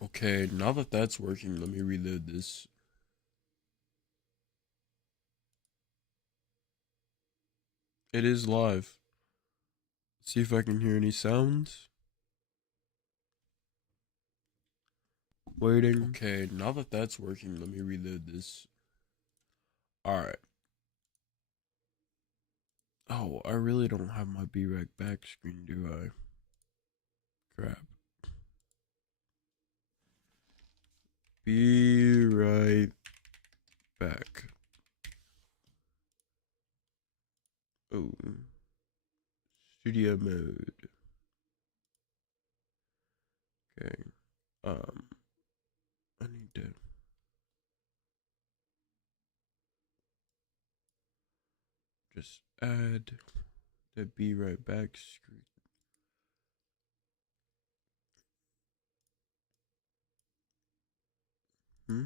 Okay, now that that's working, let me reload this. It is live. See if I can hear any sounds. Waiting. Okay, now that that's working, let me reload this. Alright. Oh, I really don't have my Be Right Back screen, do I? Crap. Be right back. Oh. Studio mode. Okay. Um, I need to just add the Be Right Back screen. Hmm?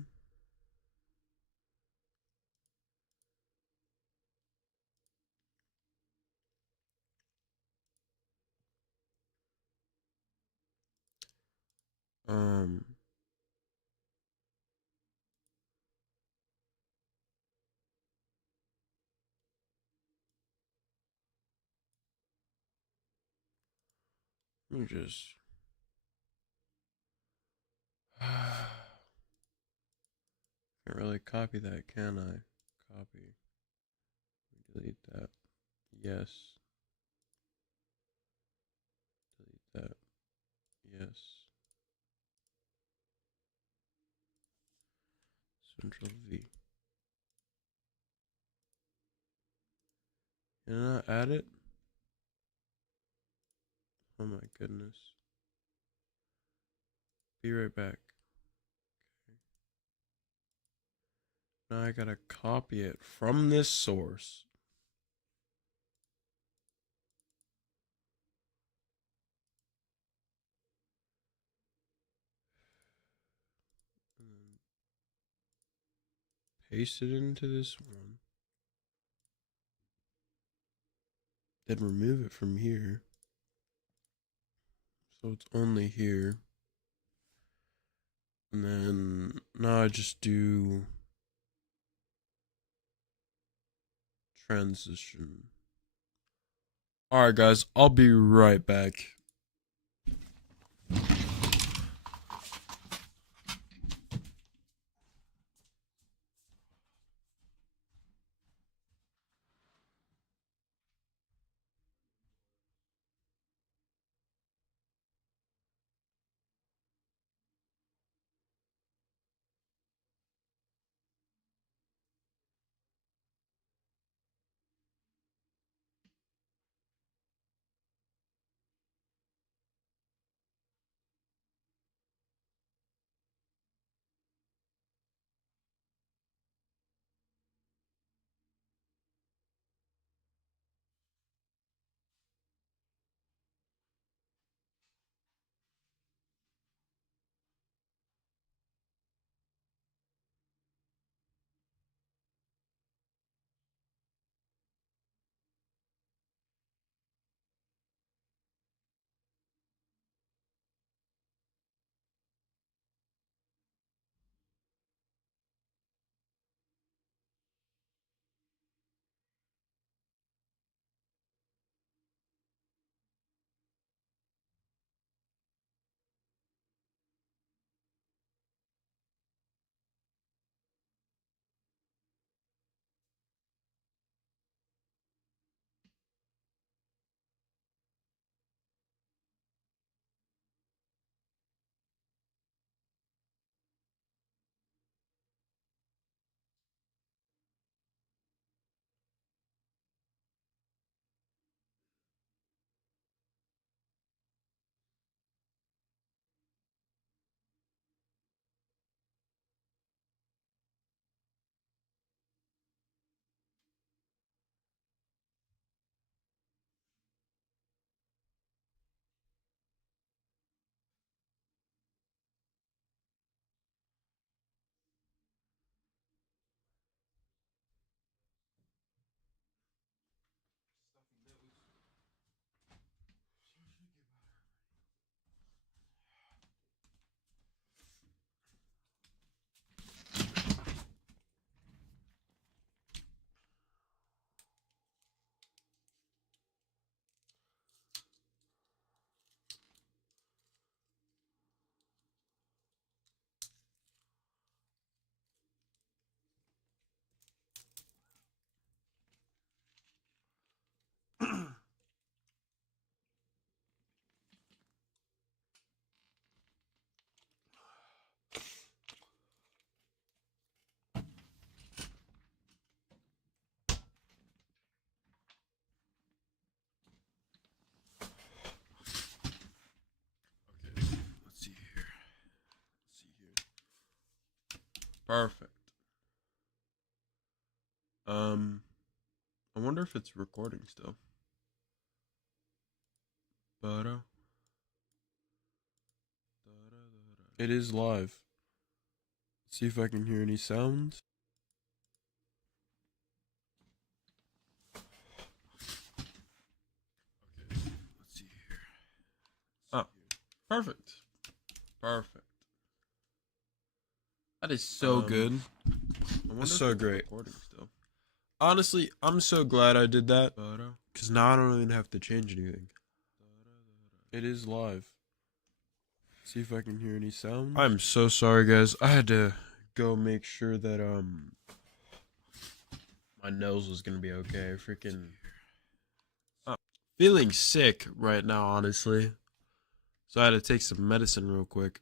Um, let me just. Can't really copy that, can I? Copy. Delete that. Yes. Delete that. Yes. Control V. Can I add it? Oh my goodness. Be right back. Now I gotta copy it from this source. And then paste it into this one. Then remove it from here. So it's only here. And then now I just do transition. Alright, guys, I'll be right back. Perfect. I wonder if it's recording still. It is live. See if I can hear any sounds. Okay, let's see here. Oh, perfect. Perfect. That is so good. That's so great. Still. Honestly, I'm so glad I did that. Because now I don't even have to change anything. It is live. See if I can hear any sounds. I'm so sorry, guys. I had to go make sure that my nose was gonna be okay. Freaking feeling sick right now, honestly. So I had to take some medicine real quick.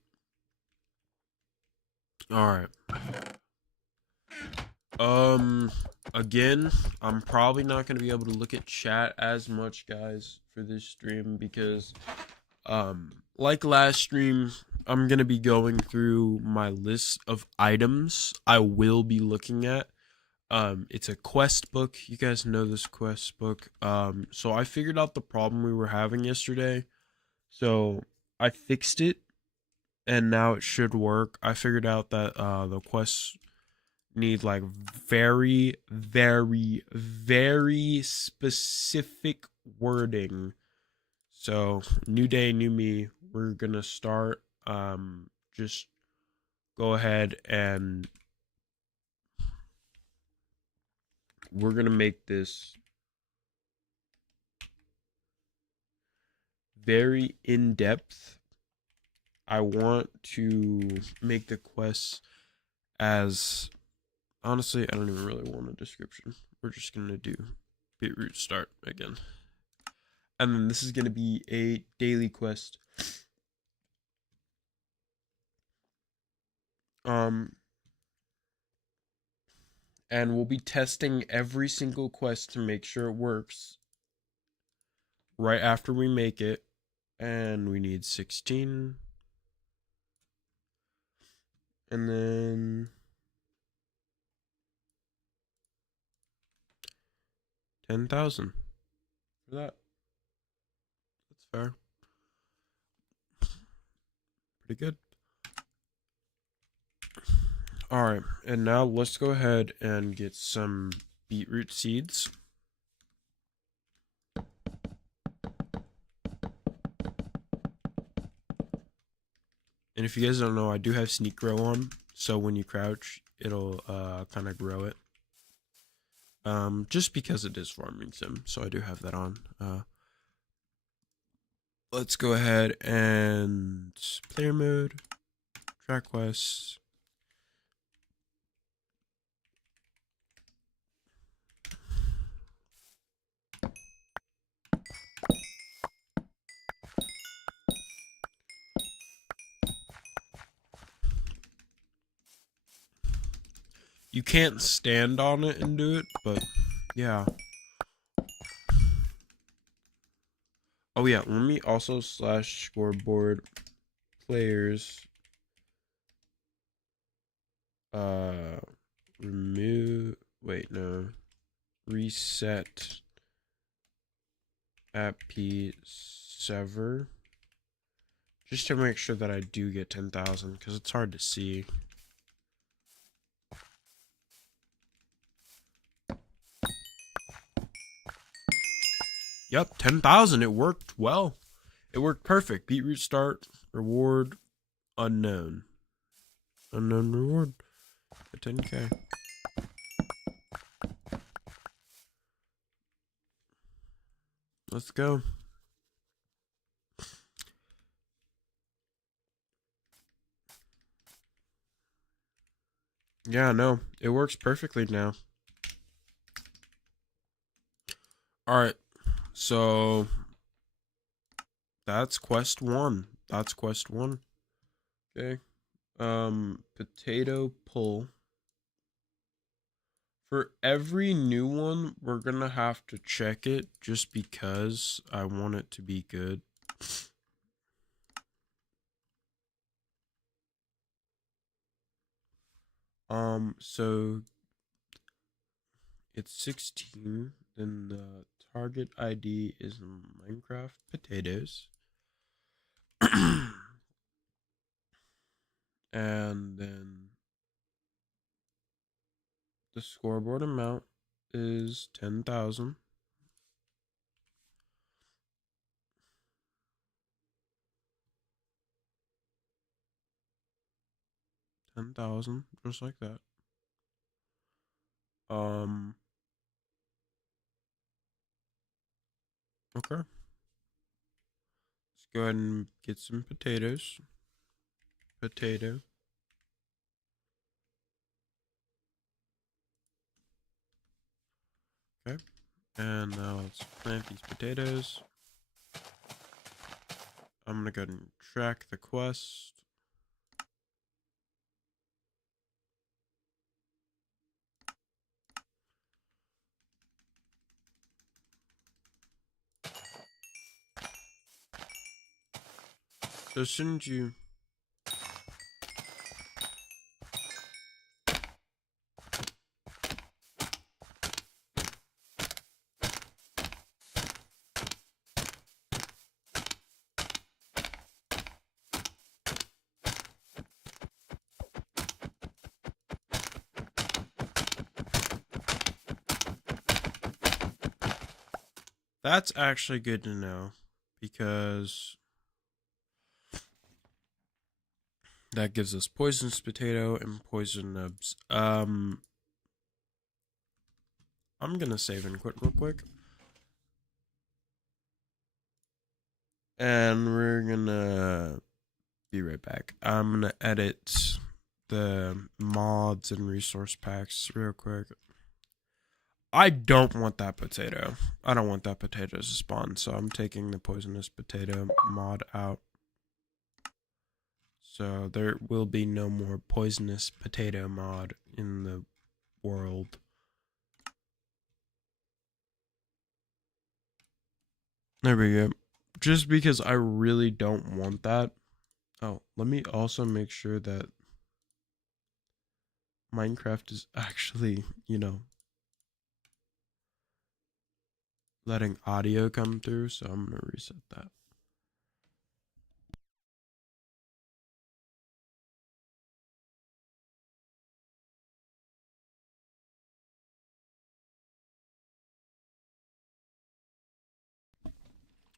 All right. Again, I'm probably not gonna be able to look at chat as much, guys, for this stream because like last stream, I'm gonna be going through my list of items I will be looking at. It's a quest book. You guys know this quest book. So I figured out the problem we were having yesterday. So I fixed it and now it should work. I figured out that the quests need like very, very, very specific wording. So new day, new me. We're gonna start. Just go ahead and we're gonna make this very in depth. I want to make the quests as honestly, I don't even really want a description. We're just gonna do Beetroot start again. And then this is gonna be a daily quest. And we'll be testing every single quest to make sure it works right after we make it. And we need 16. And then 10,000 for that. That's fair. Pretty good. All right, and now let's go ahead and get some beetroot seeds. And if you guys don't know, I do have sneak grow on, so when you crouch, it'll kind of grow it. Just because it is farming sim, so I do have that on. Let's go ahead and player mode, track quests. You can't stand on it and do it, but yeah. Oh yeah, let me also slash scoreboard players. Remove, wait, no. Reset app p sever. Just to make sure that I do get 10,000, because it's hard to see. Yep, 10,000. It worked well. It worked perfect. Beetroot start, reward, unknown. Unknown reward. 10K. Let's go. Yeah, no, it works perfectly now. Alright, so that's quest 1. That's quest 1. Okay. Potato pull. For every new one, we're gonna have to check it just because I want it to be good. So it's 16. Then the target ID is Minecraft potatoes. And then the scoreboard amount is 10,000. 10,000, just like that. Okay. Let's go ahead and get some potatoes. Potato. Okay. And now let's plant these potatoes. I'm gonna go ahead and track the quest. So as soon as you That's actually good to know because that gives us poisonous potato and poison nubs. I'm gonna save and quit real quick. And we're gonna be right back. I'm gonna edit the mods and resource packs real quick. I don't want that potato. I don't want that potato to spawn, so I'm taking the poisonous potato mod out. So there will be no more poisonous potato mod in the world. There we go. Just because I really don't want that. Oh, let me also make sure that Minecraft is actually, letting audio come through. So I'm going to reset that.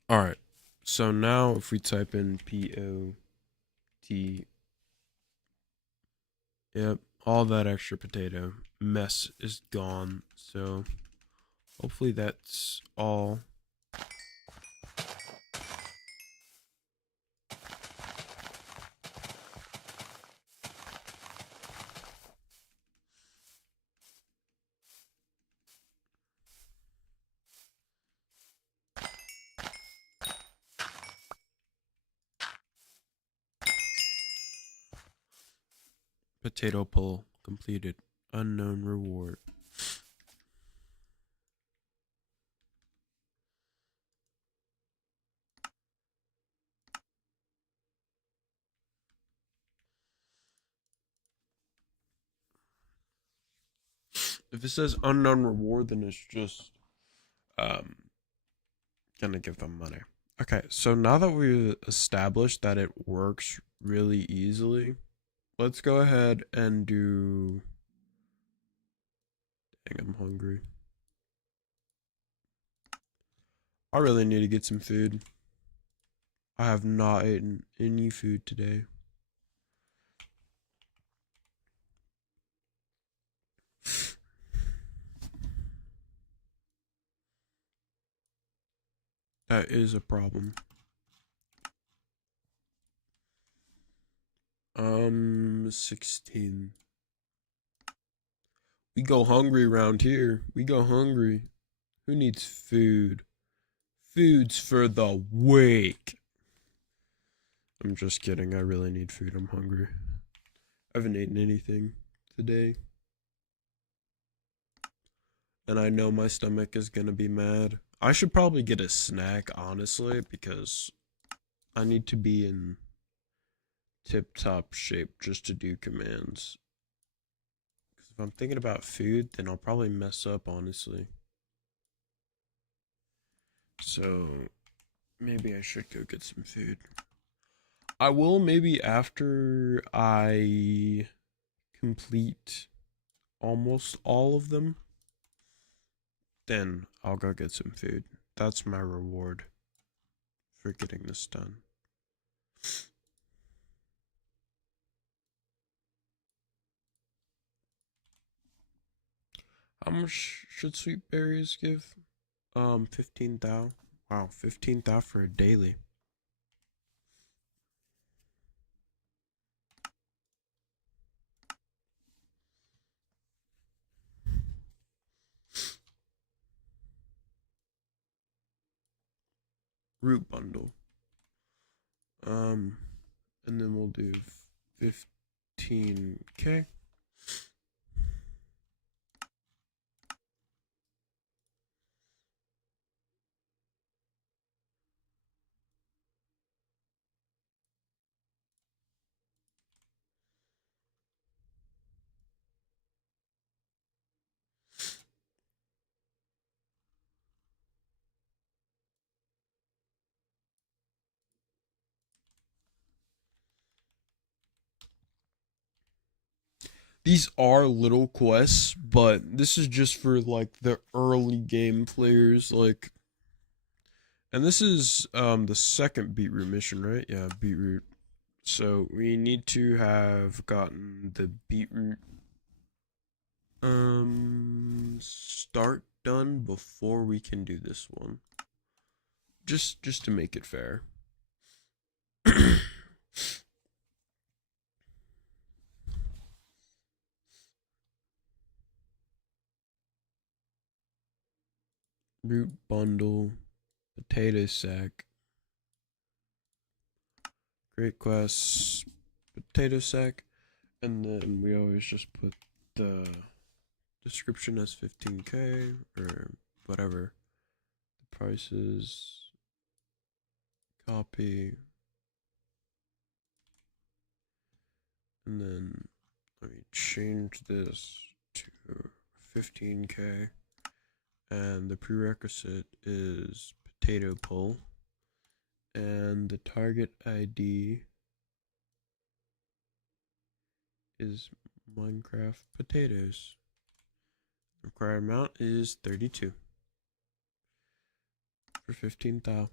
All right. So now if we type in POT, yep, all that extra potato mess is gone. So hopefully that's all. Potato pull completed. Unknown reward. If it says unknown reward, then it's just gonna give them money. Okay, so now that we've established that it works really easily, let's go ahead and do. Dang, I'm hungry. I really need to get some food. I have not eaten any food today. That is a problem. 16. We go hungry around here. We go hungry. Who needs food? Food's for the weak. I'm just kidding. I really need food. I'm hungry. I haven't eaten anything today. And I know my stomach is gonna be mad. I should probably get a snack, honestly, because I need to be in tip-top shape just to do commands. I'm thinking about food, then I'll probably mess up, honestly. So maybe I should go get some food. I will maybe after I complete almost all of them, then I'll go get some food. That's my reward for getting this done. How much should sweet berries give? 15 thou. Wow, 15 thou for a daily. Root bundle. And then we'll do 15k. These are little quests, but this is just for like the early game players, like, and this is the second beetroot mission, right? Yeah, beetroot. So we need to have gotten the beetroot start done before we can do this one. Just to make it fair. Root bundle, potato sack, great quests, potato sack, and then we always just put the description as 15k or whatever. The prices, copy, and then let me change this to 15k, and the prerequisite is potato pull, and the target ID is Minecraft potatoes. Required amount is 32 for 15 thou.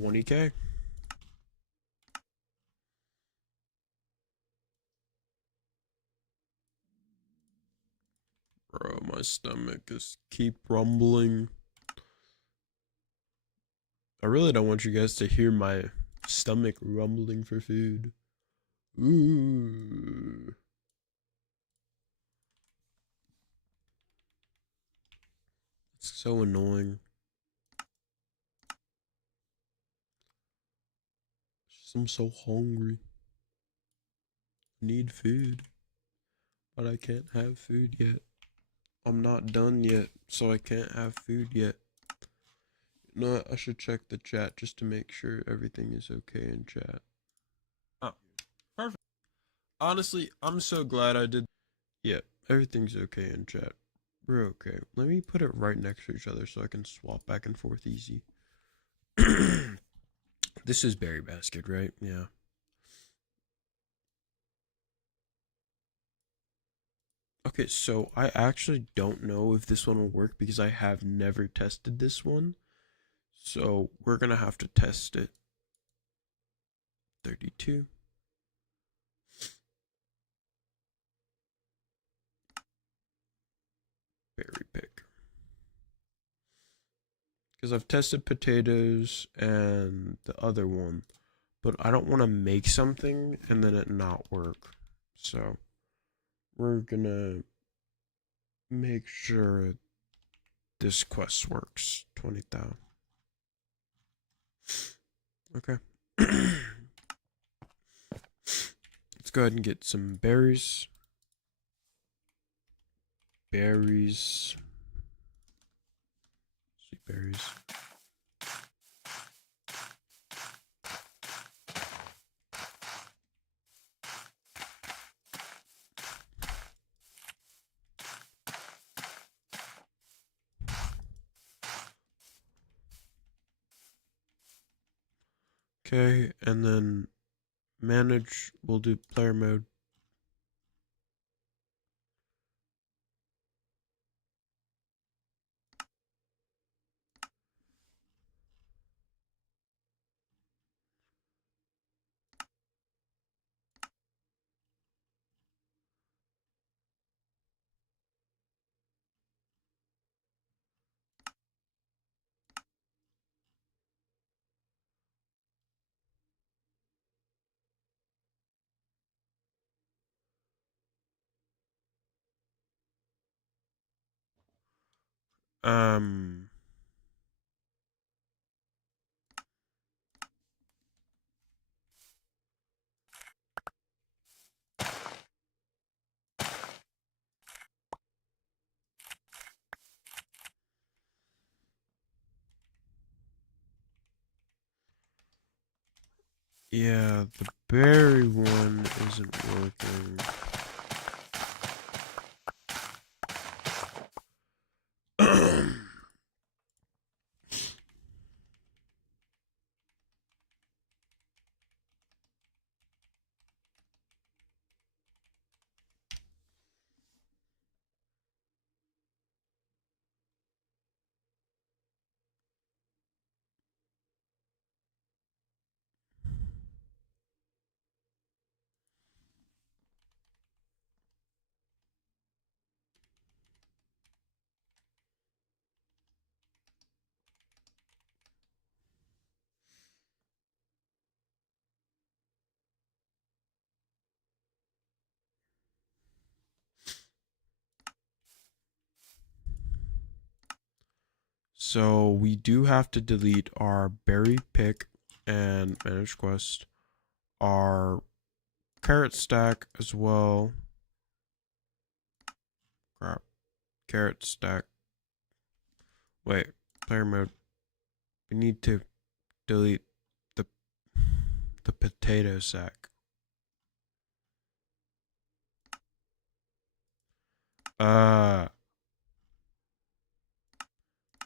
$20k. Bro, my stomach is keep rumbling. I really don't want you guys to hear my stomach rumbling for food. Ooh. It's so annoying. I'm so hungry. I need food. But I can't have food yet. I'm not done yet, so I can't have food yet. No, I should check the chat just to make sure everything is okay in chat. Oh, perfect. Honestly, I'm so glad I did. Yeah, everything's okay in chat. We're okay. Let me put it right next to each other so I can swap back and forth easy. This is Berry Basket, right? Yeah. Okay, so I actually don't know if this one will work because I have never tested this one. So we're gonna have to test it. 32. Berry pick. Because I've tested potatoes and the other one, but I don't want to make something and then it not work. So we're gonna make sure this quest works. 20,000. Okay. Let's go ahead and get some berries. Berries. berries. Okay, and then manage, we'll do player mode. Um, yeah, the berry one isn't working. So we do have to delete our berry pick and manage quest, our carrot stack as well. Crap, carrot stack. Wait, player mode. We need to delete the potato sack.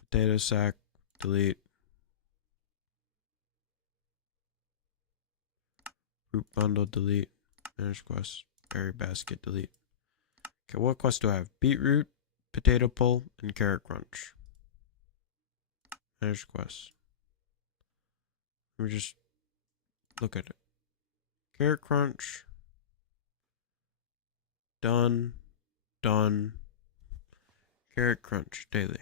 Potato sack, delete. Root bundle, delete. Manage quest, berry basket, delete. Okay, what quest do I have? Beetroot, potato pull, and carrot crunch. Manage quest. Let me just look at it. Carrot crunch. Done. Done. Carrot crunch daily.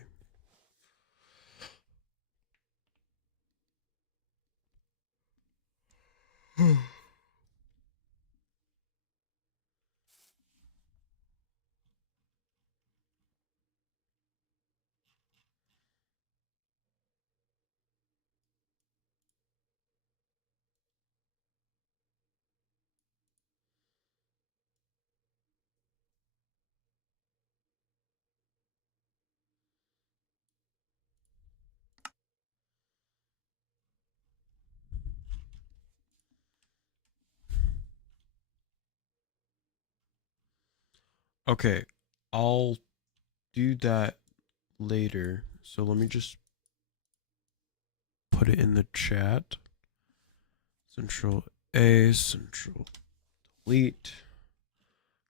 Okay, I'll do that later. So let me just put it in the chat. Central A, central delete.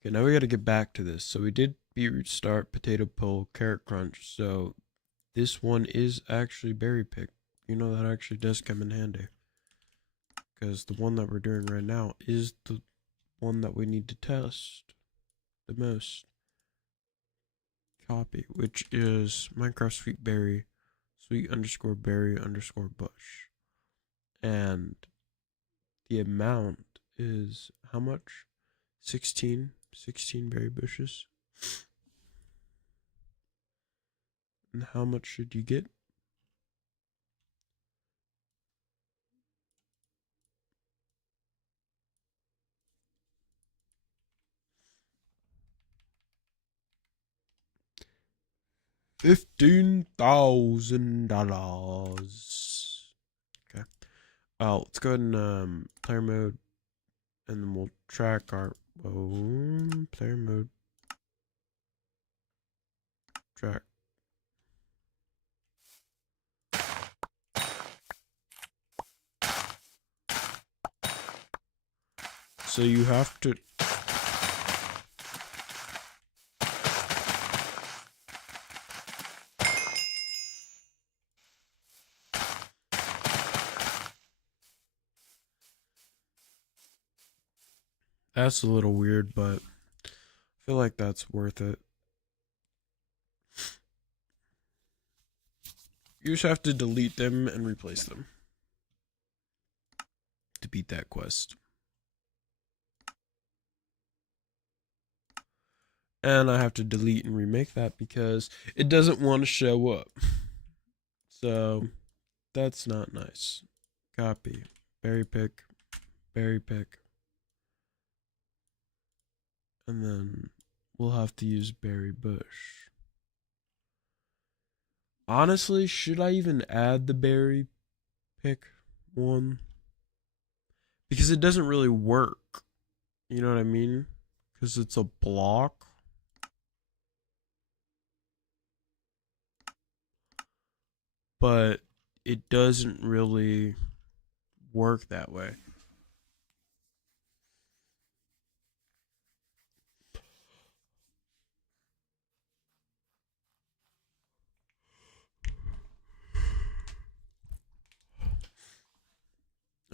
Okay, now we got to get back to this. So we did beetroot start, potato pull, carrot crunch. So this one is actually berry pick. You know, that actually does come in handy. Because the one that we're doing right now is the one that we need to test the most. Copy, which is Minecraft sweet berry, sweet underscore berry underscore bush. And the amount is how much? 16 berry bushes. And how much should you get? $15,000. Okay. Let's go ahead and player mode, and then we'll track our player mode track. So you have to. That's a little weird, but I feel like that's worth it. You just have to delete them and replace them to beat that quest. And I have to delete and remake that because it doesn't want to show up. So that's not nice. Copy. Berry pick. Berry pick. And then we'll have to use berry bush. Honestly, should I even add the berry pick one? Because it doesn't really work. You know what I mean? Because it's a block. But it doesn't really work that way.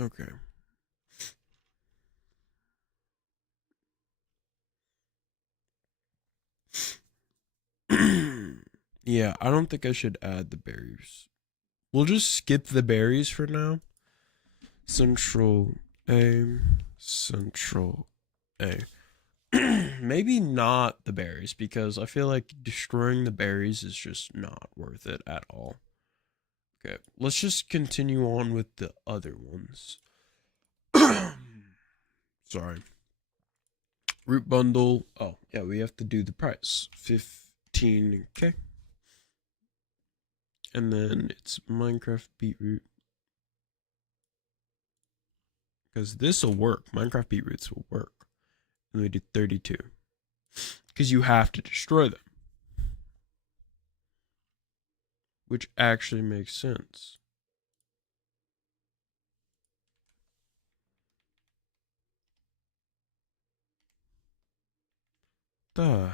Okay. Yeah, I don't think I should add the berries. We'll just skip the berries for now. Central A. Central A. Maybe not the berries, because I feel like destroying the berries is just not worth it at all. Okay, let's just continue on with the other ones. Sorry. Root bundle. Oh, yeah, we have to do the price. 15k. And then it's Minecraft beetroot. Because this will work. Minecraft beetroots will work. And we do 32. Because you have to destroy them. Which actually makes sense. Duh.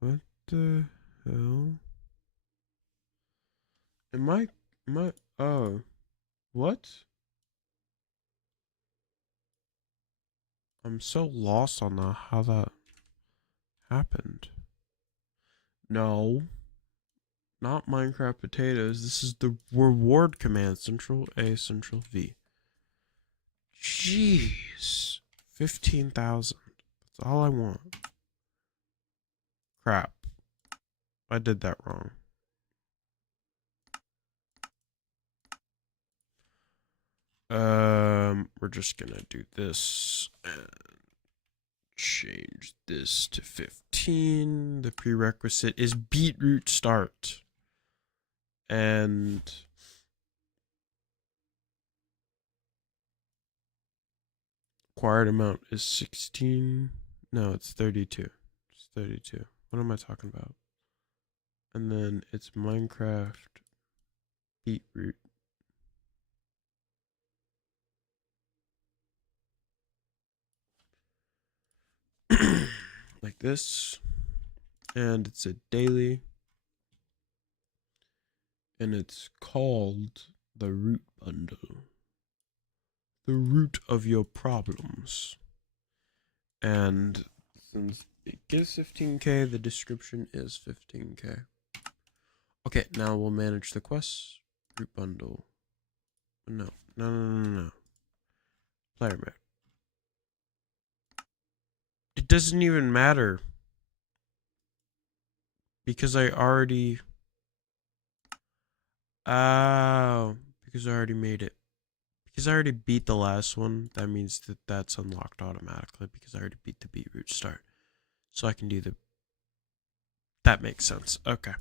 What the hell? Oh. What? I'm so lost on how that happened. No. Not Minecraft potatoes. This is the reward command. Central A, Central V. Jeez. 15,000. That's all I want. Crap. I did that wrong. We're just gonna do this and change this to 15. The prerequisite is beetroot start. And required amount is 16. No, it's 32. It's 32. What am I talking about? And then it's Minecraft beetroot. Like this. And it's a daily. And it's called the root bundle. The root of your problems. And since it gives 15k, the description is 15k. Okay, now we'll manage the quests. Root bundle. No. Player mode. It doesn't even matter. Because I already... Oh, because I already made it. because I already beat the last one, that means that that's unlocked automatically because I already beat the beetroot start. So I can do the... That makes sense. Okay.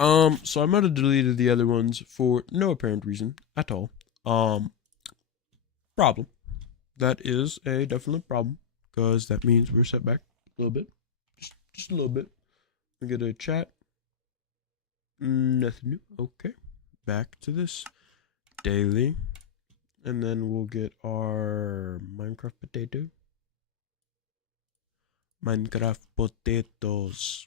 So I might have deleted the other ones for no apparent reason at all. Problem. That is a definite problem because that means we're set back a little bit. Just a little bit. We get a chat. Nothing new. Okay. Back to this daily. And then we'll get our Minecraft potato. Minecraft potatoes.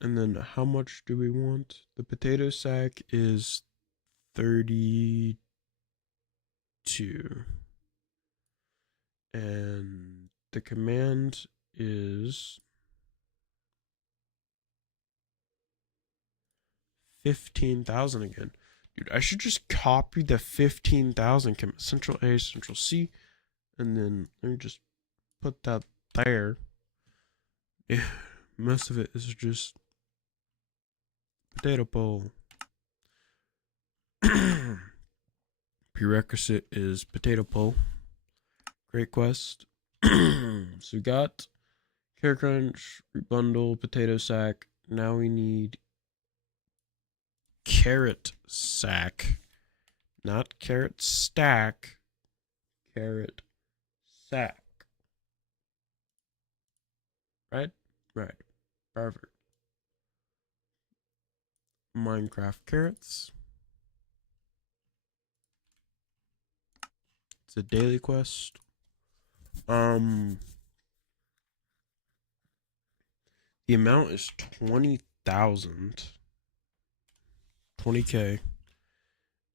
And then how much do we want? The potato sack is 32. And the command is 15,000 again. Dude, I should just copy the 15,000 command. Central A, Central C. And then let me just put that there. Yeah, most of it is just potato pole. Prerequisite is potato pole. Great quest. So we got Carrot Crunch, Rebundle, Potato Sack. Now we need Carrot Sack. Not Carrot Stack. Carrot Sack. Right? Right. Perfect. Minecraft carrots. It's a daily quest. The amount is 20,000. 20k.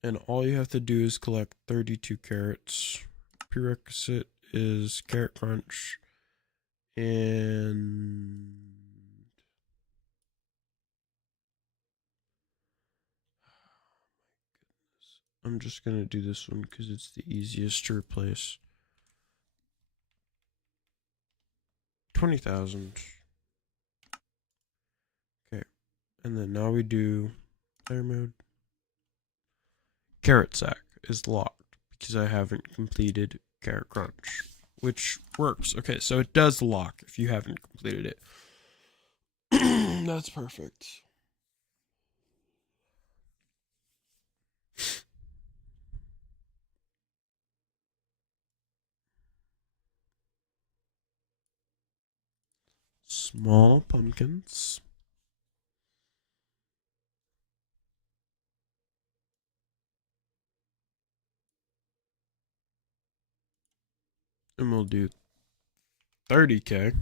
And all you have to do is collect 32 carrots. Prerequisite is Carrot Crunch. And I'm just going to do this one because it's the easiest to replace. 20,000. Okay. And then now we do player mode. Carrot Sack is locked because I haven't completed Carrot Crunch, which works. Okay, so it does lock if you haven't completed it. That's perfect. Small pumpkins. And we'll do 30k.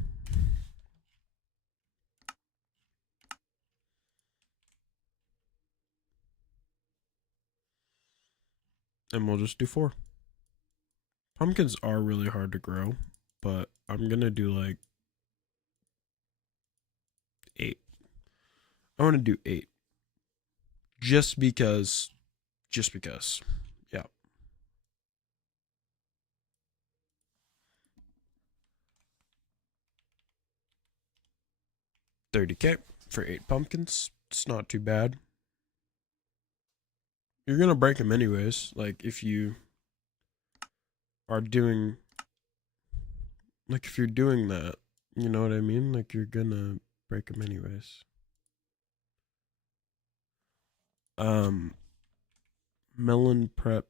And we'll just do 4. Pumpkins are really hard to grow, but I'm gonna do like 8. I want to do 8. Just because. Yeah. 30k for 8 pumpkins. It's not too bad. You're gonna break them anyways. Like if you are doing, like if you're doing that, you know what I mean? Like you're gonna break them anyways. Melon prep.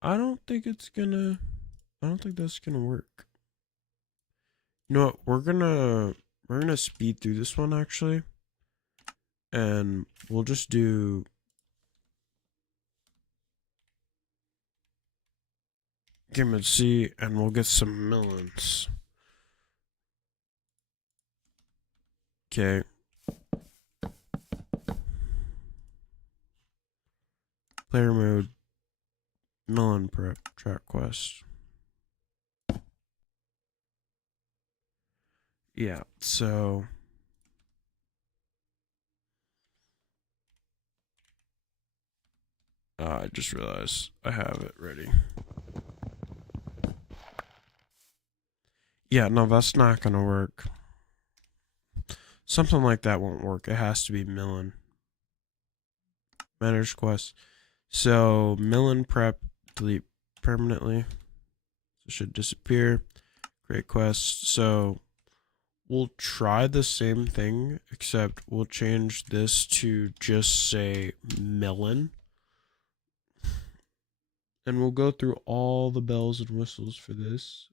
I don't think it's gonna. I don't think that's gonna work. You know what? We're gonna speed through this one actually, and we'll just do. Give it a C, and we'll get some melons. Okay. Player mode. Melon prep track quest. Yeah, so I just realized I have it ready. Yeah, no, that's not gonna work. Something like that won't work. It has to be Millen. Manager's quest. So Millen prep delete permanently. So it should disappear. Create quest. So we'll try the same thing, except we'll change this to just say Millen. And we'll go through all the bells and whistles for this.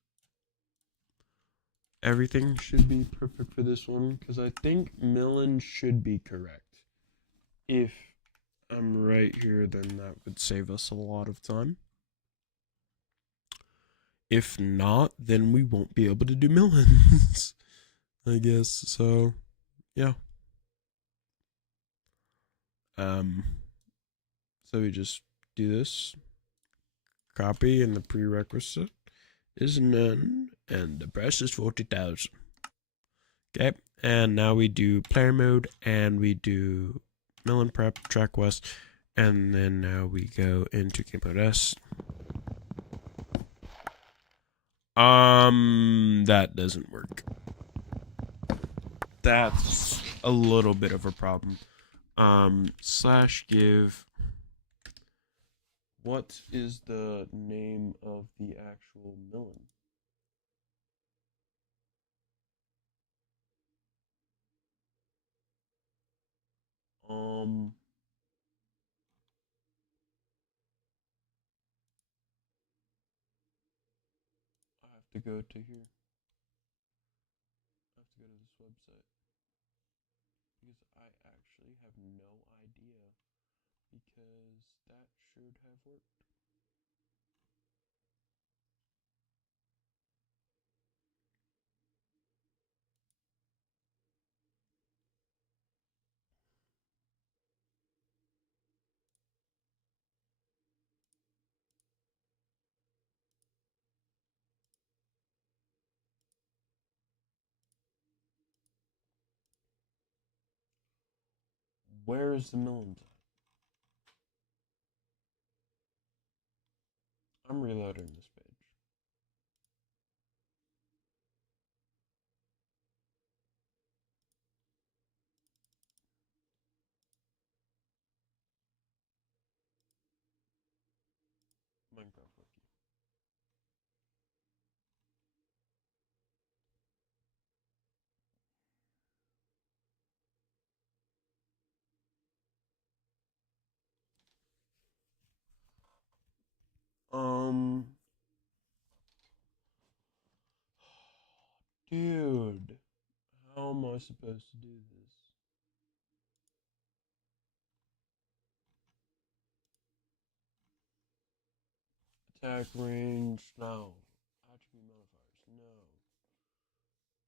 Everything should be perfect for this one, because I think Millen should be correct. If I'm right here, then that would save us a lot of time. If not, then we won't be able to do Millens, I guess. So, yeah. So we just do this, copy, and the prerequisite is none, and the price is 40,000. Okay, and now we do player mode, and we do Millen prep, track west, and then now we go into game mode S. That doesn't work. That's a little bit of a problem. Slash give. What is the name of the actual Millen? I have to go to here. I have to go to this website because I actually have no idea because that should have worked. Where is the Millens at? I'm reloading this page. Minecraft Wiki. Dude, how am I supposed to do this? Attack range, no. Attribute modifiers, no.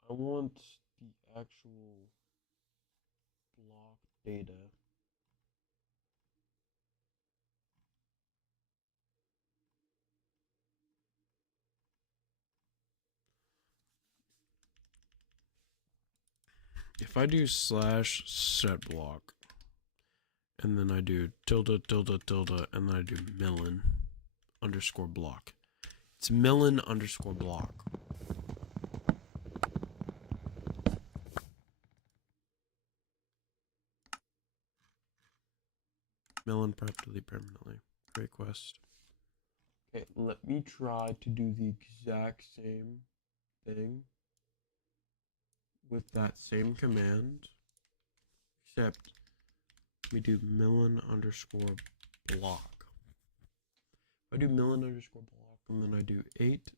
I want the actual block data. If I do slash set block, and then I do tilde, tilde, tilde, and then I do Millen underscore block. It's Millen underscore block. Millen prep delete permanently. Great quest. Okay, let me try to do the exact same thing with that same command, except we do Millen underscore block. I do Millen underscore block, and then I do 8,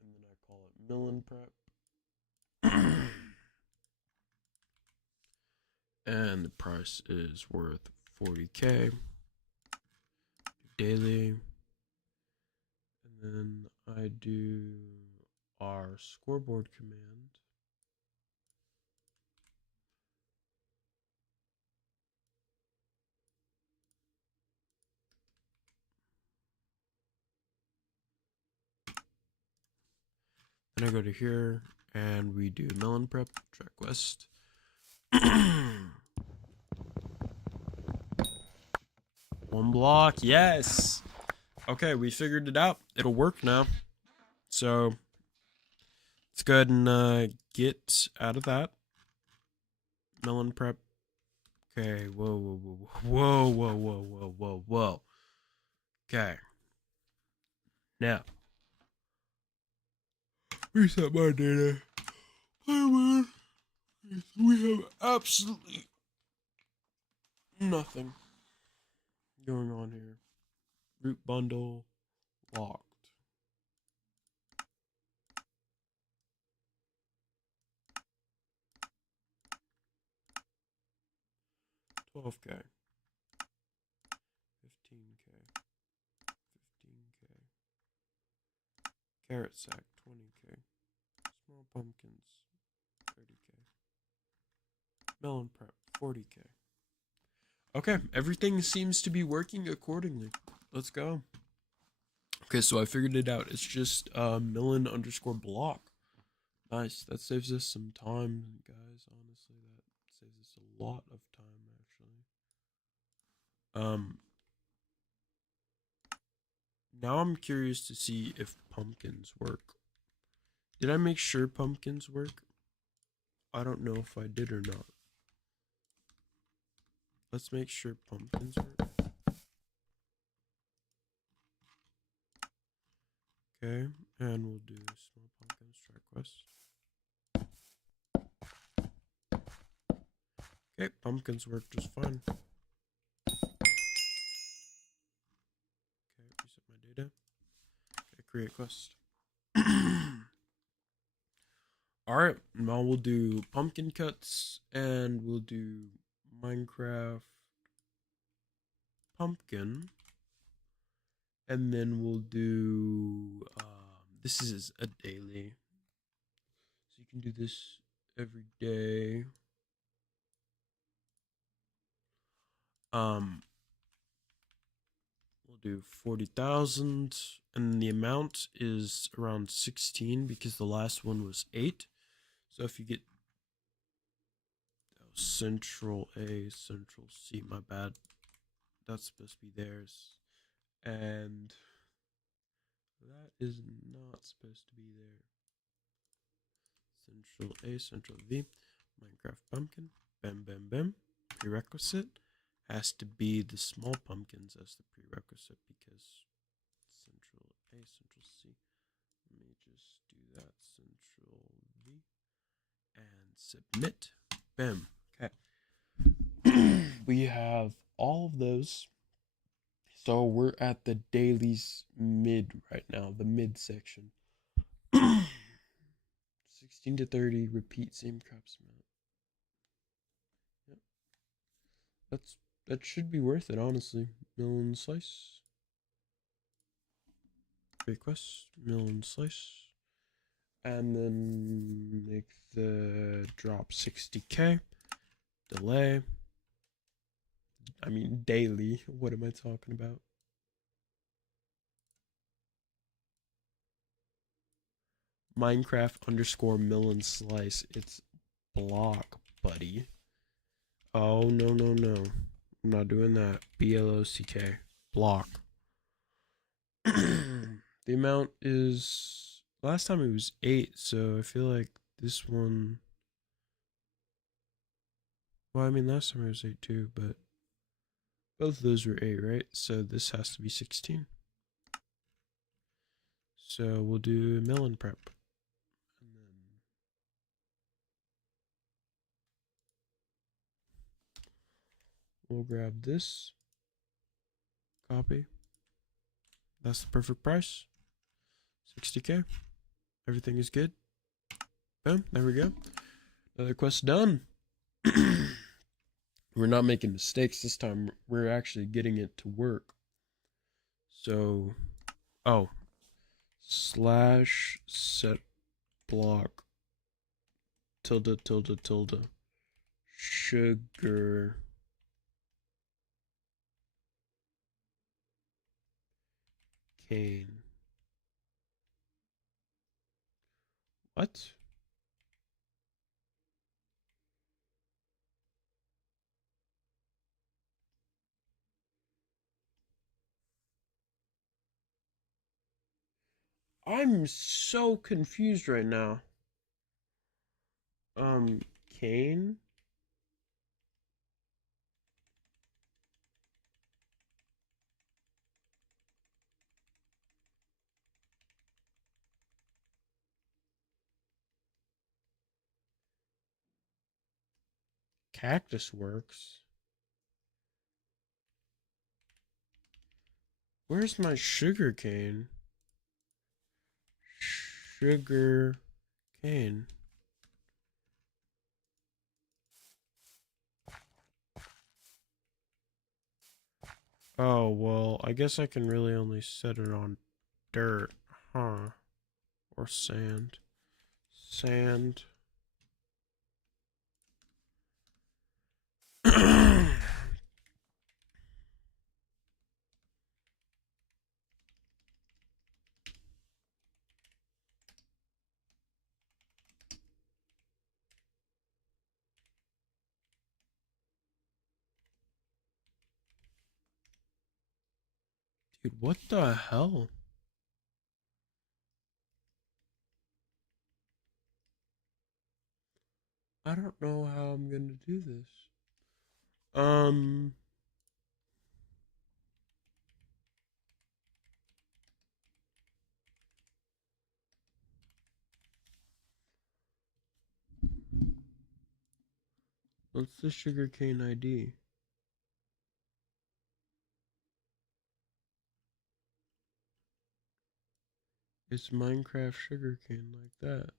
and then I call it Millen prep. And the price is worth 40k. Daily. And then I do our scoreboard command. Then I go to here and we do Millen prep, track west. One block, yes. Okay, we figured it out. It'll work now. So let's go ahead and get out of that. Melon prep. Okay, whoa. Okay. Now, reset my data. We have absolutely nothing going on here. Root bundle locked. 12K. 15K. 15K. Carrot sack 20K. Small pumpkins 30K. Melon prep 40K. Okay, everything seems to be working accordingly. Let's go. Okay, so I figured it out. It's just melon underscore block. Nice. That saves us some time, guys. Honestly, that saves us a lot of time, actually. Now I'm curious to see if pumpkins work. Did I make sure pumpkins work? I don't know if I did or not. Let's make sure pumpkins work. Okay, and we'll do small pumpkins try quest. Okay, pumpkins work just fine. Okay, reset my data. Okay, create quest. Alright, now we'll do pumpkin cuts and we'll do Minecraft pumpkin. And then we'll do this is a daily. So you can do this every day. We'll do 40,000 and the amount is around 16 because the last one was 8. So if you get Central A, Central C, my bad. That's supposed to be theirs. And that is not supposed to be there. Central A, Central V, Minecraft pumpkin, bam. Prerequisite has to be the small pumpkins as the prerequisite because Central A, Central C. Let me just do that. Central V and submit. Bam. Okay. We have all of those. So we're at the dailies mid right now, the mid section. 16 to 30, repeat same crops amount. Yep. That should be worth it, honestly. Melon slice. Request, melon slice. And then make the drop 60K. Delay. I mean daily. What am I talking about? Minecraft underscore melon slice. It's block, buddy. Oh, no. I'm not doing that. BLOCK. Block. The amount is... Last time it was 8, so I feel like this one... Well, I mean, last time it was 8 too, but... Both of those were 8, right? So this has to be 16. So we'll do melon prep. And then we'll grab this. Copy. That's the perfect price. 60K. Everything is good. Boom. There we go. Another quest done. We're not making mistakes this time. We're actually getting it to work. So, oh, slash set block tilde sugar cane. What? I'm so confused right now. Cane? Cactus works. Where's my sugar cane? Sugar cane. Oh, well, I guess I can really only set it on dirt, huh? Or sand. Sand. Dude, what the hell? I don't know how I'm gonna do this. Um, what's the sugarcane ID? It's Minecraft sugarcane like that.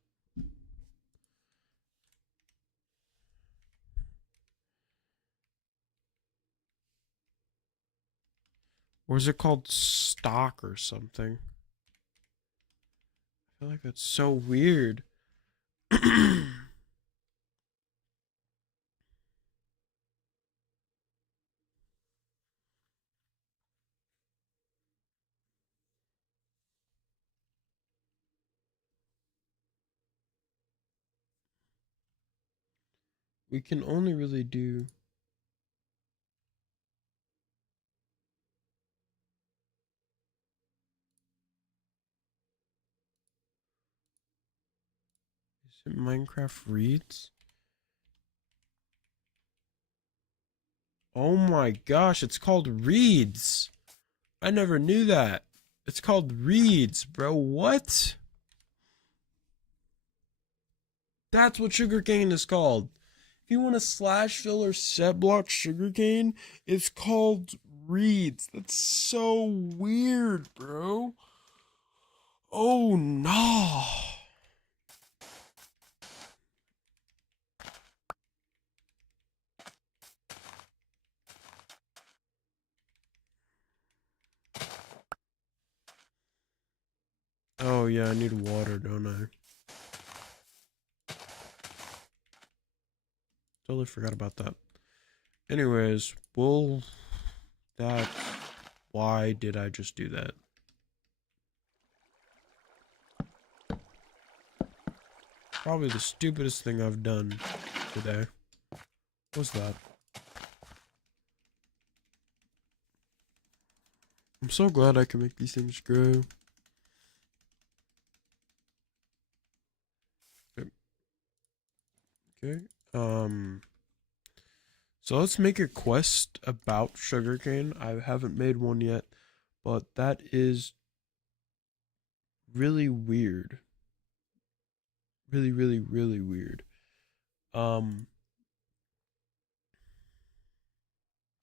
Or is it called stock or something? I feel like that's so weird. We can only really do. Is it Minecraft Reads? Oh my gosh, it's called Reads. I never knew that. It's called Reads, bro. What? That's what sugarcane is called. If you want to slash fill or set block sugarcane, it's called Reads. That's so weird, bro. Oh no. Oh yeah, I need water, don't I? Totally forgot about that. Anyways, well, that's why did I just do that? Probably the stupidest thing I've done today. What's that? I'm so glad I can make these things grow. Okay. So let's make a quest about sugarcane. I haven't made one yet, but that is really weird. Really, really, really weird. Um,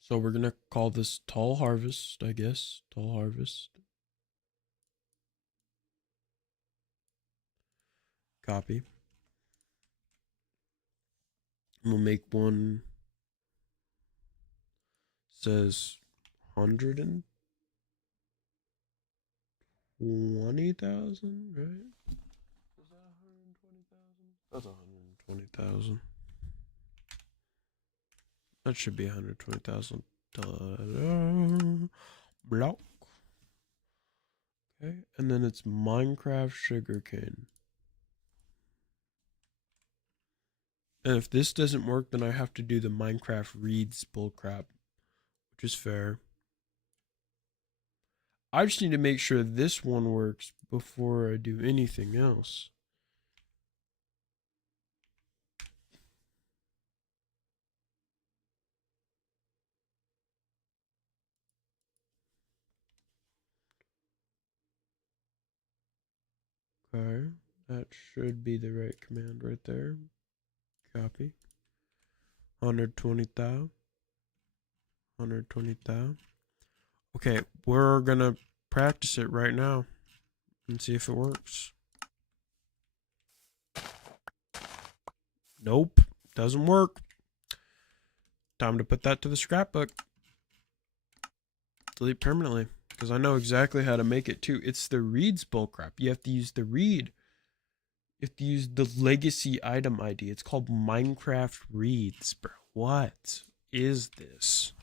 so we're gonna call this Tall Harvest, I guess. Tall Harvest. Copy. We'll make one says 120,000, right? Is that 120,000? That's 120,000. That should be 120,000. Block. Okay, and then it's Minecraft sugarcane. And if this doesn't work, then I have to do the Minecraft reads bullcrap, which is fair. I just need to make sure this one works before I do anything else. Okay, that should be the right command right there. Copy. 120,000. 120,000. Okay, we're gonna practice it right now and see if it works. Nope, doesn't work. Time to put that to the scrapbook. Delete permanently, because I know exactly how to make it too. It's the reads bullcrap. You have to use the read. You have to use the legacy item ID. It's called Minecraft Reads, bro. What is this?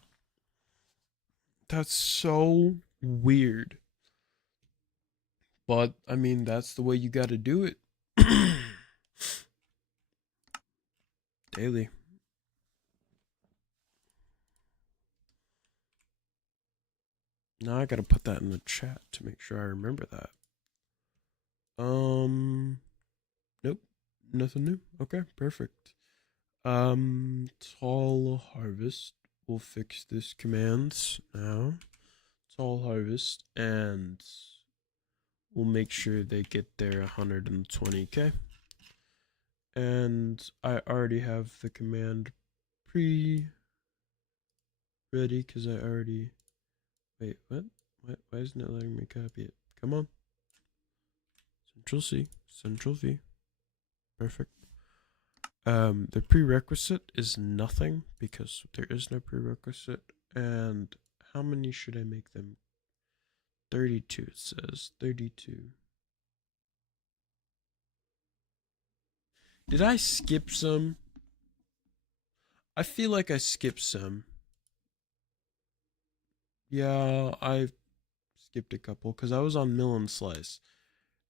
That's so weird. But, I mean, that's the way you gotta do it. Daily. Now I gotta put that in the chat to make sure I remember that. Nope. Nothing new. Okay, perfect. Tall harvest. We'll fix this commands now. Tall harvest, and we'll make sure they get their 120k. And I already have the command ready because I already. Wait, what? Why isn't it letting me copy it? Come on. Control C, Control V. Perfect. The prerequisite is nothing because there is no prerequisite. And how many should I make them? 32, it says. 32. Did I skip some? I feel like I skipped some. Yeah, I skipped a couple because I was on mill and slice.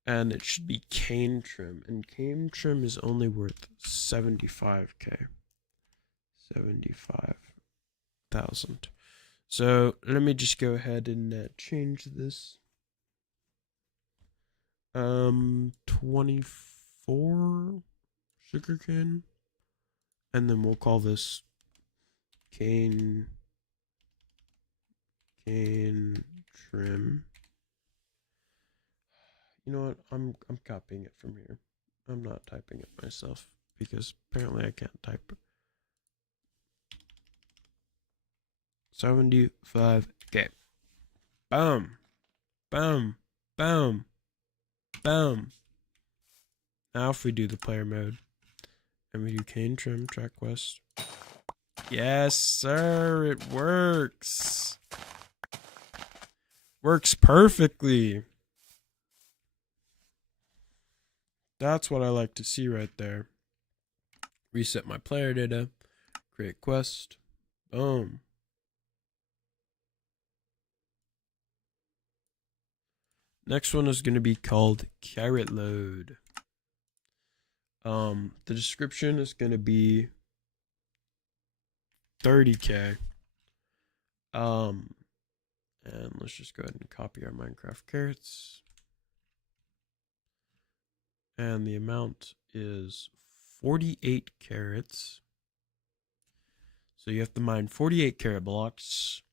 And it should be cane trim. And cane trim is only worth 75k. 75,000. So let me just go ahead and change this. 24 sugarcane. And then we'll call this cane trim. You know what? I'm copying it from here. I'm not typing it myself because apparently I can't type. 75k. Boom. Boom. Boom. Boom. Now if we do the player mode and we do cane trim track quest. Yes, sir. It works. Works perfectly. That's what I like to see right there. Reset my player data. Create quest. Boom. Next one is going to be called Carrot Load. The description is going to be 30k. And let's just go ahead and copy our Minecraft carrots. And the amount is 48 carrots. So you have to mine 48 carrot blocks.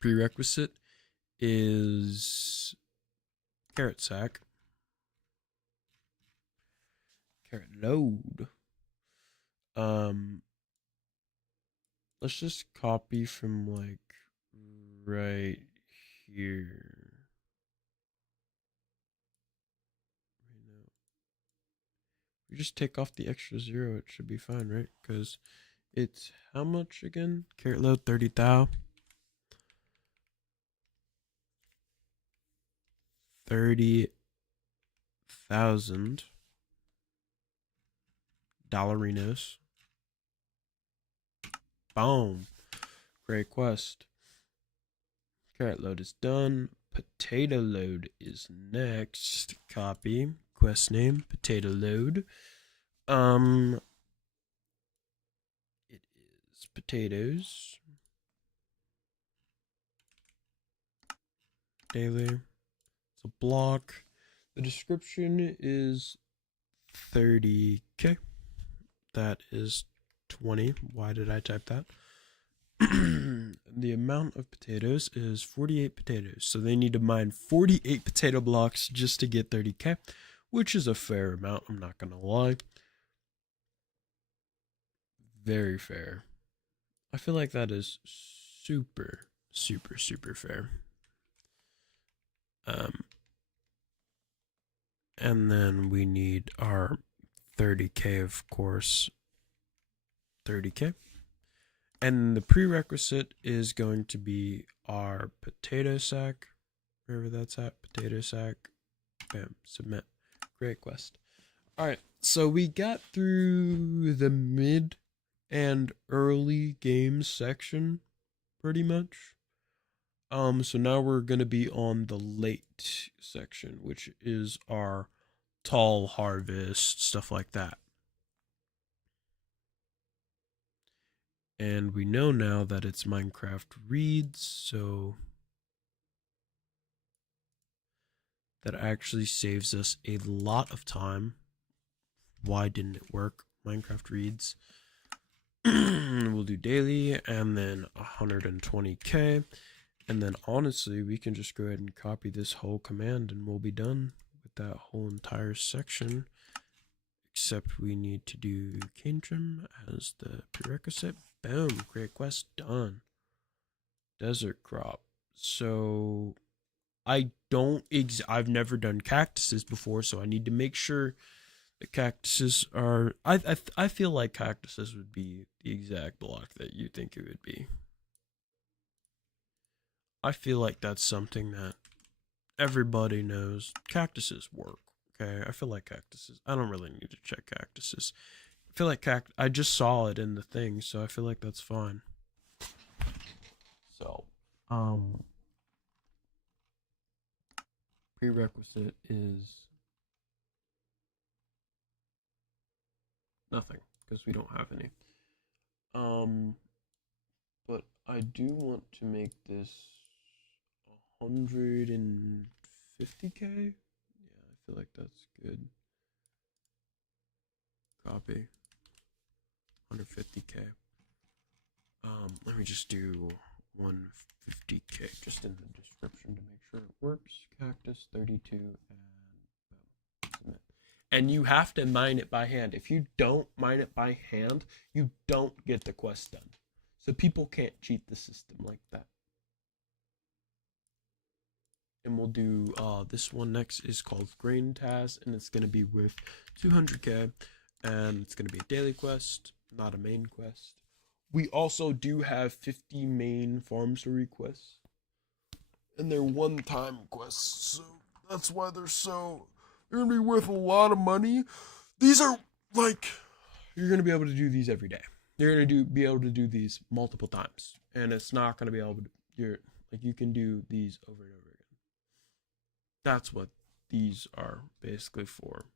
Prerequisite is carrot sack. Carrot load. Let's just copy from like right here. We just take off the extra 0, it should be fine, right? Because it's how much again? Carrot load 30,000. 30,000 dollarinos. Boom. Great quest. Carrot load is done. Potato load is next. Copy. Quest name, potato load. It is potatoes. Daily. a block. The description is 30k. That is 20. Why did I type that? The amount of potatoes is 48 potatoes. So they need to mine 48 potato blocks just to get 30k, which is a fair amount, I'm not going to lie. Very fair. I feel like that is super, super, super fair. And then we need our 30k, of course. 30k. And the prerequisite is going to be our potato sack, wherever that's at, potato sack. Bam, submit. Great quest. All right, so we got through the mid and early game section pretty much. So now we're going to be on the late section, which is our tall harvest, stuff like that. And we know now that it's Minecraft reads, so that actually saves us a lot of time. Why didn't it work? Minecraft reads. We'll do daily and then 120k. And then honestly, we can just go ahead and copy this whole command and we'll be done with that whole entire section. Except we need to do cane trim as the prerequisite. Boom, great quest done. Desert crop. So I've never done cactuses before, so I need to make sure the cactuses are. I feel like cactuses would be the exact block that you think it would be. I feel like that's something that everybody knows. Cactuses work. Okay, I feel like cactuses. I don't really need to check cactuses. I feel like I just saw it in the thing, so I feel like that's fine. So, prerequisite is nothing because we don't have any. But I do want to make this 150k. Yeah, I feel like that's good. Copy. 150k. Let me just do 150k just in the description to make sure it works. Cactus 32 and submit. And you have to mine it by hand. If you don't mine it by hand, you don't get the quest done. So people can't cheat the system like that. And we'll do this one next is called Grain Task, and it's gonna be with 200k, and it's gonna be a daily quest, not a main quest. We also do have 50 main farm story quests, and they're one-time quests, so that's why they're gonna be worth a lot of money. These are like you're gonna be able to do these every day. You're gonna be able to do these multiple times, and it's not gonna be able to. You can do these over and over again. That's what these are basically for.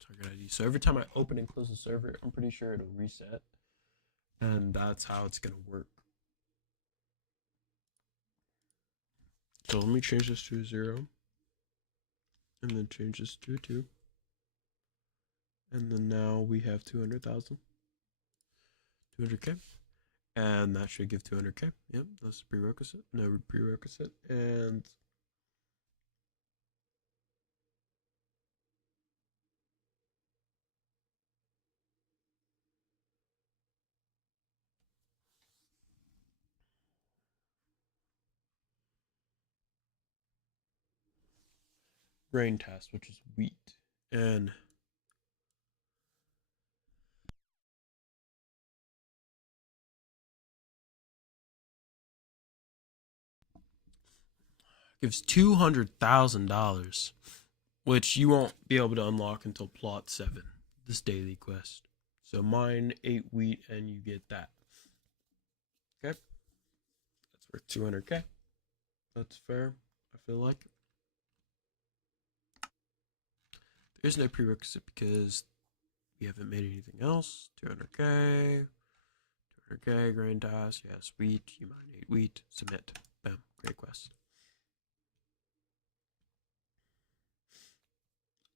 Target ID. So every time I open and close the server, I'm pretty sure it'll reset. And that's how it's going to work. So let me change this to a 0. And then change this to a 2. And then now we have 200,000. 200k. And that should give 200k. Yep, that's the prerequisite. No prerequisite. And Grain Task, which is wheat. And gives $200,000, which you won't be able to unlock until plot 7, this daily quest. So mine 8 wheat and you get that. Okay, that's worth 200k. That's fair, I feel like. There's no prerequisite because we haven't made anything else. 200k, Okay, grand task. Yes, wheat. You might wheat. Submit. Boom. Great quest.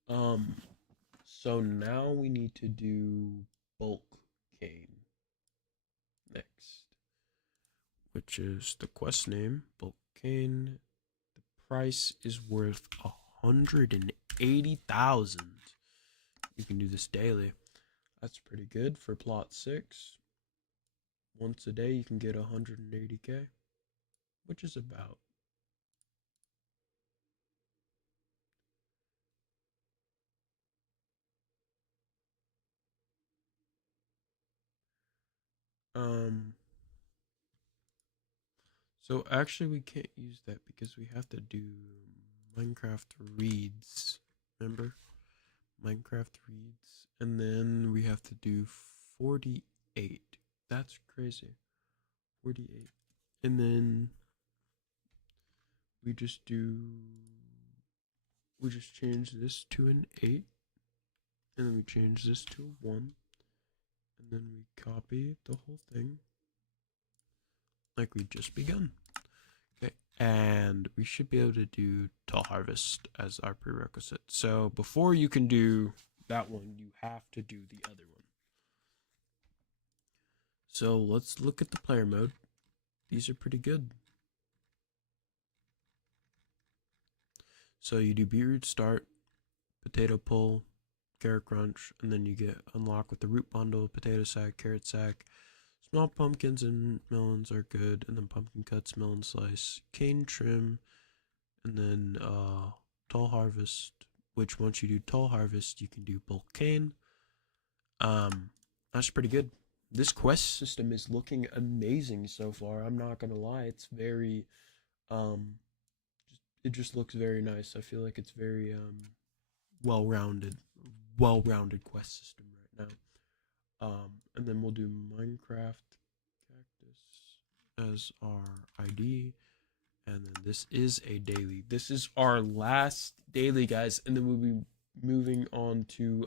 So now we need to do bulk cane next, which is the quest name, bulk cane. The price is worth 180,000. You can do this daily. That's pretty good for plot 6. Once a day you can get 180k, which is about um so actually we can't use that because we have to do Minecraft reads. Remember? Minecraft reads, and then we have to do 48. That's crazy. 48. And then we just do we just change this to an 8, and then we change this to a 1, and then we copy the whole thing like we just begun. Okay, and we should be able to do tall harvest as our prerequisite. So before you can do that one, you have to do the other one. So let's look at the player mode. These are pretty good. So you do beetroot start, potato pull, carrot crunch, and then you get unlock with the root bundle, potato sack, carrot sack. Small pumpkins and melons are good, and then pumpkin cuts, melon slice, cane trim, and then tall harvest. Which once you do tall harvest, you can do bulk cane. That's pretty good. This quest system is looking amazing so far. I'm not gonna lie, it's very um it just looks very nice. I feel like it's very well-rounded, well-rounded quest system right now. And then we'll do Minecraft Cactus as our ID, and then this is a daily. This is our last daily, guys, and then we'll be moving on to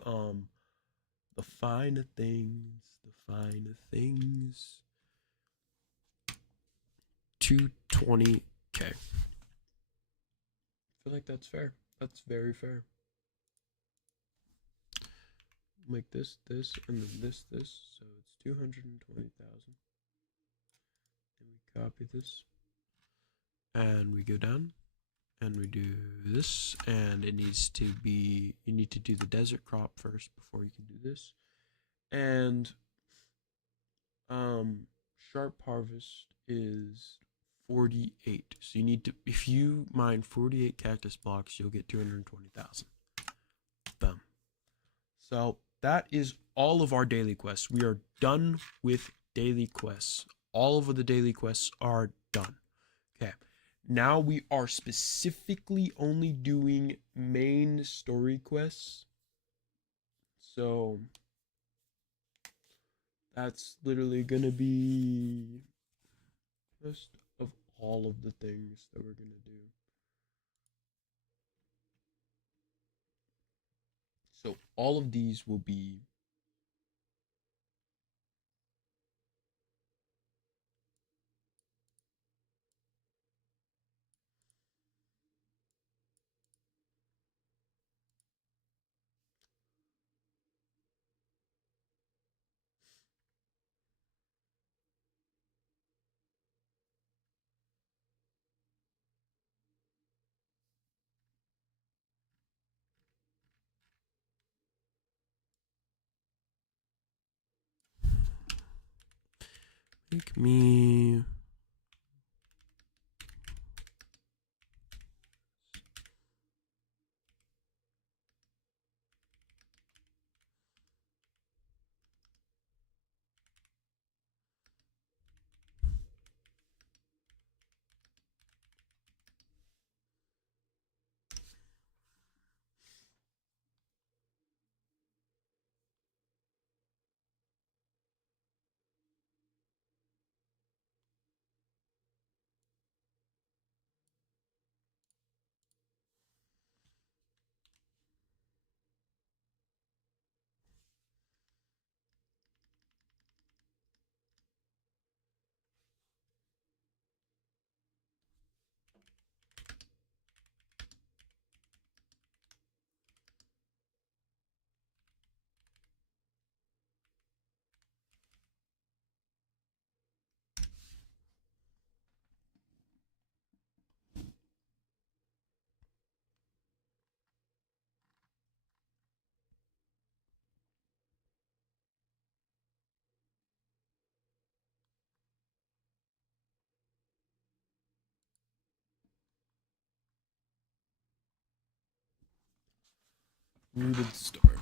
the finer things, the finer things. 220k. I feel like that's fair. That's very fair. Make this, and then this. So it's 220,000. And we copy this. And we go down. And we do this. And it needs to be, you need to do the desert crop first before you can do this. And sharp harvest is 48. So you need to, if you mine 48 cactus blocks, you'll get 220,000. Boom. So that is all of our daily quests. We are done with daily quests. All of the daily quests are done. Okay. Now we are specifically only doing main story quests. So that's literally going to be most of all of the things that we're going to do. So all of these will be make me Rooted star.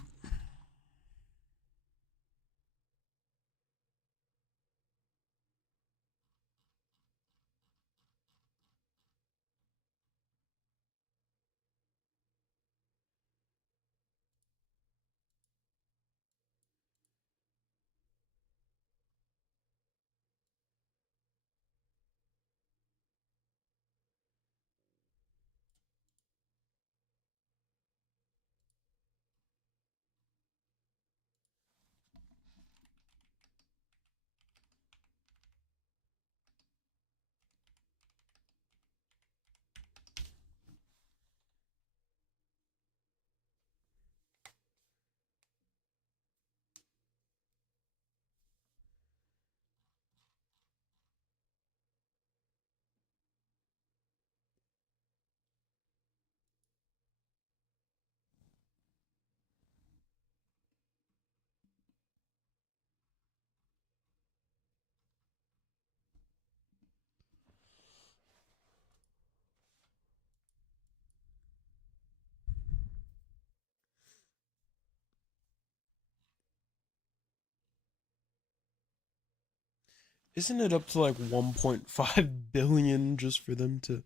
Isn't it up to like 1.5 billion just for them to?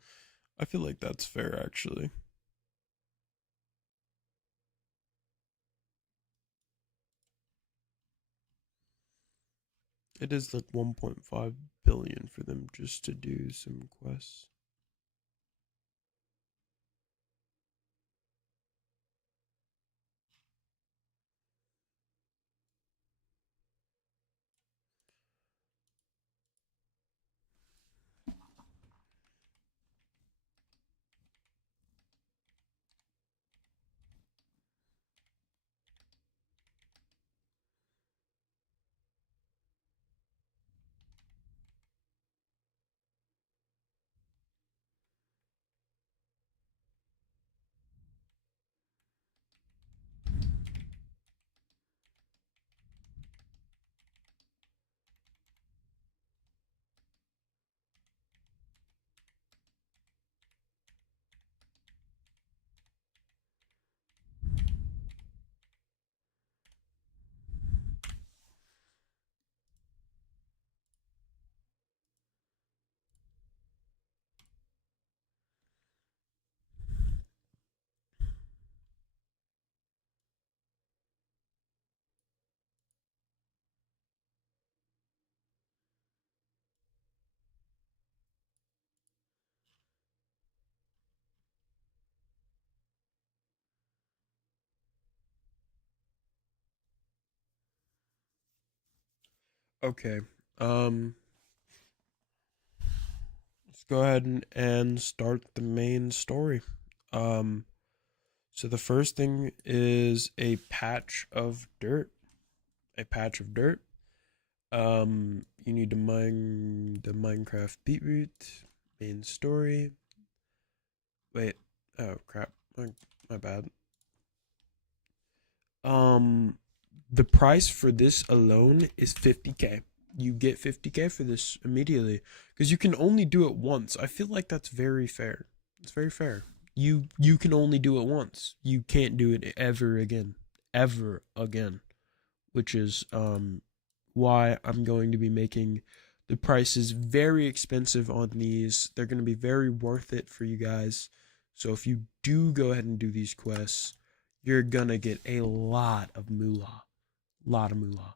I feel like that's fair, actually. It is like 1.5 billion for them just to do some quests. Okay. Um, let's go ahead and start the main story. Um, so the first thing is a patch of dirt. A patch of dirt. You need to mine the Minecraft beetroot. Main story. Wait. Oh crap. My bad. Um, the price for this alone is 50K. You get 50K for this immediately because you can only do it once. I feel like that's very fair. It's very fair. You can only do it once. You can't do it ever again. Ever again, which is why I'm going to be making the prices very expensive on these. They're going to be very worth it for you guys. So if you do go ahead and do these quests, you're gonna get a lot of moolah. Lot of moolah.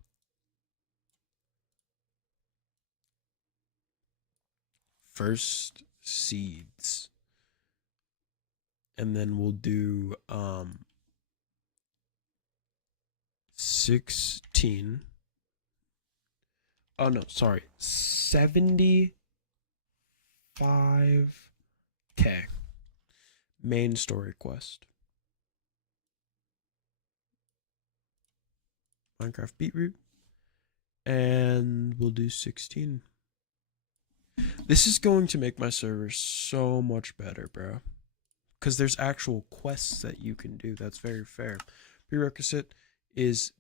First seeds. And then we'll do 16. Oh no, sorry. 75K. Main story quest. Minecraft beetroot. And we'll do 16. This is going to make my server so much better, bro. Because there's actual quests that you can do. That's very fair. Prerequisite is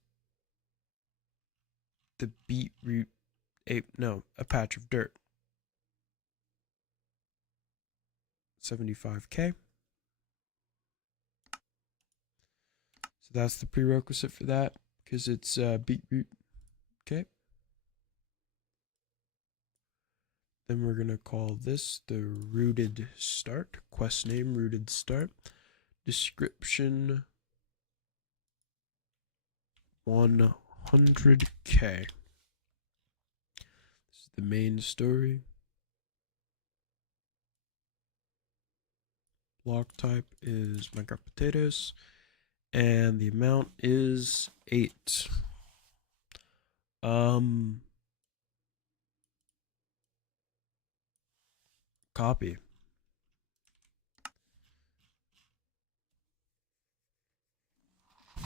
the beetroot a patch of dirt. 75K. that's the prerequisite for that, because it's beetroot. Okay. Then we're going to call this the rooted start. Quest name, rooted start. Description, 100K. This is the main story. Block type is Minecraft potatoes. And the amount is 8. Copy.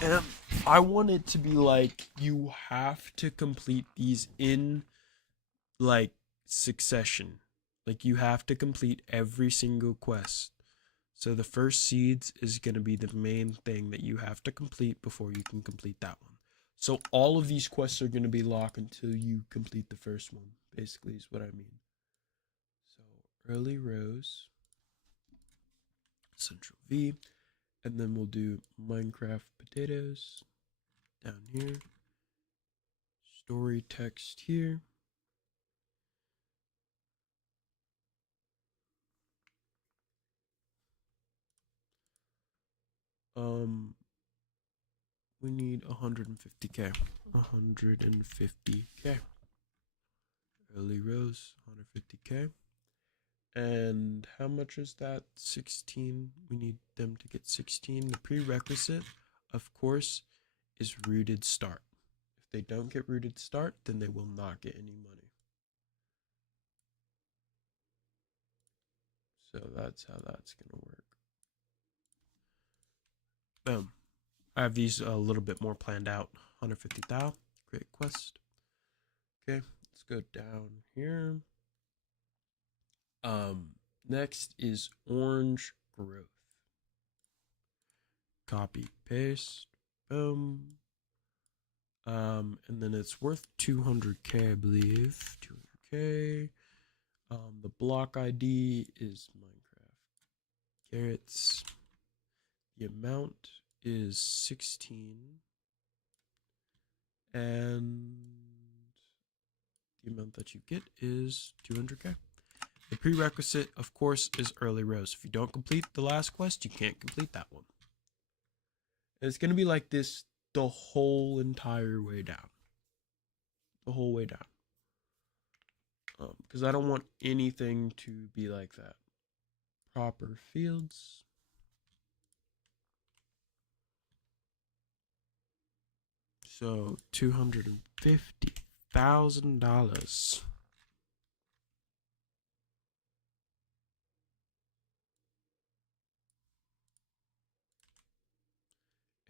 And I want it to be like you have to complete these in like succession. Like you have to complete every single quest. So the first seeds is going to be the main thing that you have to complete before you can complete that one. So all of these quests are going to be locked until you complete the first one, basically is what I mean. So early rows, Central V, and then we'll do Minecraft potatoes down here, story text here. We need 150K. 150K. Early rows, 150K. And how much is that? 16. We need them to get 16. The prerequisite, of course, is rooted start. If they don't get rooted start, then they will not get any money. So that's how that's going to work. Boom. I have these a little bit more planned out. 150,000. Great quest. Okay, let's go down here. Next is orange growth. Copy, paste, boom. And then it's worth 200K, I believe. 200K. The block ID is Minecraft carrots. The amount is 16. And the amount that you get is 200K. The prerequisite, of course, is early rows. If you don't complete the last quest, you can't complete that one. And it's going to be like this the whole entire way down. The whole way down. Because I don't want anything to be like that. Proper fields. So $250,000.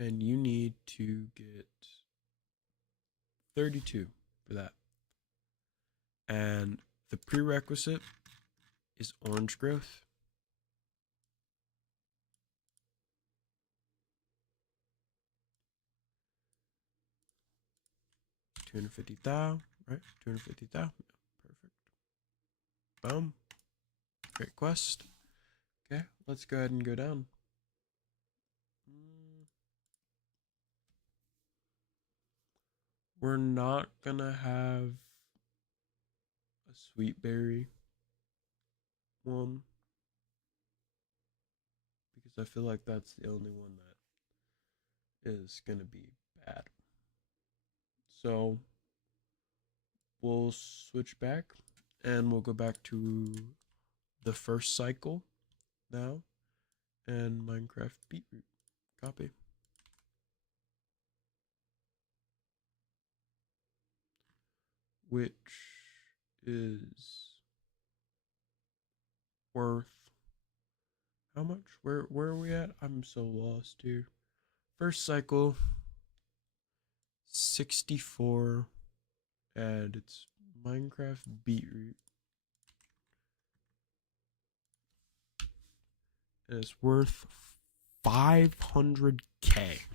And you need to get 32 for that. And the prerequisite is orange growth. $250,000, right? 250,000. Perfect. Boom. Great quest. Okay, let's go ahead and go down. We're not gonna have a sweet berry one because I feel like that's the only one that is gonna be bad. So we'll switch back and we'll go back to the first cycle now and Minecraft beetroot. Copy. Which is worth how much? Where are we at? I'm so lost here. First cycle 64 and it's Minecraft beetroot. And it's worth 500K.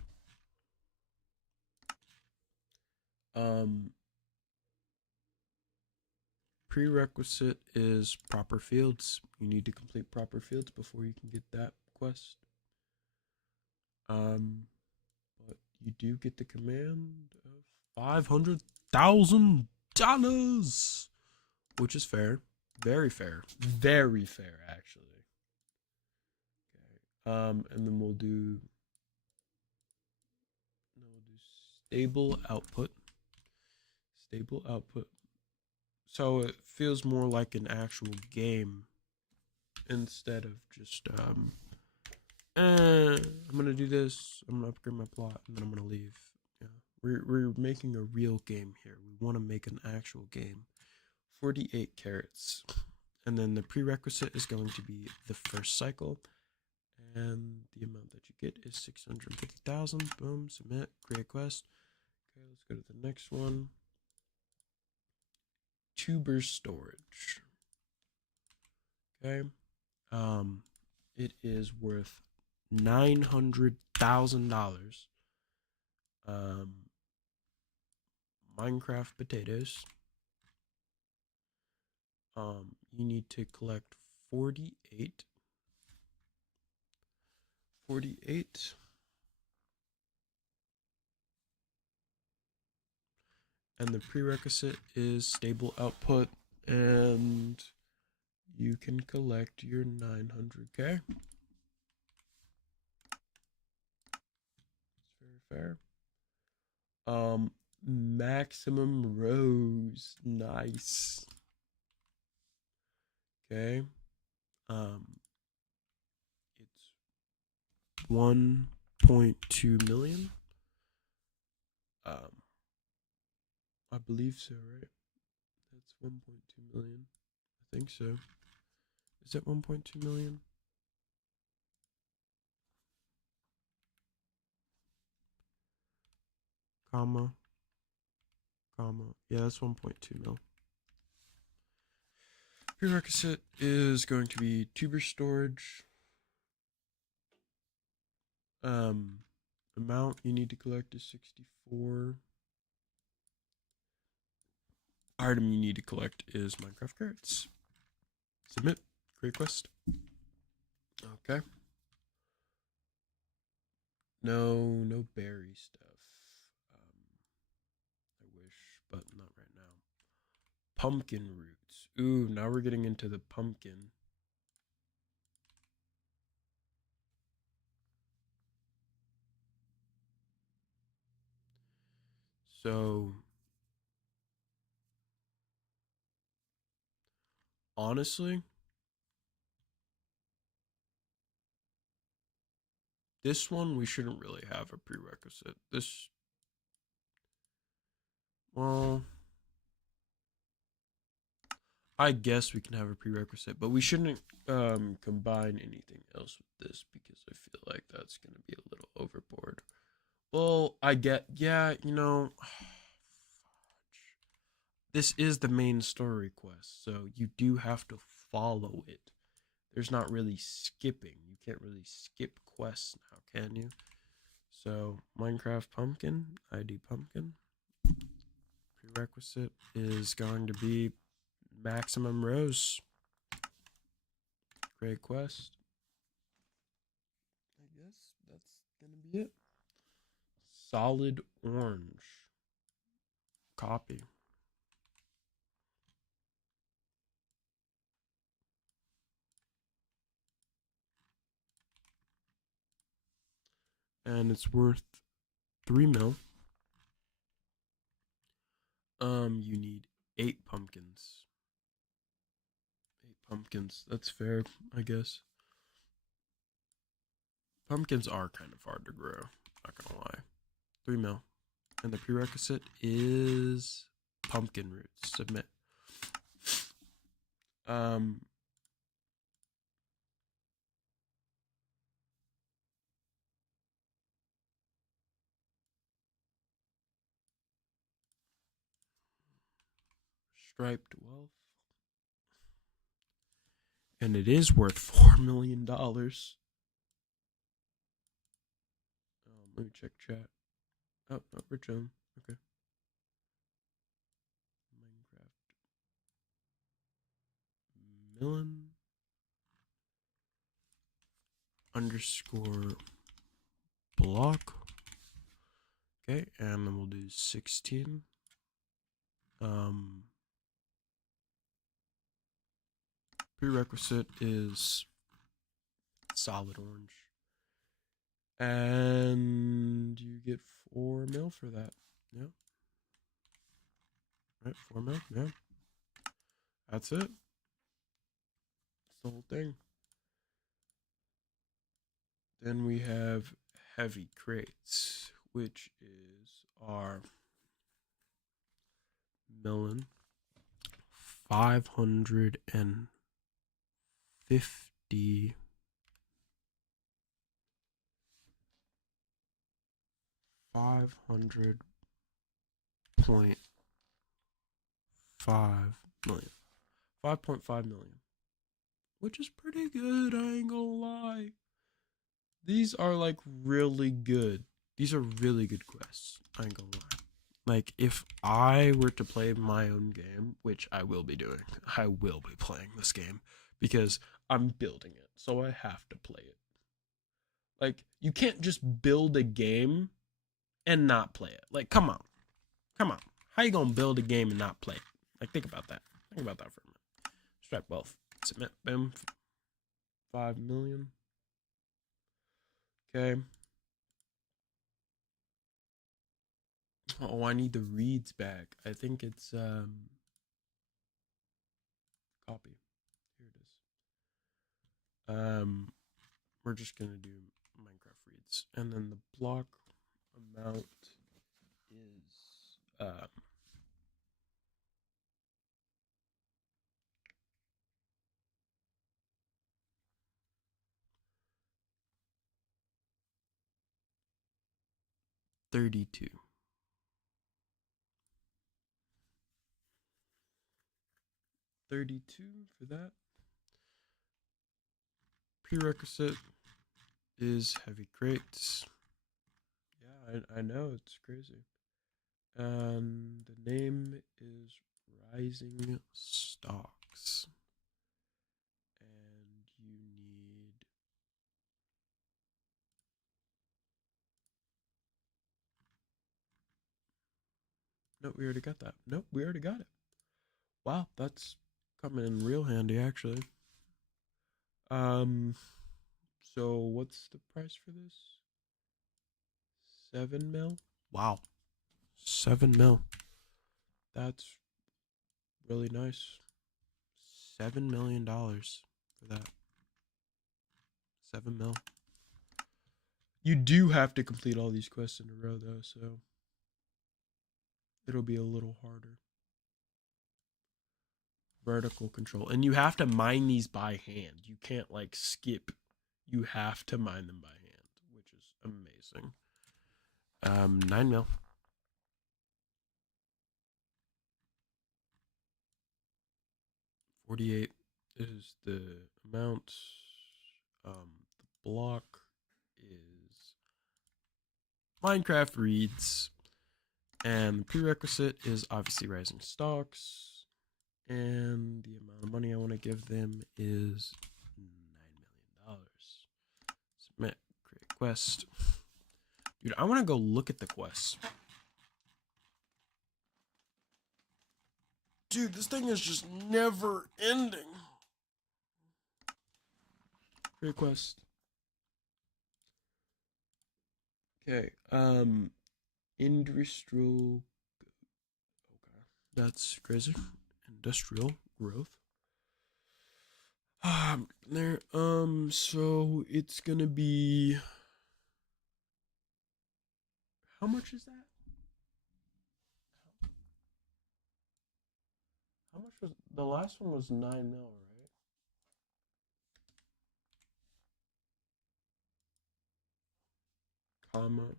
Prerequisite is proper fields. You need to complete proper fields before you can get that quest. But you do get the command of $500,000, which is fair, very fair, very fair actually. Okay. And then we'll do stable output. Stable output. So it feels more like an actual game instead of just I'm gonna do this, I'm gonna upgrade my plot, and then I'm gonna leave. Yeah. We're making a real game here. We want to make an actual game. 48 carats. And then the prerequisite is going to be the first cycle. And the amount that you get is 650,000. Boom, submit, create quest. Okay, let's go to the next one. Tuber storage. Okay. It is worth $900,000. Minecraft potatoes. You need to collect 48. And the prerequisite is stable output, and you can collect your 900k. It's very fair. Maximum rows, nice. Okay. It's 1.2 million. I believe so, right? That's 1.2 million. I think so. Is that 1.2 million? Comma. Yeah, that's 1.2 mil. Prerequisite is going to be tuber storage. Amount you need to collect is 64. Item you need to collect is Minecraft carrots. Submit. Create quest. Okay. No berry stuff. I wish, but not right now. Pumpkin roots. Ooh, now we're getting into the pumpkin. So, honestly, this one we shouldn't really have a prerequisite. Well, I guess we can have a prerequisite, but we shouldn't combine anything else with this because I feel like that's gonna be a little overboard. Well, yeah, this is the main story quest, so you do have to follow it. There's not really skipping. You can't really skip quests now, can you? So, Minecraft pumpkin, ID pumpkin. Prerequisite is going to be maximum rows. Great quest. I guess that's gonna be it. Solid orange. Copy. And it's worth 3 mil. You need 8 pumpkins. 8 pumpkins. That's fair, I guess. Pumpkins are kind of hard to grow, not gonna lie. 3 mil. And the prerequisite is pumpkin roots. Submit. Striped wealth. And it is worth $4 million. Let me check chat. Oh, not for Joan. Okay. Minecraft. Millen underscore block Okay, and then we'll do 16. Prerequisite is solid orange. And you get 4 mil for that. Yeah. Right, 4 mil, yeah. That's it. That's the whole thing. Then we have heavy crates, which is our melon 550 500.5 million. 5.5 million. Which is pretty good, I ain't gonna lie. These are like really good. These are really good quests, I ain't gonna lie. Like, if I were to play my own game, which I will be doing, I will be playing this game because I'm building it, so I have to play it. Like, you can't just build a game and not play it. Like, come on. Come on. How you gonna build a game and not play it? Like, think about that. Think about that for a minute. Strike both. Submit. Boom. 5 million. Okay. Oh, I need the reads back. I think it's copy. Here it is. We're just gonna do Minecraft reads, and then the block amount is 32. 32 for that. Prerequisite is heavy crates. Yeah, I know, it's crazy. And the name is Rising Stocks. And you need Nope, we already got that. Nope, we already got it. Wow, that's coming in real handy actually. So what's the price for this? 7 mil? Wow. 7 mil. That's really nice. $7 million for that. 7 mil. You do have to complete all these quests in a row though, so it'll be a little harder. Vertical control. And you have to mine these by hand. You can't like skip. You have to mine them by hand, which is amazing. 9 mil. $48 is the amount. The block is Minecraft reads. And the prerequisite is obviously Rising Stocks. And the amount of money I want to give them is $9 million. Submit, create quest. Dude, I want to go look at the quests. Dude, this thing is just never ending. Create quest. Okay, industrial. Okay, that's crazy. Industrial growth. There. So it's gonna be. How much is that? How much was the last one? Was 9 mil, right? Comma.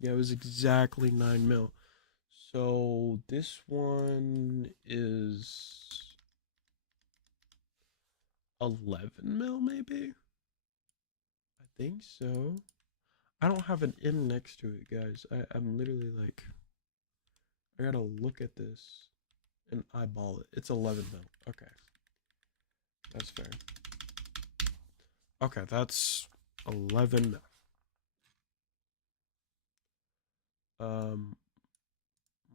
Yeah, it was exactly 9 mil. So this one is 11 mil, maybe? I think so. I don't have an M next to it, guys. I'm literally like, I gotta look at this and eyeball it. It's 11 mil. Okay. That's fair. Okay, that's 11 mil.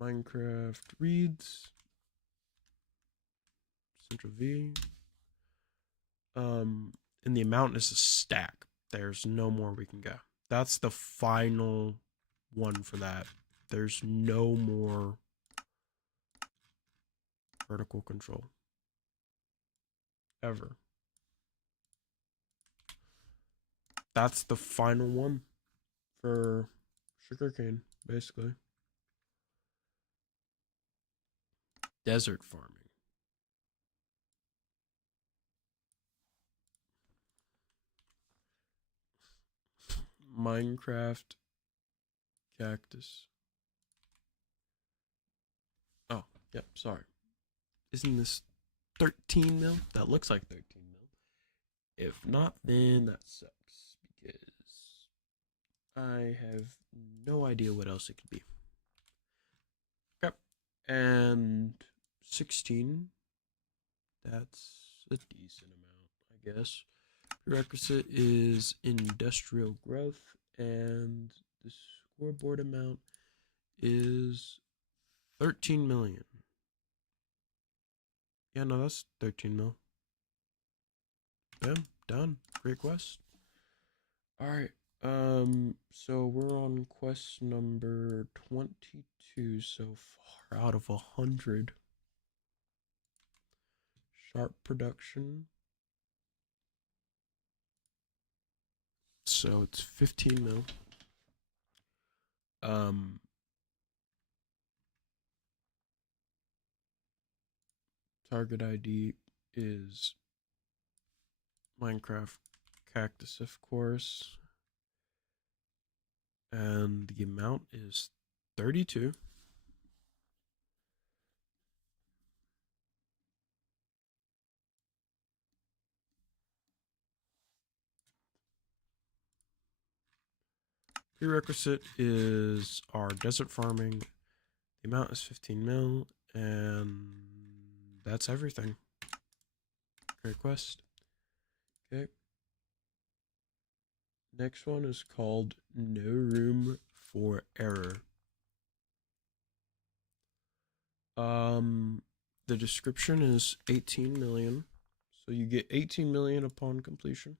Minecraft reads Central V. And the amount is a stack. There's no more we can go. That's the final one for that. There's no more vertical control ever. That's the final one for sugarcane, basically. Desert farming. Minecraft cactus. Oh, yep, sorry. Isn't this 13 mil? That looks like 13 mil. If not, then that sucks because I have no idea what else it could be. Okay. And 16. That's a decent amount, I guess. Prerequisite is industrial growth, and the scoreboard amount is 13 million. Yeah, no, that's 13 mil. Bam, done. Great quest. Alright, so we're on quest number 22 so far out of 100. Sharp production. So it's 15 mil. Target ID is Minecraft cactus, of course. And the amount is 32. Prerequisite is our desert farming. The amount is 15 mil, and that's everything. Great quest. Okay. Next one is called No Room for Error. The description is 18 million. So you get 18 million upon completion.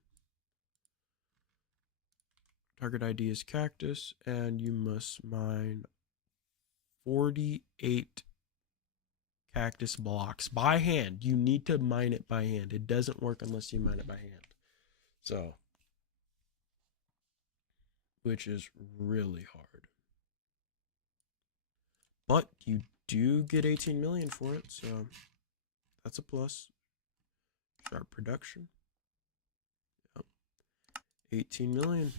Target ID is cactus, and you must mine 48 cactus blocks by hand. You need to mine it by hand. It doesn't work unless you mine it by hand. So, which is really hard. But you do get 18 million for it, so that's a plus. Sharp production. Yep. 18 million.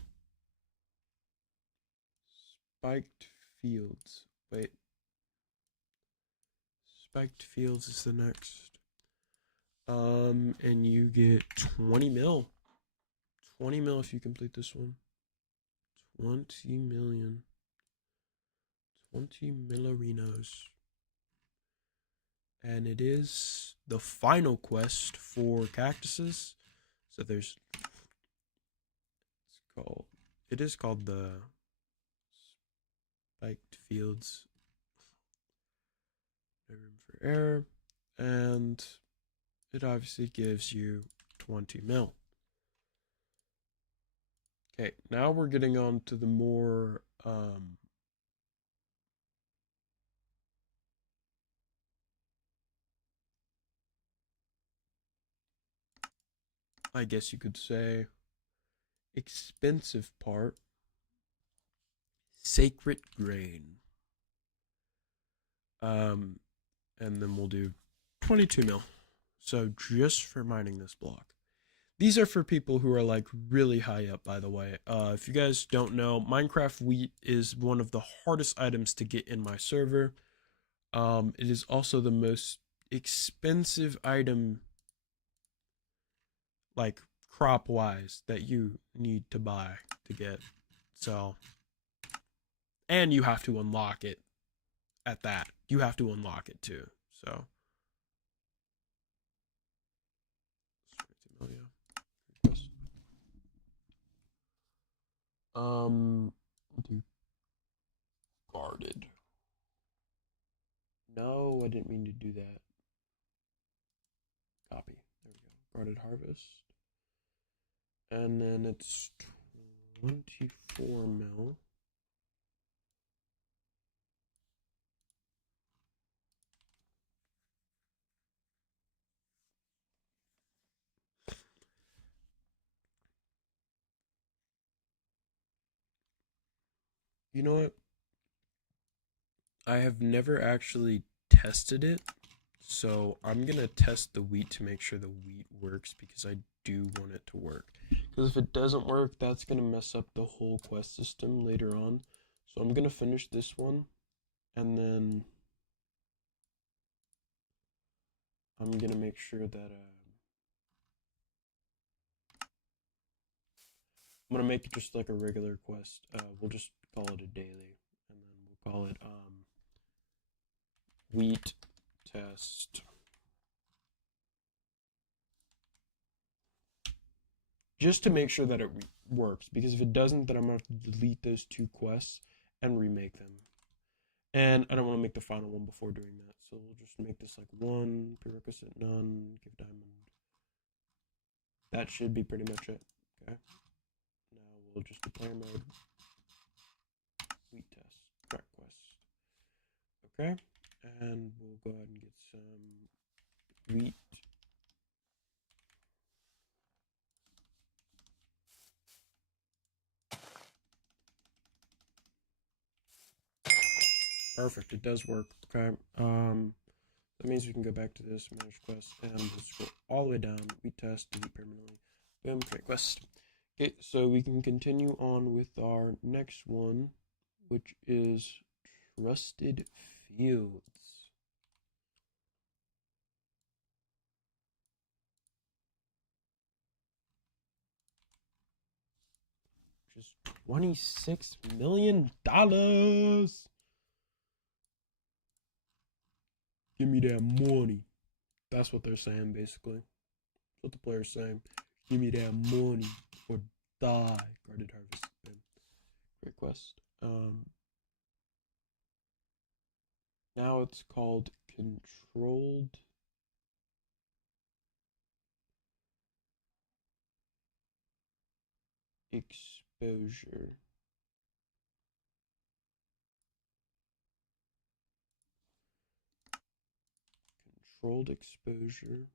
Spiked fields. Wait. Spiked fields is the next. And you get 20 mil. 20 mil if you complete this one. 20 million. 20 millerinos. And it is the final quest for cactuses. So it is called the Spiked Fields. No room for error. And it obviously gives you 20 mil. Okay, now we're getting on to the more I guess you could say expensive part. Sacred grain. And then we'll do 22 mil. So just for mining this block. These are for people who are like really high up, by the way. If you guys don't know, Minecraft wheat is one of the hardest items to get in my server. It is also the most expensive item, like crop wise, that you need to buy to get. So, and you have to unlock it at that. You have to unlock it too. So, do discarded. No, I didn't mean to do that. Copy. There we go. Guarded harvest. And then it's 24 mil. You know what? I have never actually tested it, so I'm gonna test the wheat to make sure the wheat works because I do want it to work. Because if it doesn't work, that's gonna mess up the whole quest system later on. So I'm gonna finish this one, and then I'm gonna make sure that I'm gonna make it just like a regular quest. We'll just call it a daily, and then we'll call it wheat test. Just to make sure that it works, because if it doesn't, then I'm gonna have to delete those two quests and remake them. And I don't want to make the final one before doing that, so we'll just make this like one prerequisite, none, give diamond. That should be pretty much it. Okay. Now we'll just do player mode, wheat test, track quest. Okay, and we'll go ahead and get some wheat. Perfect, it does work. Okay. That means we can go back to this manage quest and we'll scroll all the way down. We test, delete permanently. Boom, create quest. Okay, so we can continue on with our next one, which is Trusted Fields. Which is $26 million. Give me that money. That's what they're saying, basically. That's what the player's saying. Give me that money or die. Guarded harvest. Boom. Great quest. Now it's called Controlled Exposure. Controlled Exposure.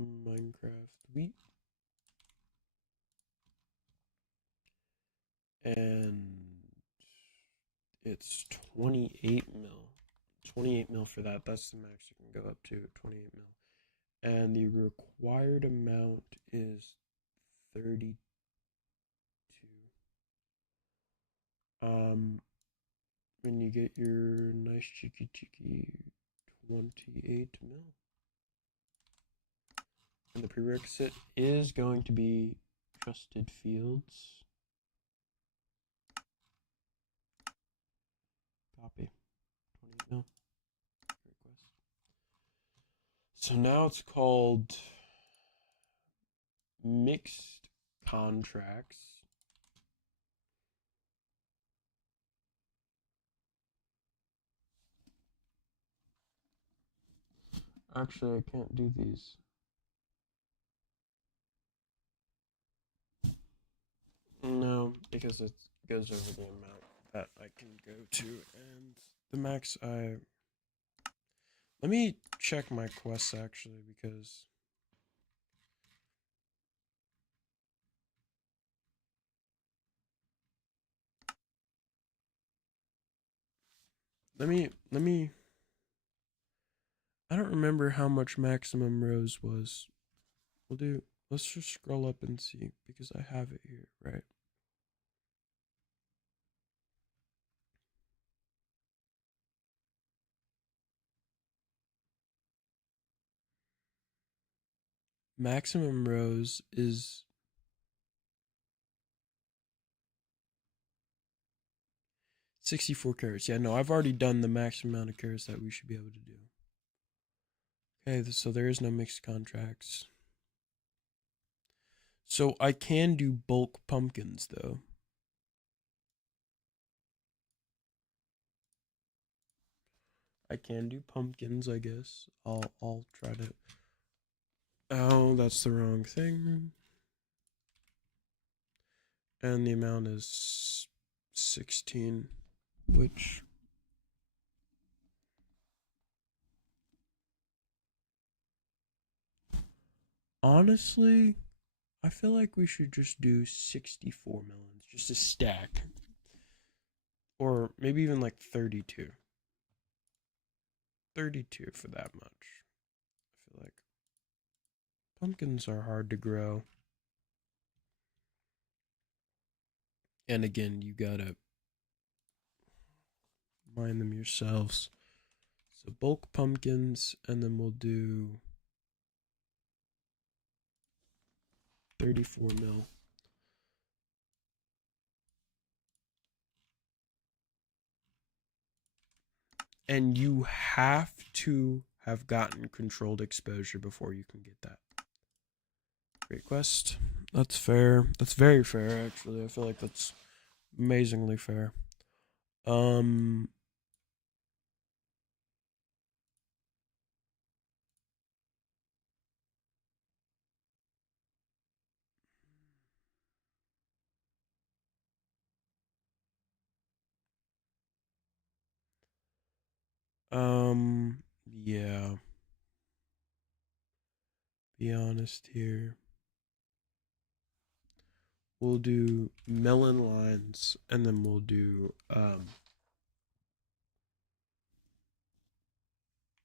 Minecraft wheat. And it's 28 mil. 28 mil for that. That's the max you can go up to. 28 mil. And the required amount is 32. When you get your nice cheeky 28 mil. And the prerequisite is going to be Trusted Fields. Copy. 28 mil. Request. So now it's called Mixed Contracts. Actually, I can't do these. No, because it goes over the amount that I can go to, and the max I... Let me check my quests, actually, because... Let me... I don't remember how much maximum rows was. Let's just scroll up and see, because I have it here, right? Maximum rows is 64 carrots. Yeah, no, I've already done the maximum amount of carrots that we should be able to do. Okay, so there is no mixed contracts. So I can do bulk pumpkins, though. I can do pumpkins, I guess. I'll try to. Oh, that's the wrong thing. And the amount is 16, which honestly, I feel like we should just do 64 melons, just a stack. Or maybe even like 32. 32 for that much. I feel like pumpkins are hard to grow. And again, you gotta mine them yourselves. So bulk pumpkins, and then we'll do 34 mil. And you have to have gotten controlled exposure before you can get that. Great quest. That's fair. That's very fair, actually. I feel like that's amazingly fair. Um yeah. Be honest here. We'll do melon lines, and then we'll do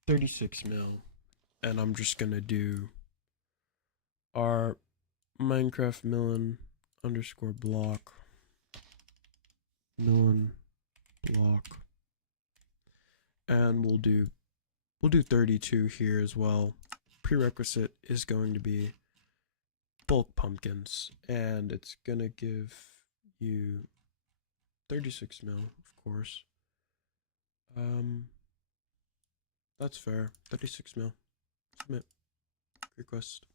36 mil. And I'm just gonna do our Minecraft melon underscore block melon block, and we'll do 32 here as well. Prerequisite is going to be bulk pumpkins, and it's gonna give you 36 mil, of course. That's fair. 36 mil. Submit request.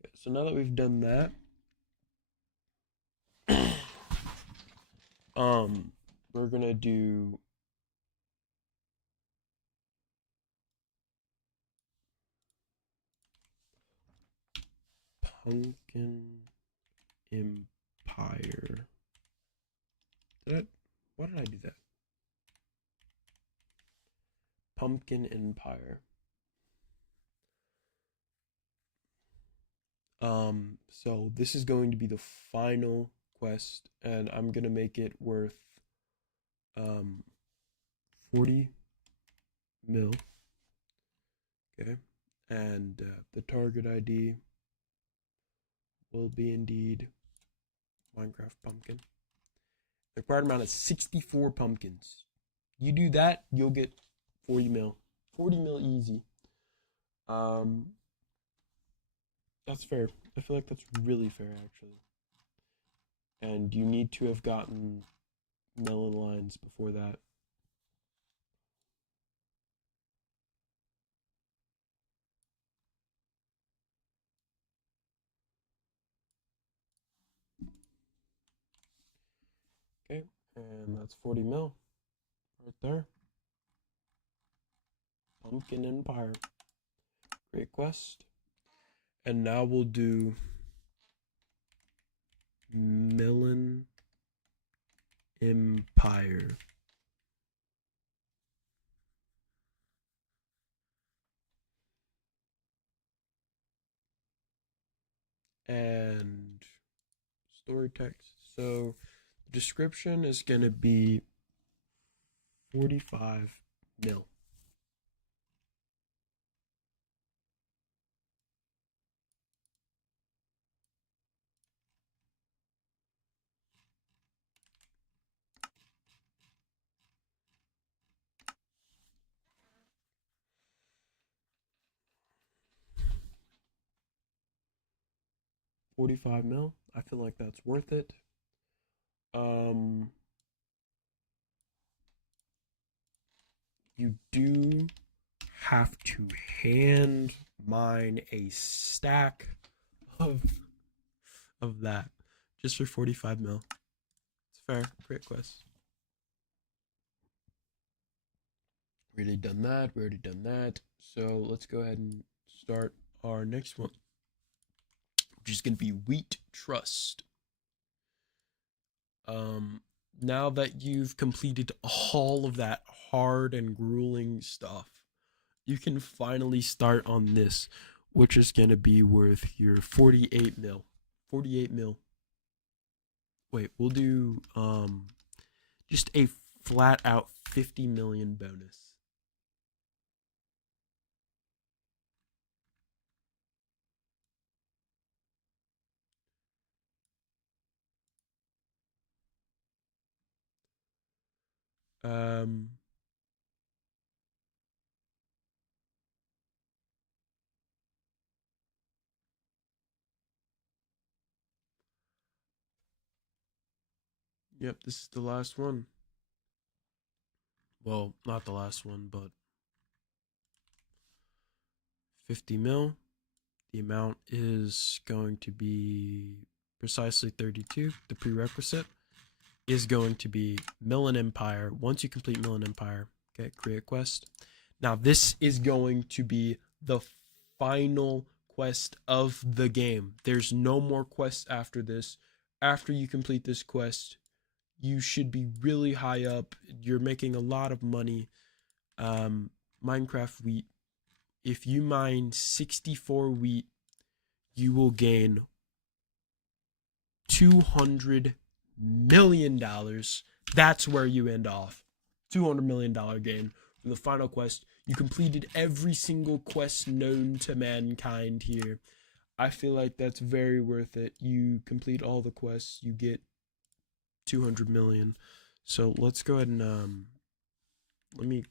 Okay, so now that we've done that, we're gonna do Pumpkin Empire. Why did I do that? Pumpkin Empire. So this is going to be the final quest, and I'm gonna make it worth 40 mil. Okay, and the target ID will be indeed Minecraft pumpkin. The required amount is 64 pumpkins. You do that, you'll get 40 mil. 40 mil easy. That's fair. I feel like that's really fair, actually. And you need to have gotten melon lines before that. Okay, and that's 40 mil right there. Pumpkin Empire. Great quest. And now we'll do Melon Empire. And story text. So the description is going to be 45 mil. $45 mil. I feel like that's worth it. You do have to hand mine a stack of that just for 45 mil. It's fair. Great quest. We already done that. We already done that. So let's go ahead and start our next one, which is going to be Wheat Trust. Now that you've completed all of that hard and grueling stuff, you can finally start on this, which is going to be worth your 48 mil. 48 mil. Wait, we'll do just a flat out 50 million bonus. Um Yep, this is the last one. Well, not the last one, but 50 mil. The amount is going to be precisely 32. The prerequisite is going to be Millen Empire. Once you complete Millen Empire, okay, create quest. Now, this is going to be the final quest of the game. There's no more quests after this. After you complete this quest, you should be really high up. You're making a lot of money. Minecraft wheat. If you mine 64 wheat, you will gain $200 million. That's where you end off. $200 million gain for the final quest. You completed every single quest known to mankind here. I feel like that's very worth it. You complete all the quests, you get 200 million. So let's go ahead and let me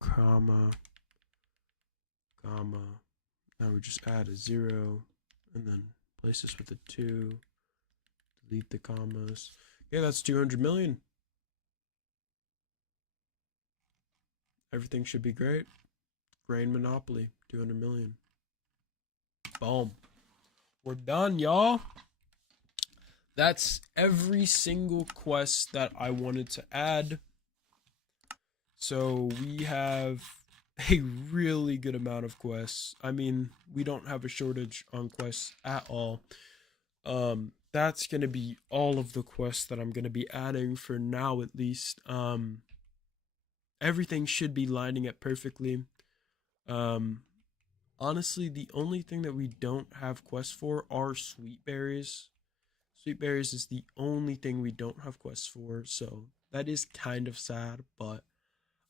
comma. Now we just add a 0 and then place this with a 2. Delete the commas. Yeah, that's 200 million. Everything should be great. Grain Monopoly, 200 million. Boom. We're done, y'all. That's every single quest that I wanted to add. So we have a really good amount of quests. I mean, we don't have a shortage on quests at all. That's going to be all of the quests that I'm going to be adding for now, at least. Everything should be lining up perfectly. Honestly, the only thing that we don't have quests for are sweet berries. Sweet berries is the only thing we don't have quests for, so that is kind of sad, but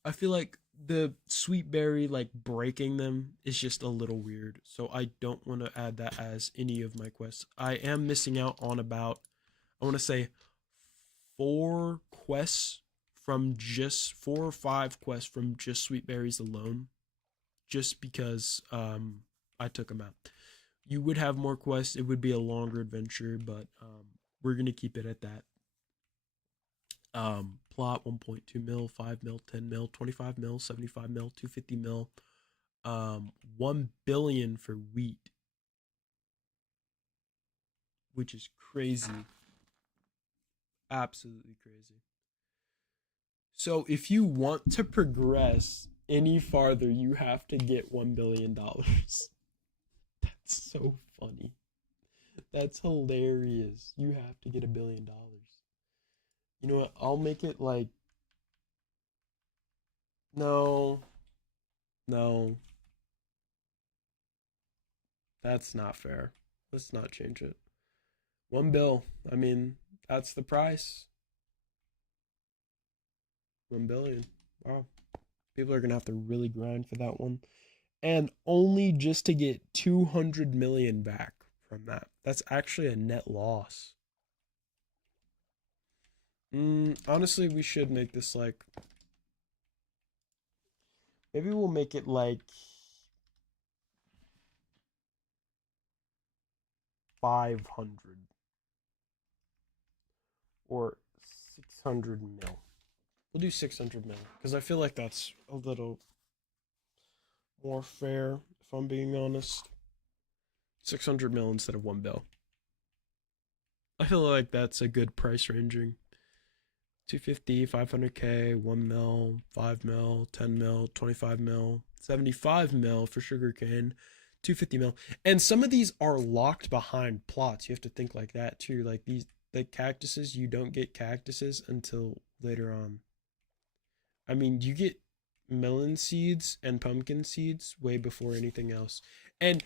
I feel like the sweet berry, like breaking them, is just a little weird, so I don't want to add that as any of my quests. I am missing out on about, I want to say, 4 quests from just 4 or 5 quests from just sweet berries alone, just because I took them out. You would have more quests. It would be a longer adventure, but we're gonna keep it at that. Plot 1.2 mil, 5 mil, 10 mil, 25 mil, 75 mil, 250 mil, 1 billion for wheat, which is crazy, absolutely crazy. So if you want to progress any farther, you have to get $1 billion. That's so funny. That's hilarious. You have to get $1 billion. You know what? I'll make it like, no, no, that's not fair. Let's not change it. 1 bill. I mean, that's the price. 1 billion. Wow. People are gonna have to really grind for that one. And only just to get 200 million back from that. That's actually a net loss. Honestly, we should make this like, maybe we'll make it like 500 or 600 mil. We'll do 600 mil because I feel like that's a little more fair, if I'm being honest. 600 mil instead of 1 bill. I feel like that's a good price ranging. 250, 500K, 1 mil, 5 mil, 10 mil, 25 mil, 75 mil for sugarcane, 250 mil. And some of these are locked behind plots. You have to think like that too. Like these, the cactuses, you don't get cactuses until later on. I mean, you get melon seeds and pumpkin seeds way before anything else. And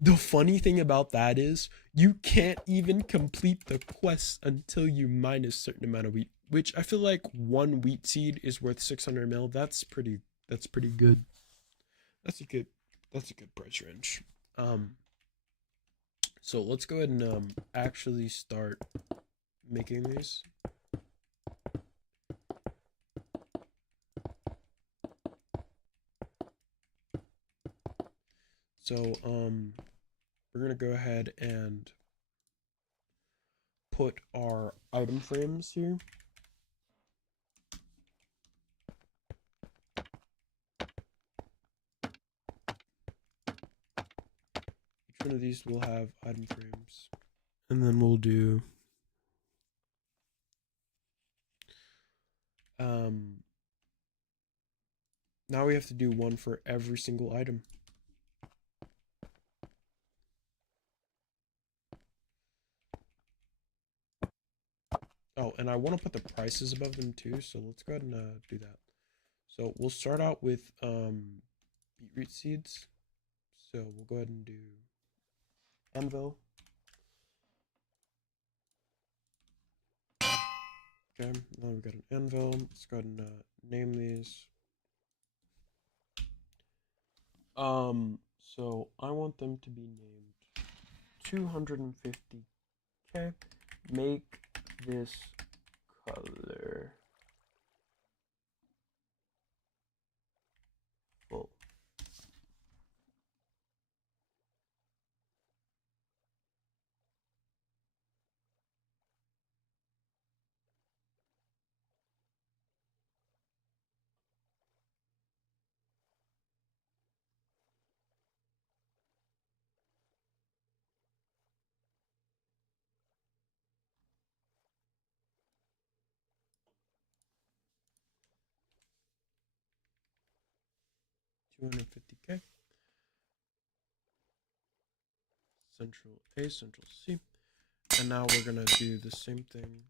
the funny thing about that is you can't even complete the quest until you mine a certain amount of wheat, which I feel like one wheat seed is worth 600 mil. That's pretty good. That's a good that's a good price range. Um so let's go ahead and actually start making these. So we're going to go ahead and put our item frames here. Each one of these will have item frames. And then we'll do now we have to do one for every single item. Oh, and I want to put the prices above them too, so let's go ahead and do that. So we'll start out with beetroot seeds. So we'll go ahead and do anvil. Okay, now we've got an anvil. Let's go ahead and name these. So I want them to be named 250K. Make this color full. $250K. Central A, Central C. And now we're gonna do the same thing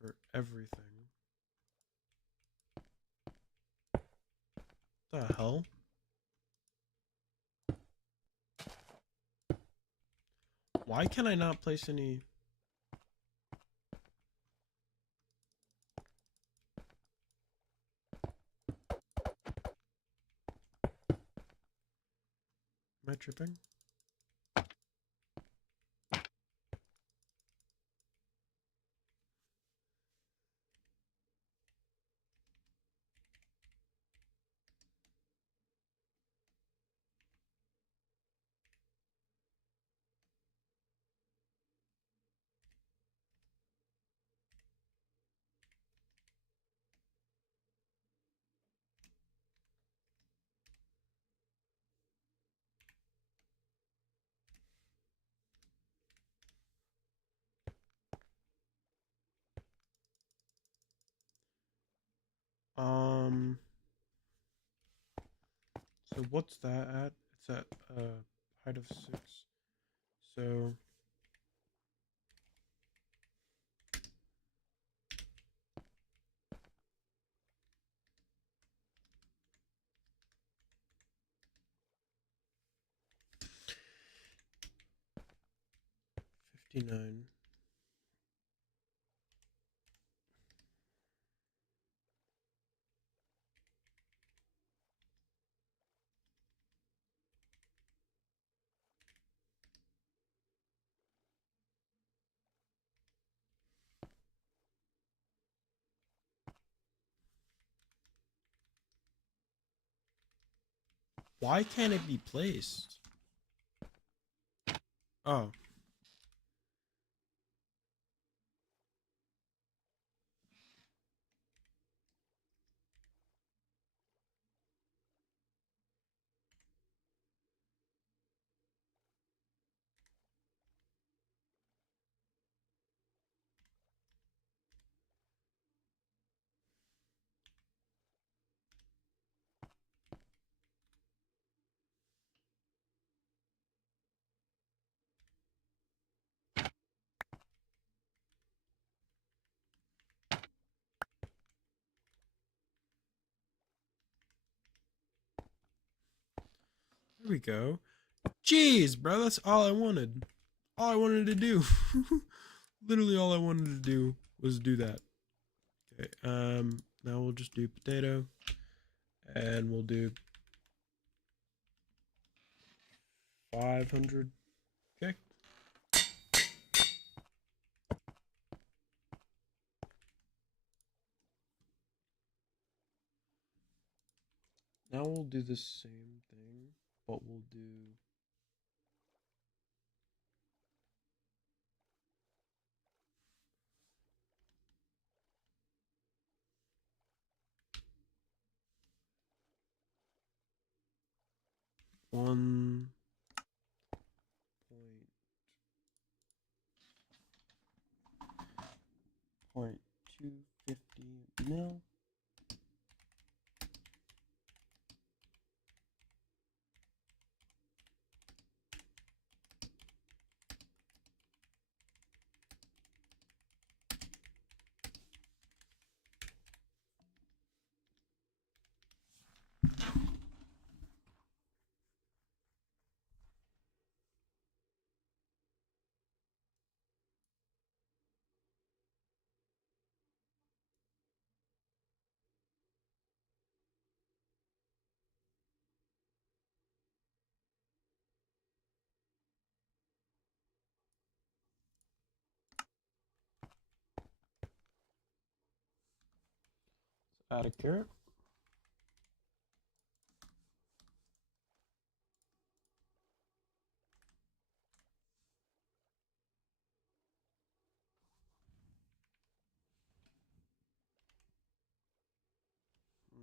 for everything. The hell? Why can I not place any? Am I tripping? So what's that at? It's at height of 6. So $59. Why can't it be placed? Oh. we go. Jeez, bro, that's all I wanted. All I wanted to do. Literally all I wanted to do was do that. Okay, now we'll just do potato. And we'll do 500. Okay. Now we'll do the same thing, but we'll do one point 250 mil. Add a carrot.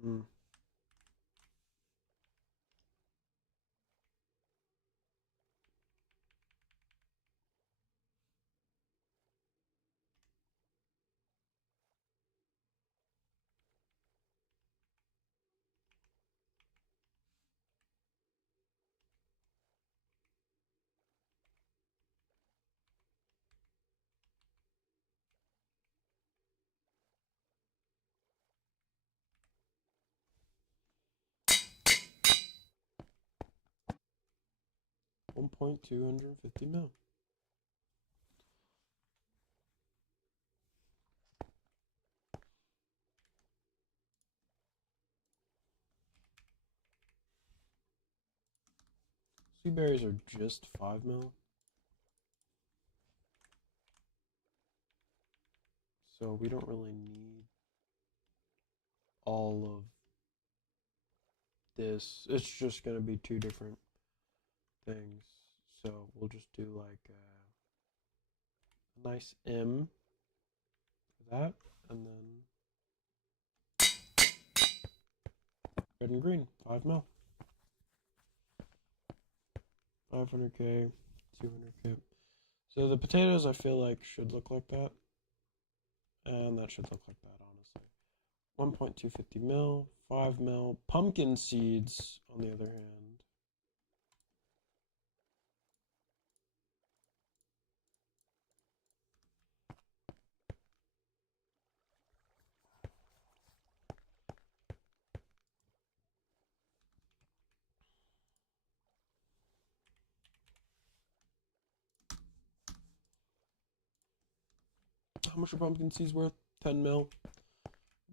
Mm. One point 250 mil. Sea berries are just 5 mil. So we don't really need all of this. It's just going to be two different things. So we'll just do like a nice M for that. And then red and green, 5 mil. 500k, 200k. So the potatoes I feel like should look like that. And that should look like that, honestly. 1.250 mil, 5 mil. Pumpkin seeds, on the other hand. How much are pumpkin seeds worth? 10 mil.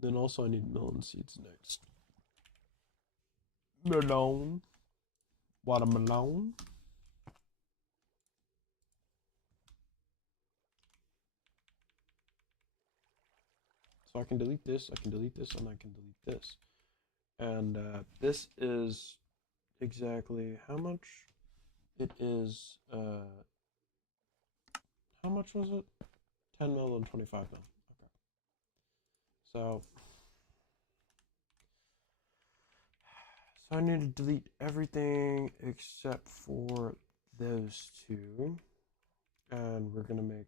Then also I need melon seeds next. Melon. Watermelon. So I can delete this, I can delete this, and I can delete this. And this is exactly how much? It is, how much was it? 10 mil and 25 mil. Okay. So I need to delete everything except for those two. And we're going to make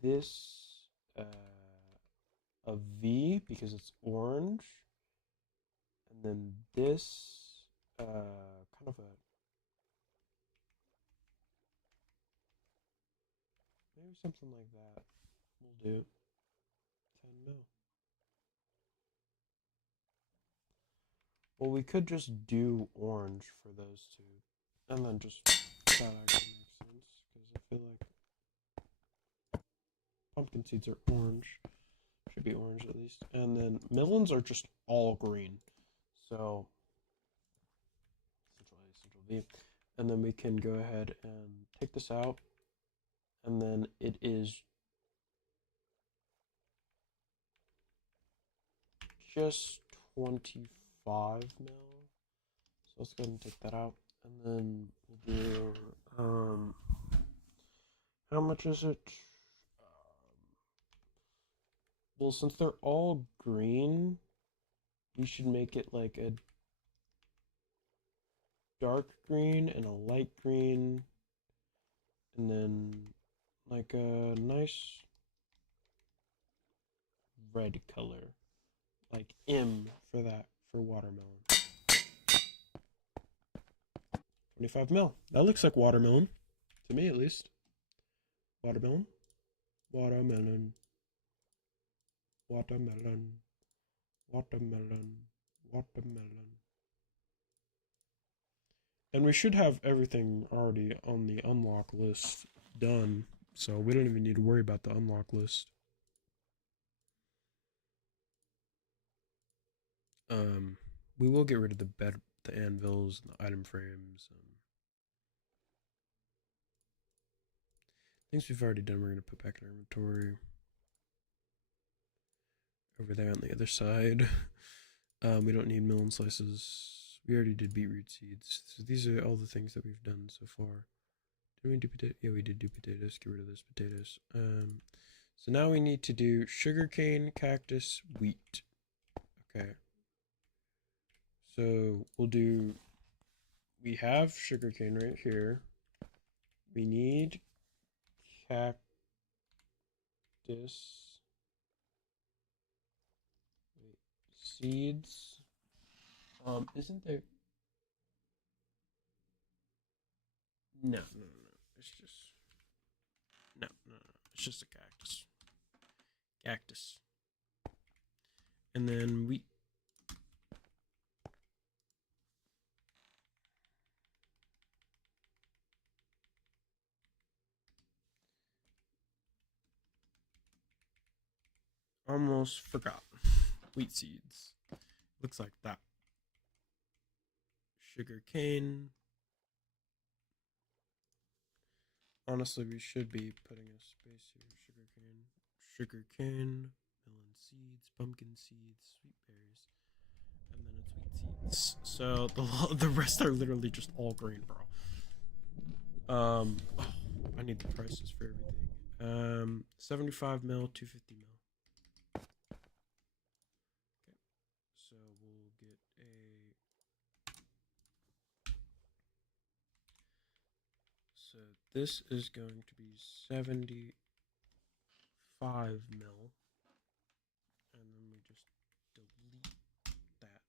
this a V because it's orange. And then this kind of a, maybe something like that. We'll do 10 mil. Well, we could just do orange for those two. And then just that actually makes sense because I feel like pumpkin seeds are orange. Should be orange at least. And then melons are just all green. So Central A, Central B. And then we can go ahead and take this out. And then it is just 25 mil. So let's go ahead and take that out. And then we'll do, how much is it? Well, since they're all green, we should make it like a dark green and a light green, and then like a nice red color, like M for that, for watermelon. 25 mil. That looks like watermelon, to me at least. Watermelon, watermelon, watermelon, watermelon, watermelon. And we should have everything already on the unlock list done, so we don't even need to worry about the unlock list. We will get rid of the anvils, and the item frames. Things we've already done, we're gonna put back in our inventory. Over there on the other side, we don't need melon slices. We already did beetroot seeds. So these are all the things that we've done so far. Did we do potato? Yeah, we did do potatoes. Get rid of those potatoes. So now we need to do sugarcane, cactus, wheat. Okay. So we'll do, we have sugarcane right here. We need cactus. Wait, seeds. Isn't there? No, no, no, no. It's just no, no, no. It's just a cactus. Cactus. And then wheat. Almost forgot. Wheat seeds. Looks like that. Sugar cane. Honestly, we should be putting a space here. Sugar cane, melon seeds, pumpkin seeds, sweet berries, and then it's wheat seeds. So the rest are literally just all green, bro. Oh, I need the prices for everything. 75 mil, 250 mil. So we'll get a. So this is going to be 75 mil. And then we just delete that.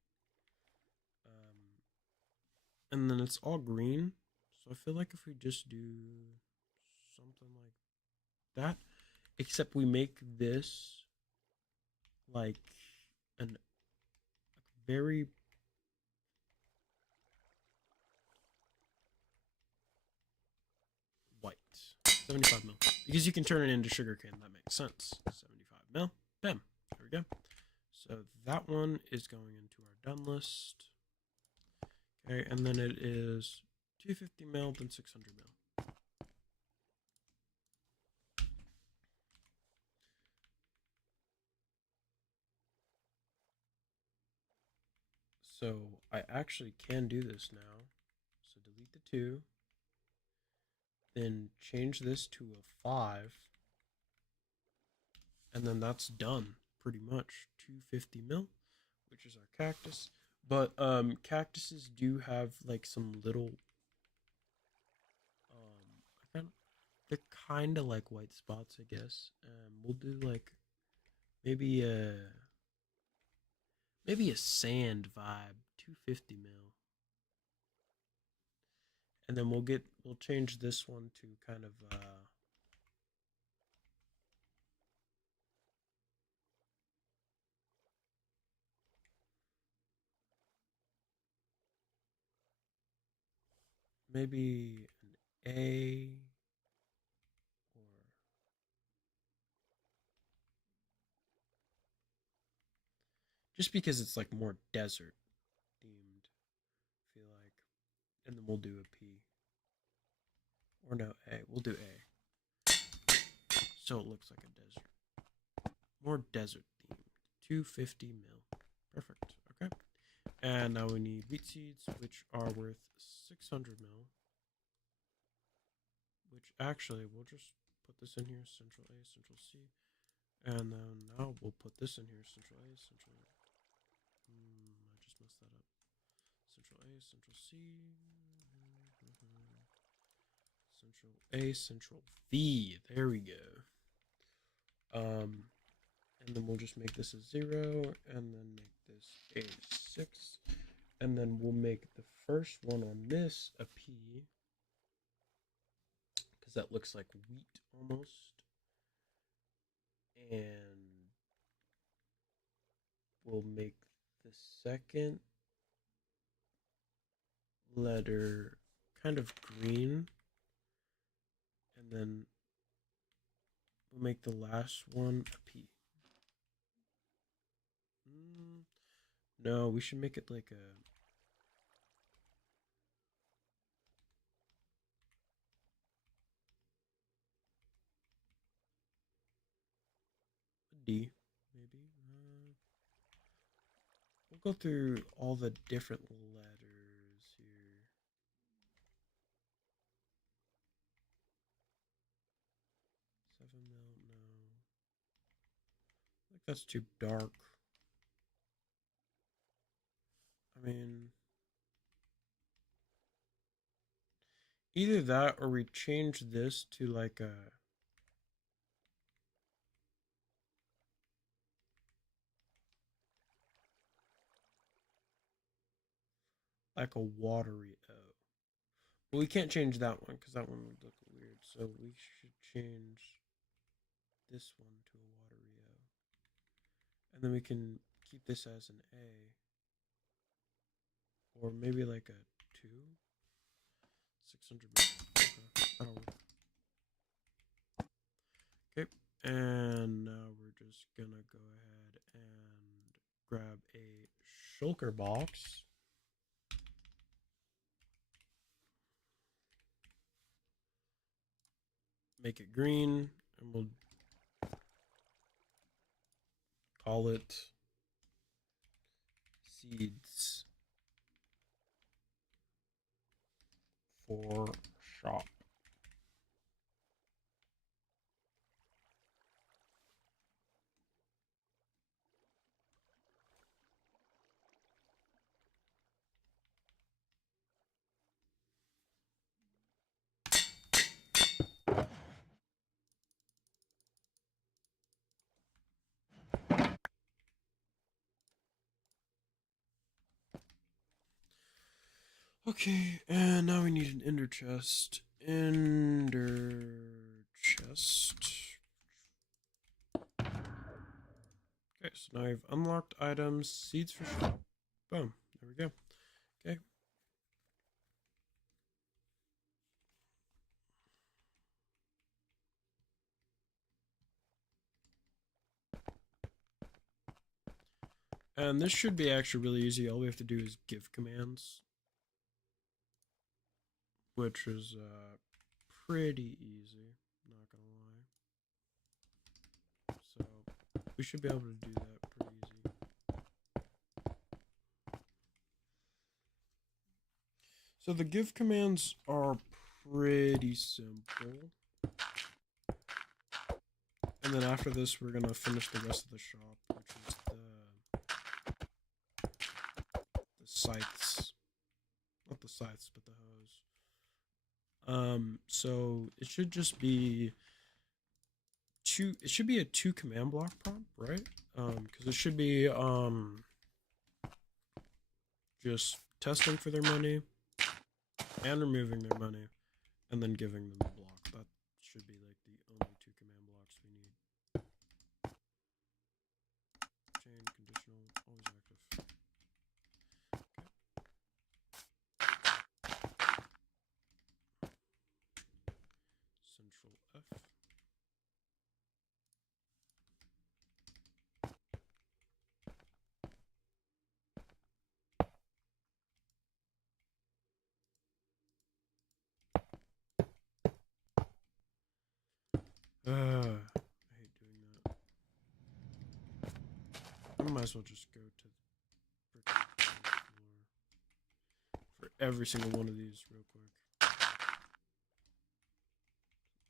And then it's all green. So I feel like if we just do something like that, except we make this like an very white. 75 mil. Because you can turn it into sugarcane. That makes sense. 75 mil. Bam. There we go. So that one is going into our done list. Okay, and then it is 250 mil, then 600 mil. So I actually can do this now. So delete the 2. Then change this to a 5. And then that's done, pretty much. 250 mil, which is our cactus. But cactuses do have like some little they're kind of like white spots, I guess. We'll do like maybe a sand vibe, 250 mil. And then we'll change this one to kind of maybe an A or just because it's like more desert themed, I feel like. And then we'll do a P. Or no, A. We'll do A. So it looks like a desert. More desert themed. 250 mil. Perfect. Okay. And now we need wheat seeds, which are worth 600 mil. Which actually, we'll just put this in here, Central A, Central C. And then now we'll put this in here, Central A, Central... I just messed that up. Central A, Central C... Central A, Central V. There we go. And then we'll just make this a 0, and then make this a 6. And then we'll make the first one on this a P, because that looks like wheat almost. And we'll make the second letter kind of green. And then we'll make the last one a P. No, we should make it like a D, maybe. We'll go through all the different letters here. Seven mil, no. I think that's too dark. I mean, either that or we change this to like a watery O. But we can't change that one because that one would look weird. So we should change this one to a watery O. And then we can keep this as an A. Or maybe like a 2. 600 minutes. Okay, that'll work. Okay, and now we're just gonna go ahead and grab a shulker box. Make it green, and we'll call it seeds for shop. Okay, and now we need an ender chest. Ender chest. Okay, so now we've unlocked items, seeds for shop. Boom, there we go. Okay. And this should be actually really easy. All we have to do is give commands, which is pretty easy, not gonna lie. So we should be able to do that pretty easy. So the give commands are pretty simple. And then after this, we're gonna finish the rest of the shop, which is the scythes. Not the scythes, but the hoes. So it should just be two. It should be a 2 command block prompt, right? Because it should be just testing for their money and removing their money, and then giving them the block. That should be like the only 2 command blocks we need. Chain conditional, always active. Okay. I hate doing that. I might as well just go to the floor for every single one of these real quick.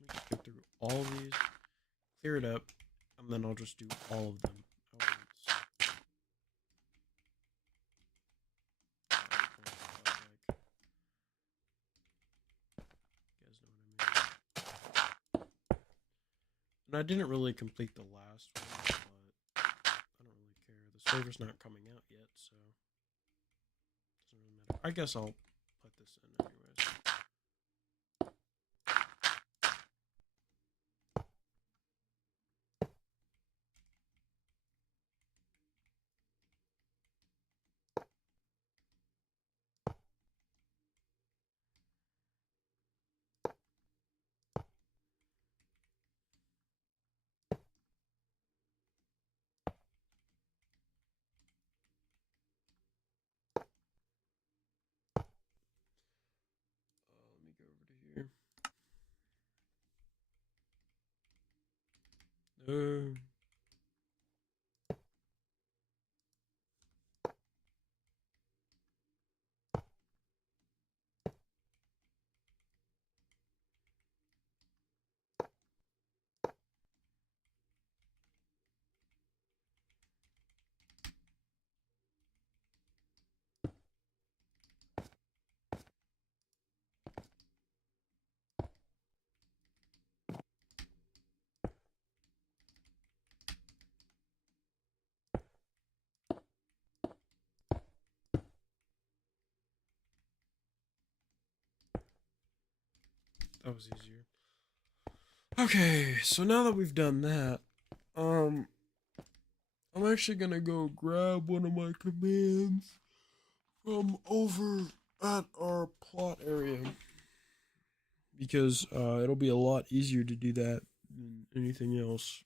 Let me just go through all of these, clear it up, and then I'll just do all of them at once. You guys know what I mean. And I didn't really complete the last one, but I don't really care. The server's not coming out yet, so it doesn't really matter. I guess I'll put this in anyways. Let me go over to here. No. That was easier. Okay, so now that we've done that, I'm actually gonna go grab one of my commands from over at our plot area because it'll be a lot easier to do that than anything else.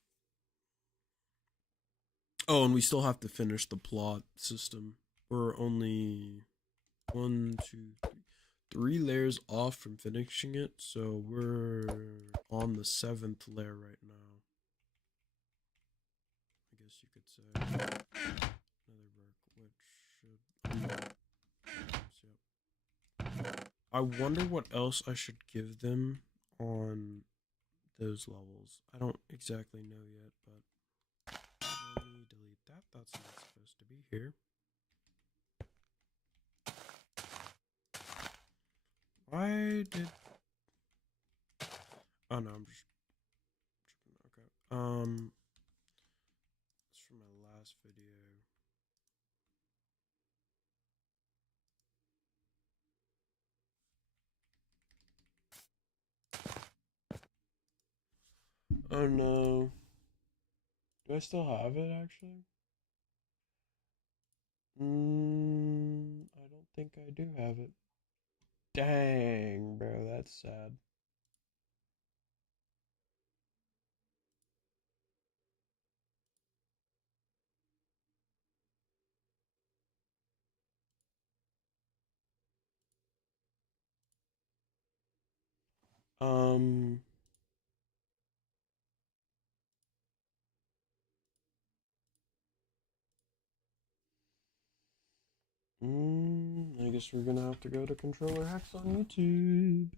Oh, and we still have to finish the plot system. We're only one, two, three layers off from finishing it, so we're on the 7th layer right now. I guess you could say another work, which should. I wonder what else I should give them on those levels. I don't exactly know yet, but let me delete that. That's not supposed to be here. Why did? Oh no, I'm just tripping. Okay. It's from my last video. Oh no. Do I still have it actually? I don't think I do have it. Dang, bro, that's sad. Um, I guess we're gonna have to go to controller hacks on YouTube.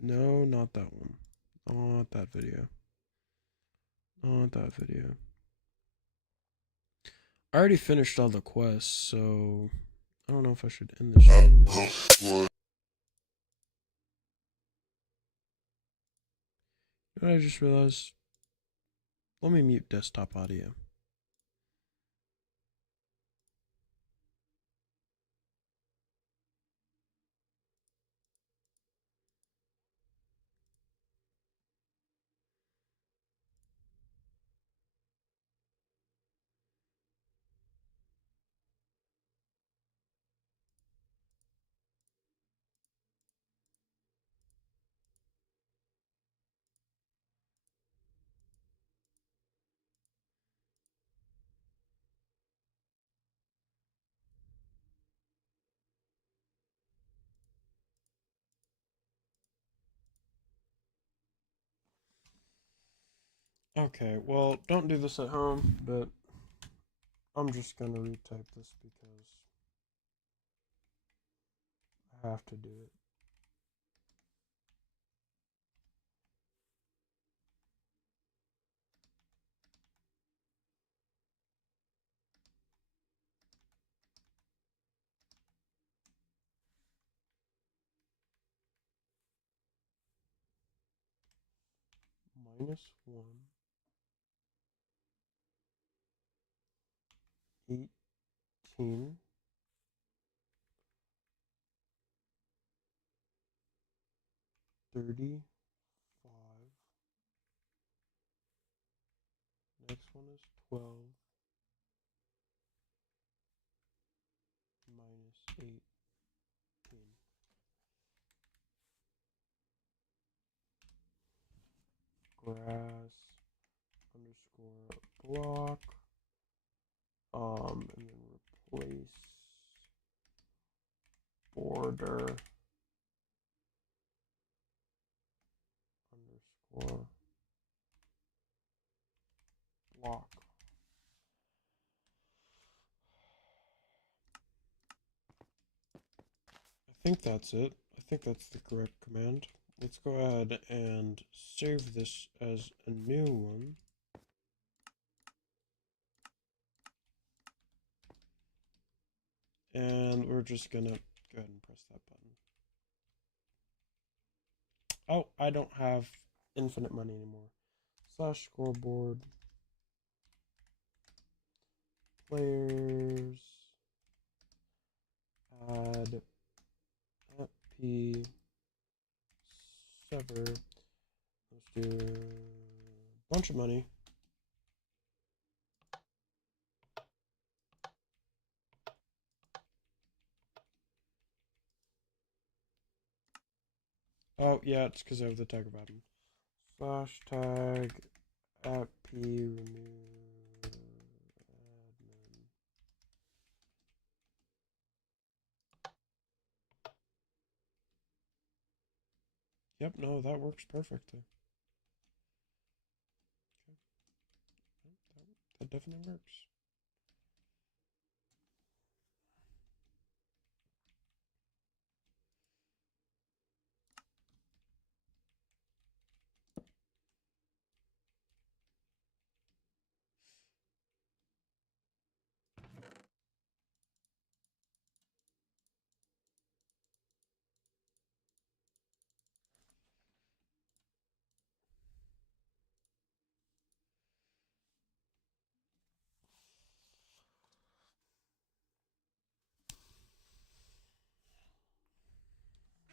No, not that one. Not that video. Not that video. I already finished all the quests, so I don't know if I should end the stream though. You know what I just realized? Let me mute desktop audio. Okay, well, don't do this at home, but I'm just gonna retype this because I have to do it. -1, 18, 35. Next one is 12 -18. Grass underscore block. And then replace border underscore block. I think that's it. I think that's the correct command. Let's go ahead and save this as a new one. And we're just gonna go ahead and press that button. Oh, I don't have infinite money anymore. Slash scoreboard. Players. Add p sever. Let's do a bunch of money. Oh, yeah, it's because I have the tag button. Slash tag at p remove admin. Yep, no, that works perfectly. Okay. That definitely works.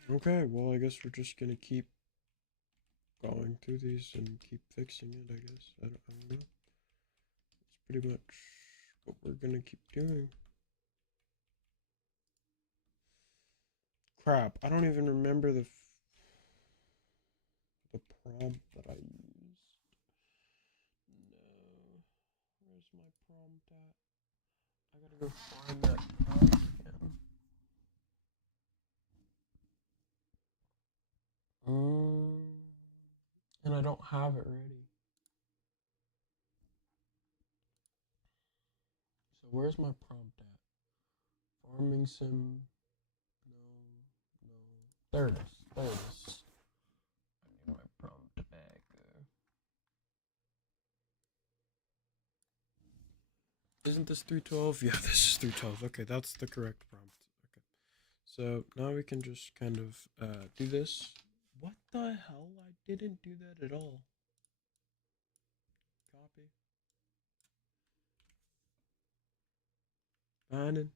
Okay, well, I guess we're just gonna keep going through these and keep fixing it, I guess. I don't know. It's pretty much what we're gonna keep doing. Crap, I don't even remember the prompt that I used. No. Where's my prompt at? I gotta go find that prompt again. And I don't have it ready. So where's my prompt at? Farming sim. No, no. There it is. There it is. I need my prompt back. Isn't this 312? Yeah, this is 312. Okay, that's the correct prompt. Okay. So now we can just kind of do this. What the hell? I didn't do that at all. Copy. Finding.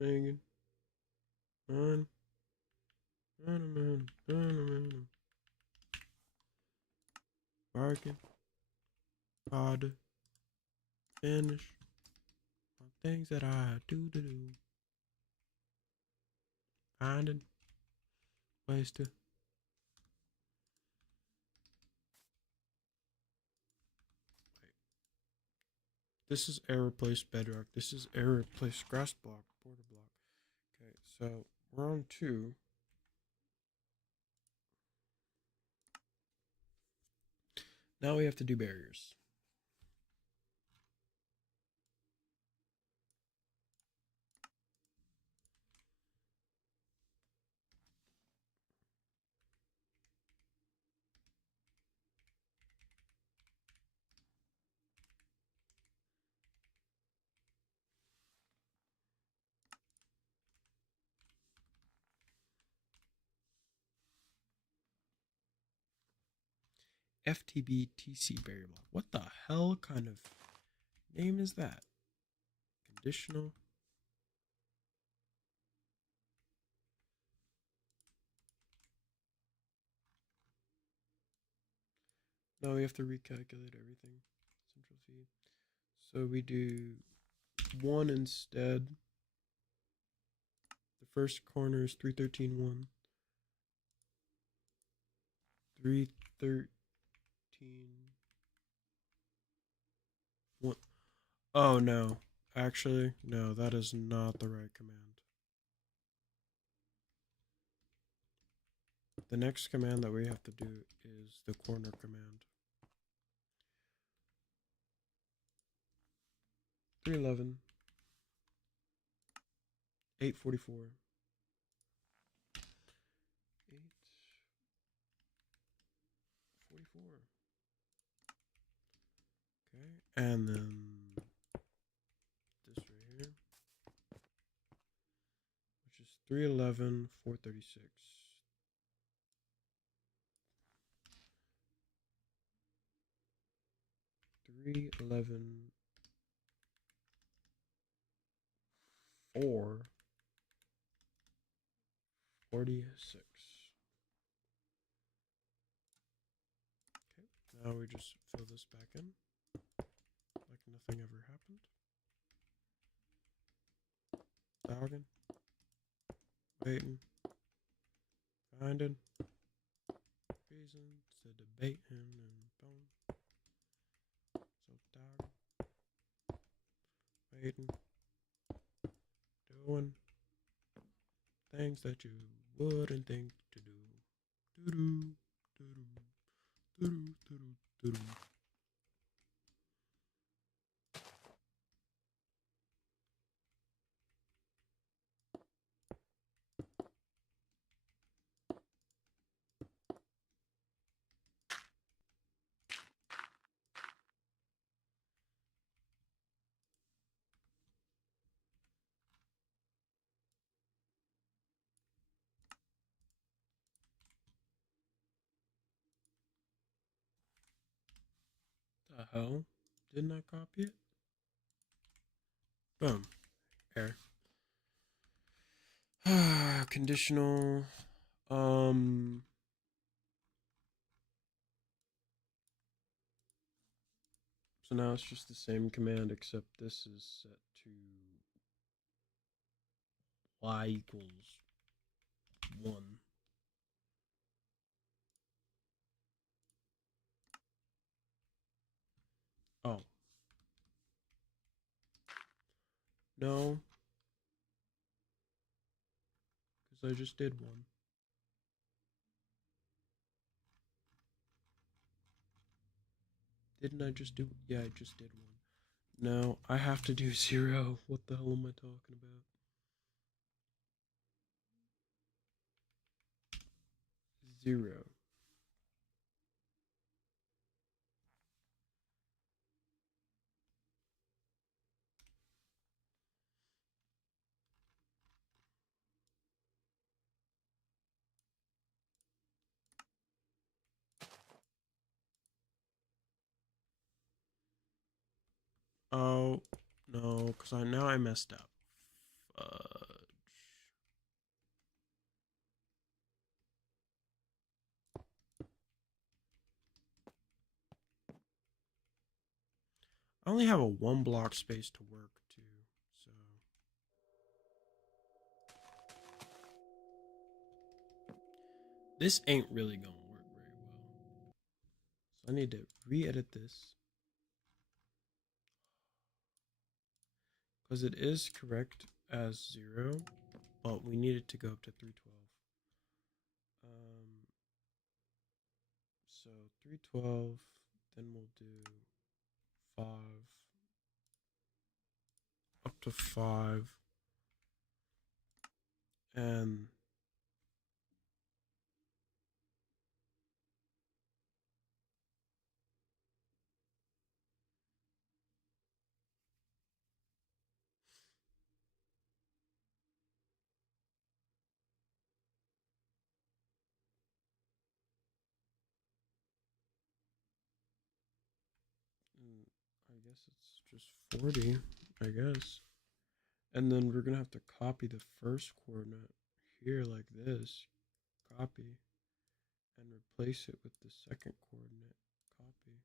Banging. On. Barking. Hard. Finish. Things that I do to do. Finding ways to. This is air replace bedrock. This is air replace grass block, border block. Okay, so we're on 2. Now we have to do barriers. FTB TC barrier block. What the hell kind of name is that? Conditional. Now we have to recalculate everything. Central feed. So we do 1 instead. The first corner is 313.1. 313. What? Oh no. Actually, no, that is not the right command. The next command that we have to do is the corner command. 311. 844. 844. Okay, and then this right here, which is 311, 436. 311, 446. Okay, now we just fill this back in like nothing ever happened. Dogging, waiting, finding reasons to debate him and bone. So dogging, waiting, doing things that you wouldn't think to do. Doo-doo, doo-doo, doo-doo, doo-doo, doo-doo. The hell? Didn't I copy it? Boom. Error. Conditional. So now it's just the same command except this is set to y equals 1. Oh. No. Because I just did 1. Didn't I just do? Yeah, I just did 1. No, I have to do 0. What the hell am I talking about? 0. Oh, no, because now I messed up. Fudge. I only have a 1 block space to work too, so. This ain't really gonna work very well. So I need to re-edit this. Because it is correct as 0, but we need it to go up to 312. So 312, then we'll do 5 up to 5 and I guess it's just 40, I guess. And then we're gonna have to copy the first coordinate here like this, copy, and replace it with the second coordinate, copy.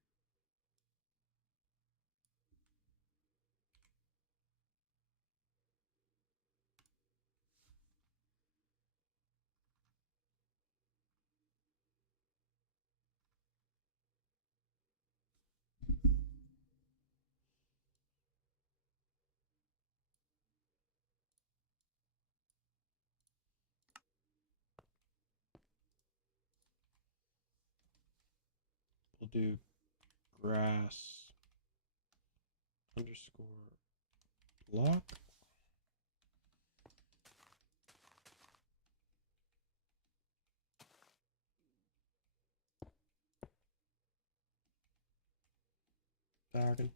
We'll do grass underscore block. Darken.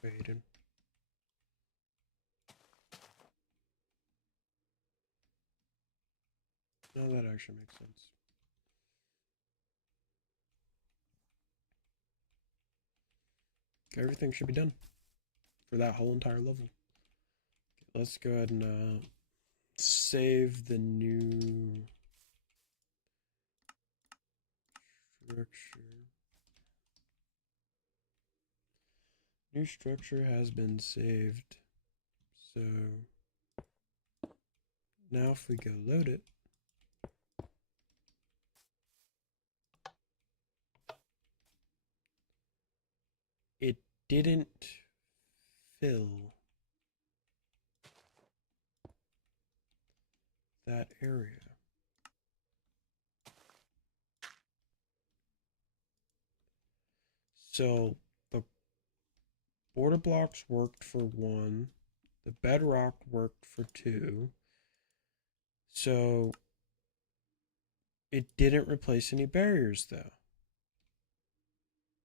Fading. No, that actually makes sense. Okay, everything should be done for that whole entire level. Okay, let's go ahead and save the new structure. New structure has been saved. So now if we go load it, it didn't fill that area. So the border blocks worked for 1, the bedrock worked for 2. So it didn't replace any barriers though.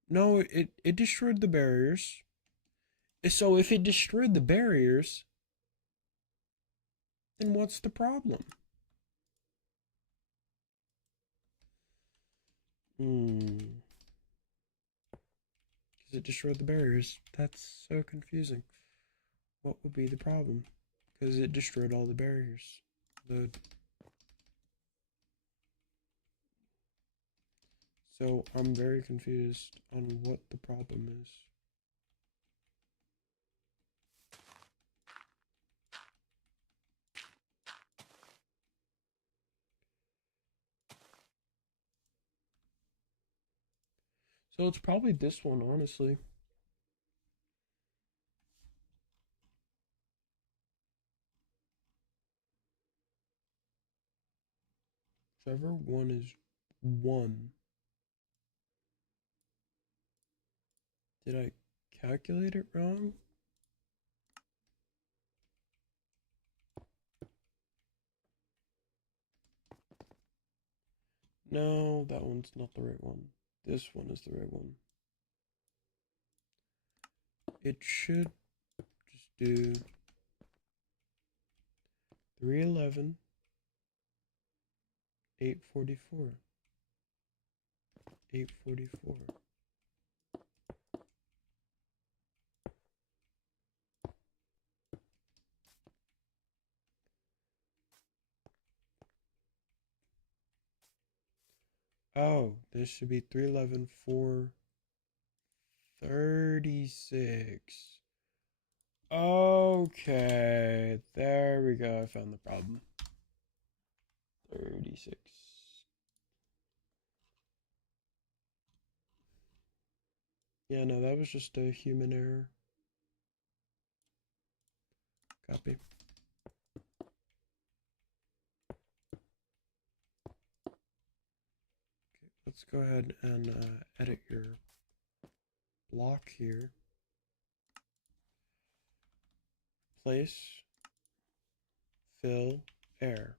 No, it destroyed the barriers. So if it destroyed the barriers, then what's the problem? Because it destroyed the barriers. That's so confusing. What would be the problem? Because it destroyed all the barriers. Load. So I'm very confused on what the problem is. So it's probably this one, honestly. Whichever one is 1. Did I calculate it wrong? No, that one's not the right one. This one is the right one. It should just do 311, 844. 844. Oh, this should be 311, 436. Okay, there we go. I found the problem. 36. Yeah, no, that was just a human error. Copy. let's go ahead and edit your block here. Place, fill, air.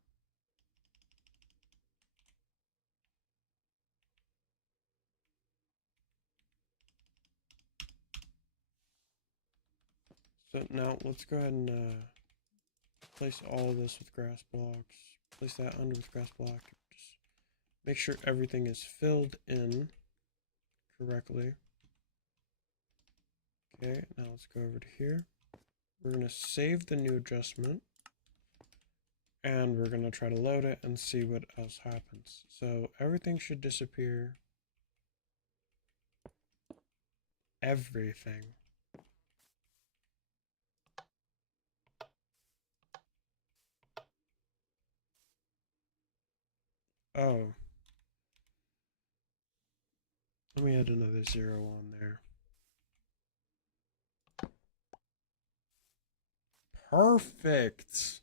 So now let's go ahead and place all of this with grass blocks. Place that under with grass block. Just make sure everything is filled in correctly. Okay, now let's go over to here. We're going to save the new adjustment. And we're going to try to load it and see what else happens. So everything should disappear. Everything. Oh. Let me add another 0 on there. Perfect.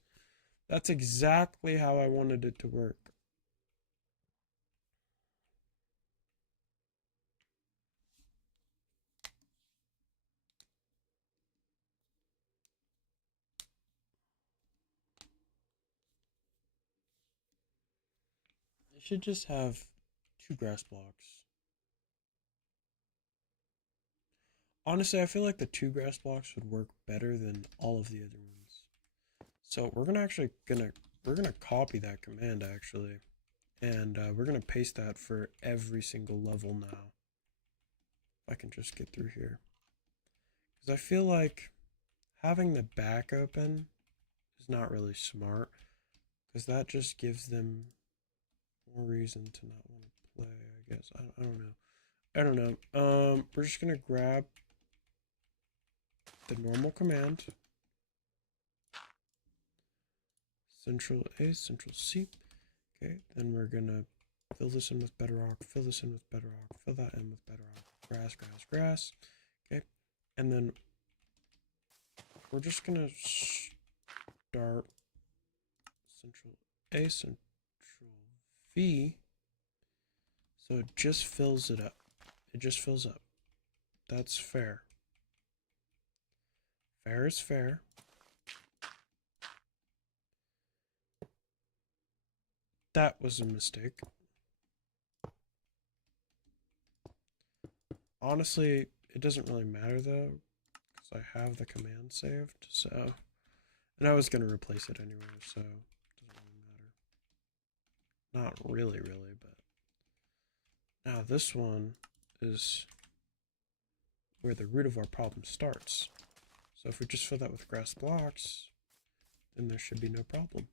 That's exactly how I wanted it to work. I should just have 2 grass blocks. Honestly, I feel like the 2 grass blocks would work better than all of the other ones. So we're gonna copy that command actually, and we're gonna paste that for every single level now. If I can just get through here, because I feel like having the back open is not really smart, because that just gives them more reason to not want to play. I guess I don't know. I don't know. We're just gonna grab the normal command. Central A, Central C. Okay, then we're gonna fill this in with bedrock, fill this in with bedrock, fill that in with bedrock, grass, grass, grass. Okay, and then we're just gonna start Central A, Central V. So it just fills it up. It just fills up. That's fair. Fair is fair. That was a mistake. Honestly, it doesn't really matter though, because I have the command saved, so. And I was going to replace it anyway, so it doesn't really matter. Not really, but. Now this one is where the root of our problem starts. So if we just fill that with grass blocks, then there should be no problem.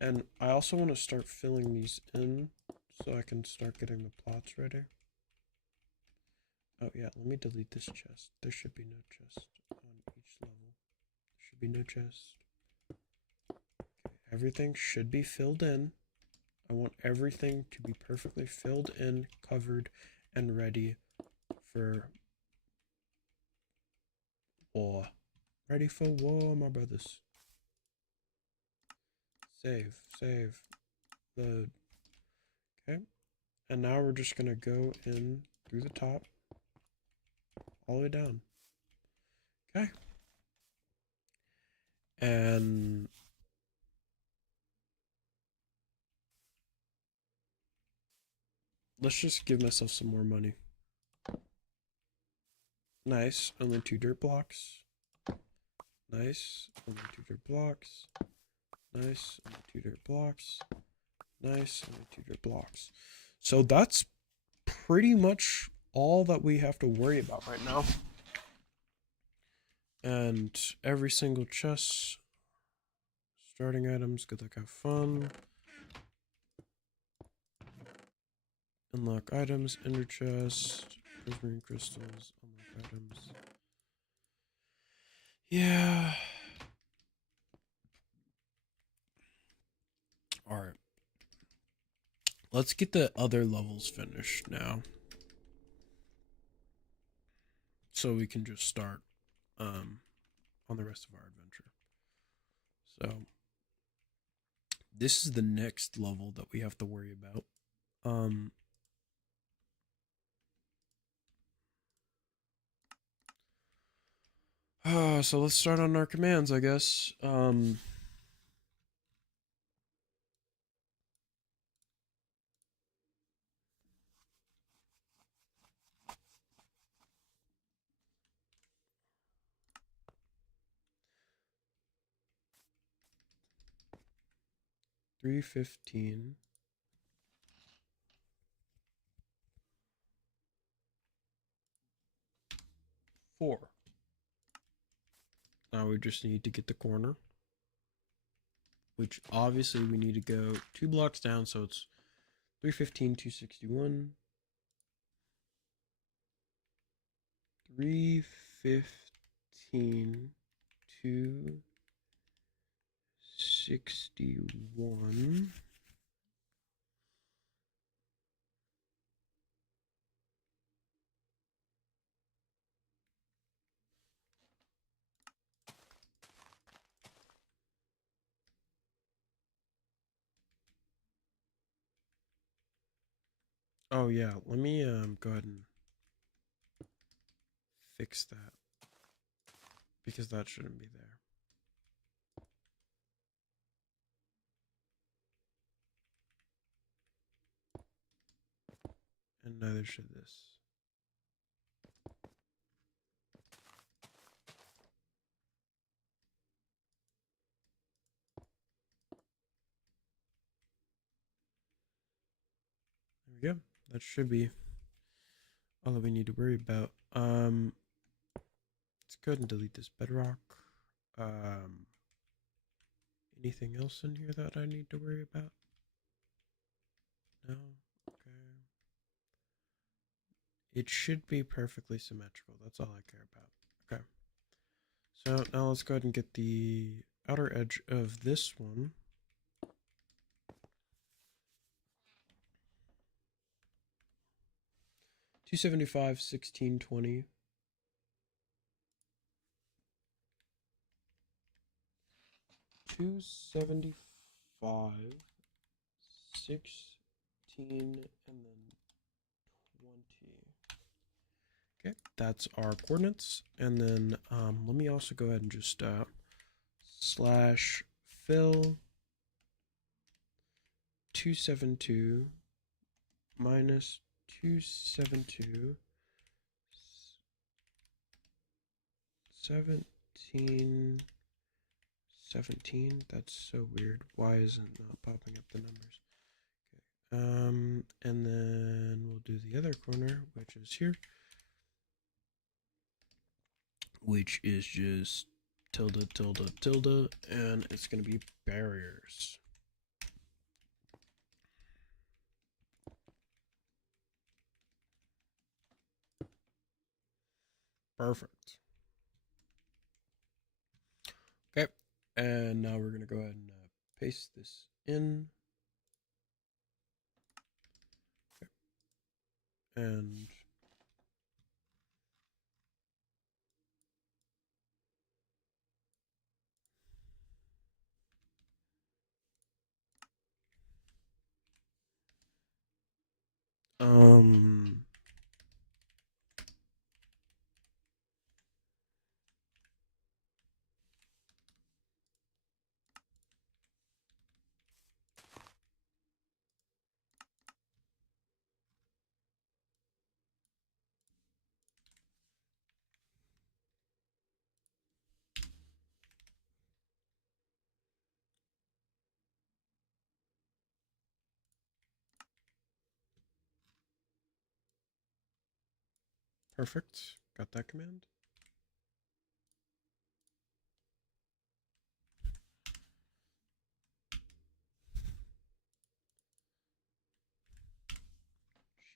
And I also want to start filling these in so I can start getting the plots ready. Oh yeah, let me delete this chest. There should be no chest on each level. There should be no chest. Okay, everything should be filled in. I want everything to be perfectly filled in, covered, and ready for war. Ready for war, my brothers. Save, save, load. Okay, and now we're just gonna go in through the top, all the way down. Okay. And let's just give myself some more money. Nice, only 2 dirt blocks. Nice, only 2 dirt blocks. Nice, only 2 dirt blocks. Nice, only 2 dirt blocks. So that's pretty much all that we have to worry about right now. And every single chest, starting items, good luck, have fun. Unlock items, ender chest, prismarine crystals, unlock items. Yeah. Alright. Let's get the other levels finished now. So we can just start on the rest of our adventure. So this is the next level that we have to worry about. Um, so let's start on our commands, I guess. 315. 4. Now we just need to get the corner, which obviously we need to go 2 blocks down, so it's 315, 261. 315, 261. Oh yeah, let me go ahead and fix that because that shouldn't be there. And neither should this. There we go. That should be all that we need to worry about. Let's go ahead and delete this bedrock. Anything else in here that I need to worry about? No? Okay. It should be perfectly symmetrical. That's all I care about. Okay. So now let's go ahead and get the outer edge of this one. $275, $16.20. $275, 16, and then 20. Okay, that's our coordinates. And then let me also go ahead and just slash fill 272 minus 272 17 17. That's so weird. Why isn't it not popping up the numbers? Okay. And then we'll do the other corner, which is here, which is just tilde, tilde, tilde, and it's going to be barriers. Perfect. Okay, and now we're going to go ahead and paste this in. Okay. And um perfect. Got that command.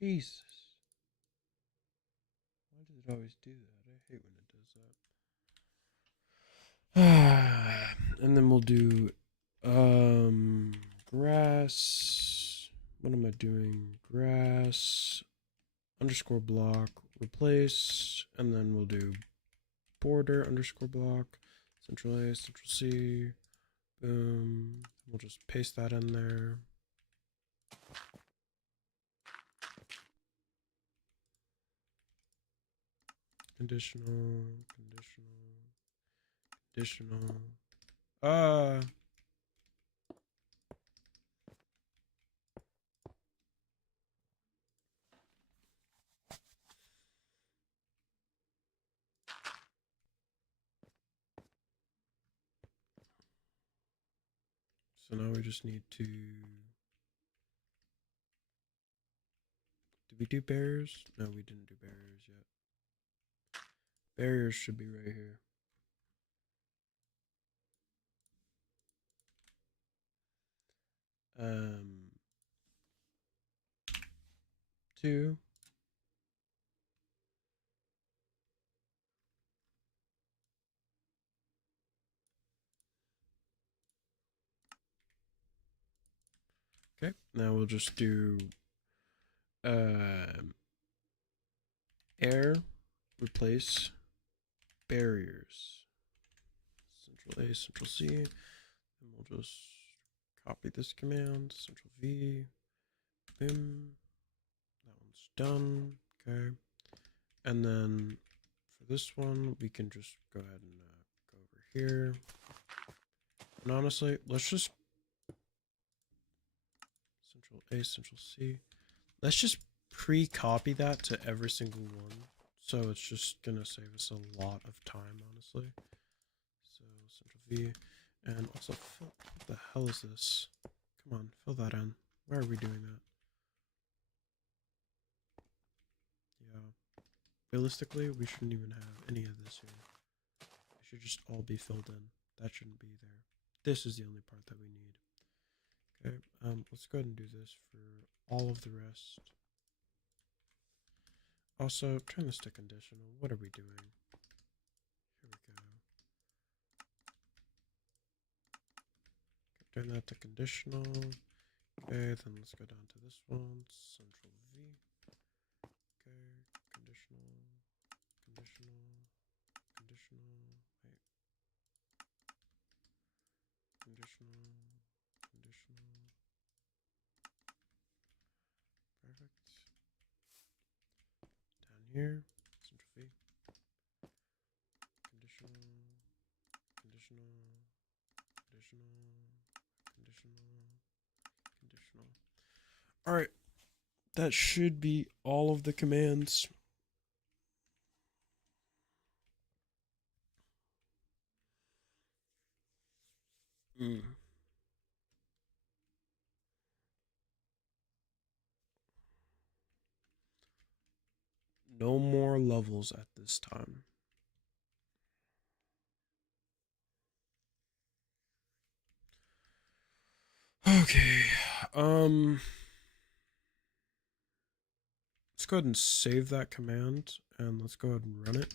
Jesus. Why does it always do that? I hate when it does that. And then we'll do grass. What am I doing? Grass underscore block replace, and then we'll do border underscore block central A central C. Boom. We'll just paste that in there. conditional, conditional. Ah. So now we just need to. Did we do barriers? No, we didn't do barriers yet. Barriers should be right here. Two. Okay, now we'll just do air replace barriers. Central A, Central C, and we'll just copy this command. Central V, boom. That one's done. Okay, and then for this one, we can just go ahead and go over here. And honestly, let's just Central A, Central C. Let's just pre-copy that to every single one. So it's just gonna save us a lot of time, honestly. So Central V, and also fill, what the hell is this? Come on, fill that in. Why are we doing that? Yeah. Realistically, we shouldn't even have any of this here. It should just all be filled in. That shouldn't be there. This is the only part that we need. Okay, let's go ahead and do this for all of the rest. Also, turn this to conditional. What are we doing? Here we go. Okay, turn that to conditional. Okay, then let's go down to this one. Central V. Okay, conditional, conditional, conditional. Wait. Conditional, conditional. Perfect. Down here, Central V. Conditional, conditional, conditional, conditional, conditional. All right, that should be all of the commands. No more levels at this time. Okay. Let's go ahead and save that command and let's go ahead and run it.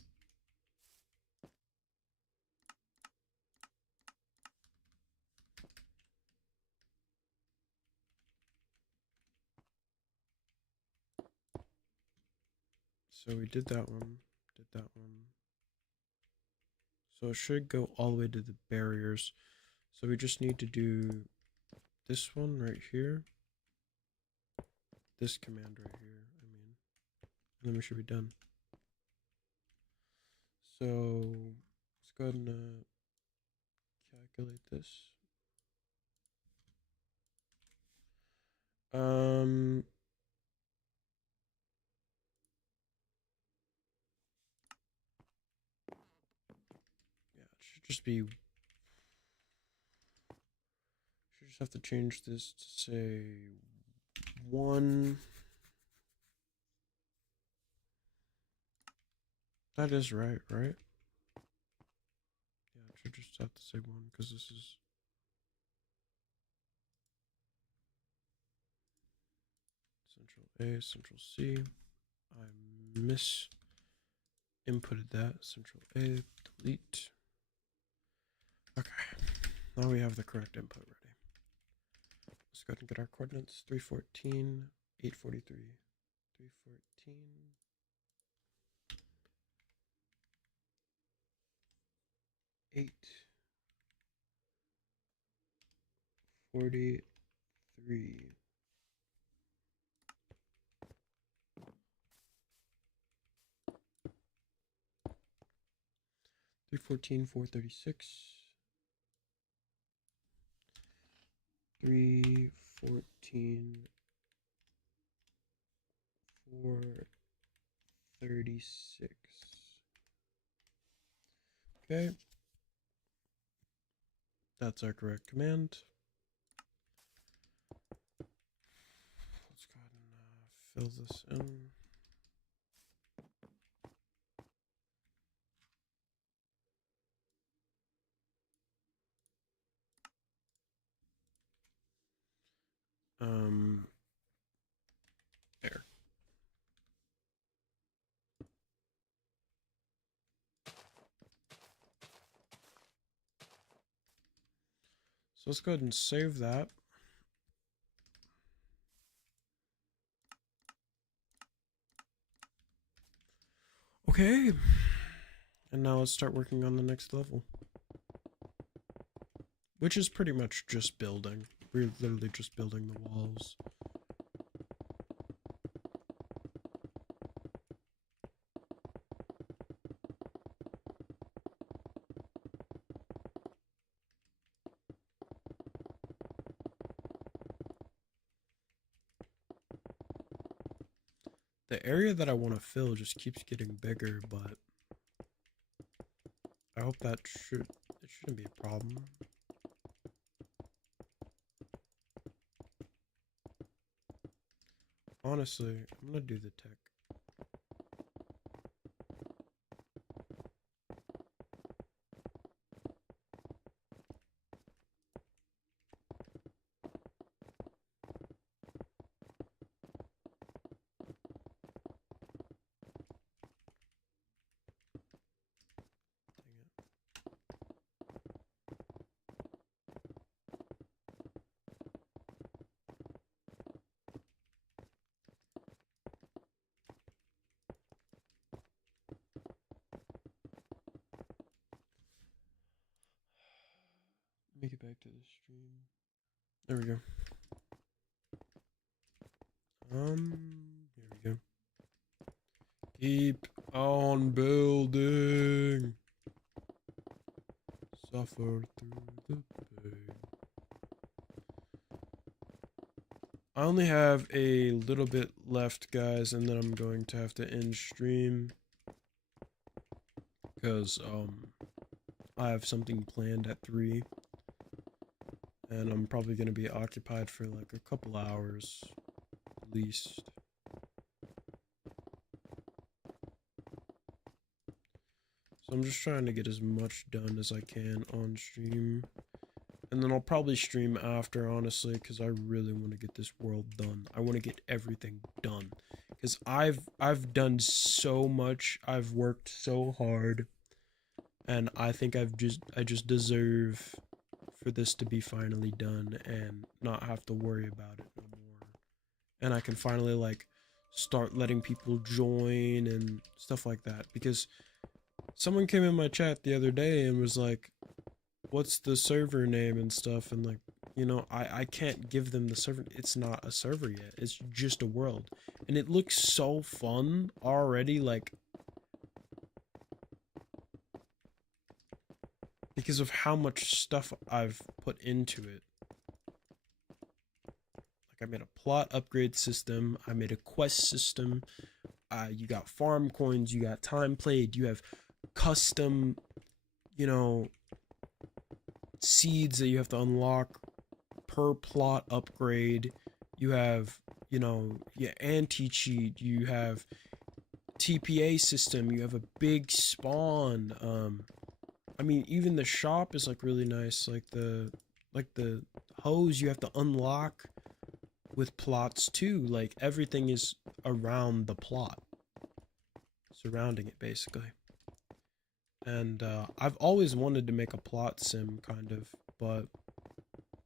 So we did that one, did that one. So it should go all the way to the barriers. So we just need to do this one right here. This command right here, I mean. And then we should be done. So let's go ahead and calculate this. Yeah, it should just be. Should just have to change this to say 1. That is right, right? Yeah, it should just have to say 1 because this is. Central A, Central C. I inputted that. Central A, delete. Okay, now we have the correct input ready. Let's go ahead and get our coordinates. 314, 843. 314. 843. 314, 436. 314, 436. Okay. That's our correct command. Let's go ahead and fill this in. There. So let's go ahead and save that. Okay. And now let's start working on the next level. Which is pretty much just building. We're literally just building the walls. The area that I want to fill just keeps getting bigger, but I hope it shouldn't be a problem. Honestly, I'm gonna do the tech. Let me get back to the stream. There we go. Here we go. Keep on building. Suffer through the pain. I only have a little bit left, guys, and then I'm going to have to end stream. Because, I have something planned at 3. And I'm probably going to be occupied for like a couple hours, at least. So I'm just trying to get as much done as I can on stream. And then I'll probably stream after, honestly, because I really want to get this world done. I want to get everything done. Because I've done so much. I've worked so hard. And I think I just deserve for this to be finally done and not have to worry about it no more. And I can finally like start letting people join and stuff like that, because someone came in my chat the other day and was like, what's the server name and stuff, and like, you know, I can't give them the server. It's not a server yet, it's just a world, and it looks so fun already, like, because of how much stuff I've put into it. Like, I made a plot upgrade system, I made a quest system, you got farm coins, you got time played, you have custom, you know, seeds that you have to unlock per plot upgrade. You have, you know, your anti-cheat, you have TPA system, you have a big spawn. I mean, even the shop is like really nice. Like the hose you have to unlock with plots too. Like everything is around the plot, surrounding it basically. And I've always wanted to make a plot sim kind of, but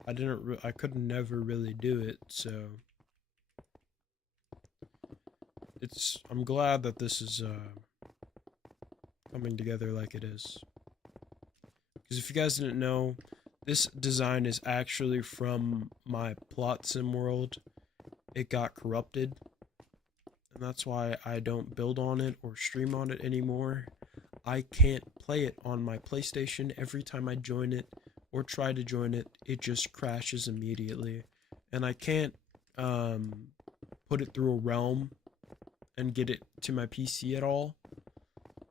I could never really do it. So I'm glad that this is coming together like it is. Because if you guys didn't know, this design is actually from my plot sim world. It got corrupted, and that's why I don't build on it or stream on it anymore. I can't play it on my PlayStation, every time I join it or try to join it, it just crashes immediately. And I can't put it through a realm and get it to my PC at all.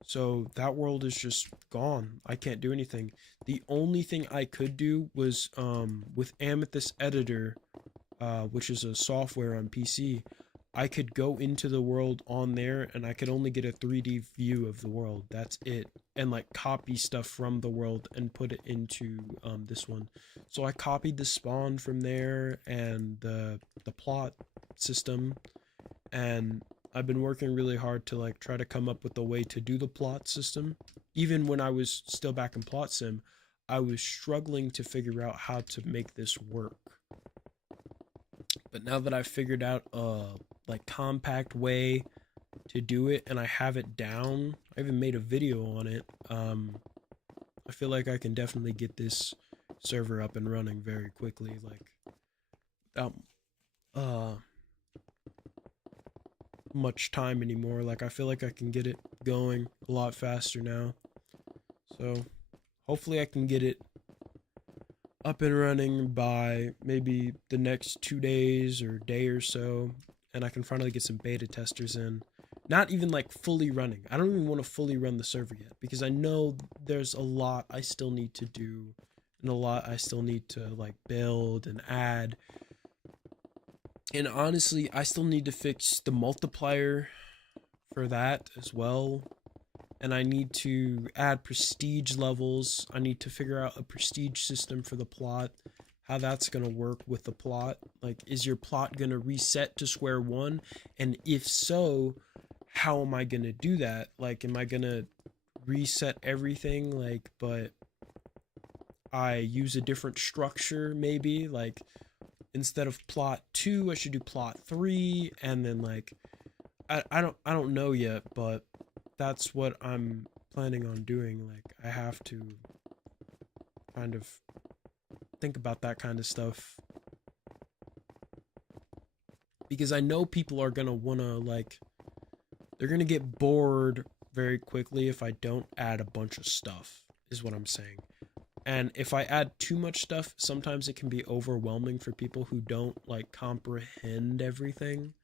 So that world is just gone. I can't do anything. The only thing I could do was with Amethyst Editor, which is a software on PC, I could go into the world on there and I could only get a 3D view of the world. That's it. And like copy stuff from the world and put it into this one. So I copied the spawn from there and the plot system, and I've been working really hard to like try to come up with a way to do the plot system. Even when I was still back in Plot Sim, I was struggling to figure out how to make this work. But now that I've figured out a like compact way to do it and I have it down, I even made a video on it. I feel like I can definitely get this server up and running very quickly, like without much time anymore. Like I feel like I can get it going a lot faster now. So hopefully I can get it up and running by maybe the next 2 days or day or so, and I can finally get some beta testers in. Not even like fully running. I don't even want to fully run the server yet because I know there's a lot I still need to do and a lot I still need to like build and add. And honestly, I still need to fix the multiplier for that as well. And I need to add prestige levels. I need to figure out a prestige system for the plot, how that's going to work with the plot. Like, is your plot going to reset to square one? And if so, how am I going to do that? Like, am I going to reset everything? Like, but I use a different structure maybe? Like, instead of plot 2, I should do plot 3, and then like I don't know yet, but that's what I'm planning on doing. Like I have to kind of think about that kind of stuff because I know people are gonna wanna like they're gonna get bored very quickly if I don't add a bunch of stuff, is what I'm saying. And if I add too much stuff, sometimes it can be overwhelming for people who don't like comprehend everything.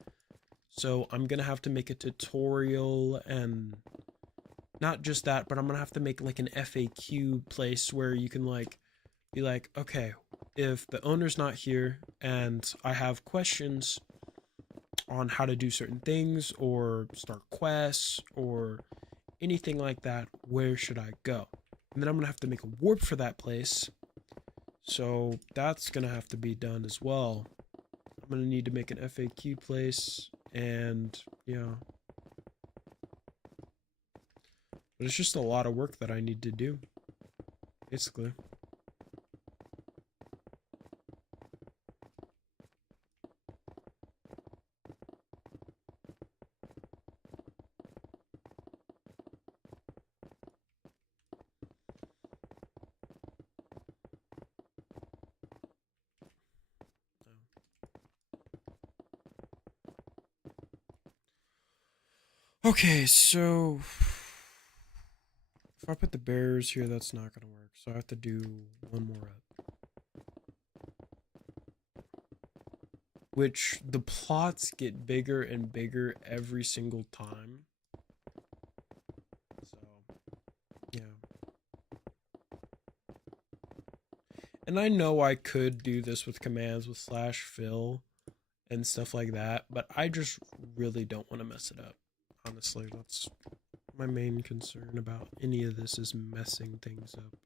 So I'm gonna have to make a tutorial, and not just that, but I'm gonna have to make like an FAQ place where you can like be like, okay, if the owner's not here and I have questions on how to do certain things or start quests or anything like that, where should I go? And then I'm gonna have to make a warp for that place. So that's gonna have to be done as well. I'm gonna need to make an FAQ place, and yeah. But it's just a lot of work that I need to do, basically. Okay, so if I put the bears here, that's not gonna work. So I have to do one more up. Which the plots get bigger and bigger every single time. So yeah. And I know I could do this with commands with /fill and stuff like that, but I just really don't want to mess it up. Honestly, that's my main concern about any of this, is messing things up.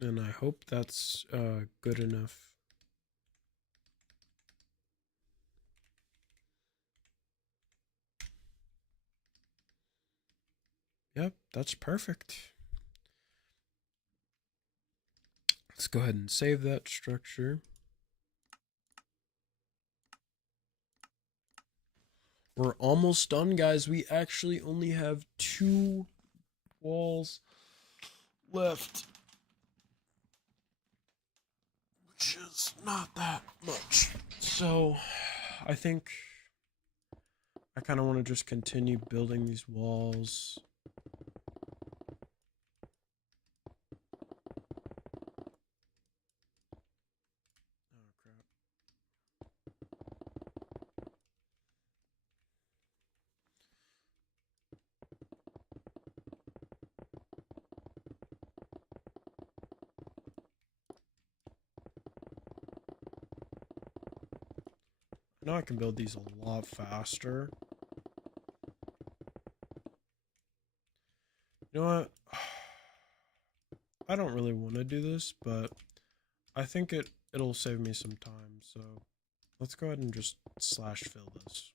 And I hope that's good enough. Yep, that's perfect. Let's go ahead and save that structure. We're almost done, guys. We actually only have 2 walls left, which is not that much. So I think I kind of want to just continue building these walls. Oh, crap. Now I can build these a lot faster. You know what? I don't really want to do this, but I think it'll save me some time. So let's go ahead and just slash fill this.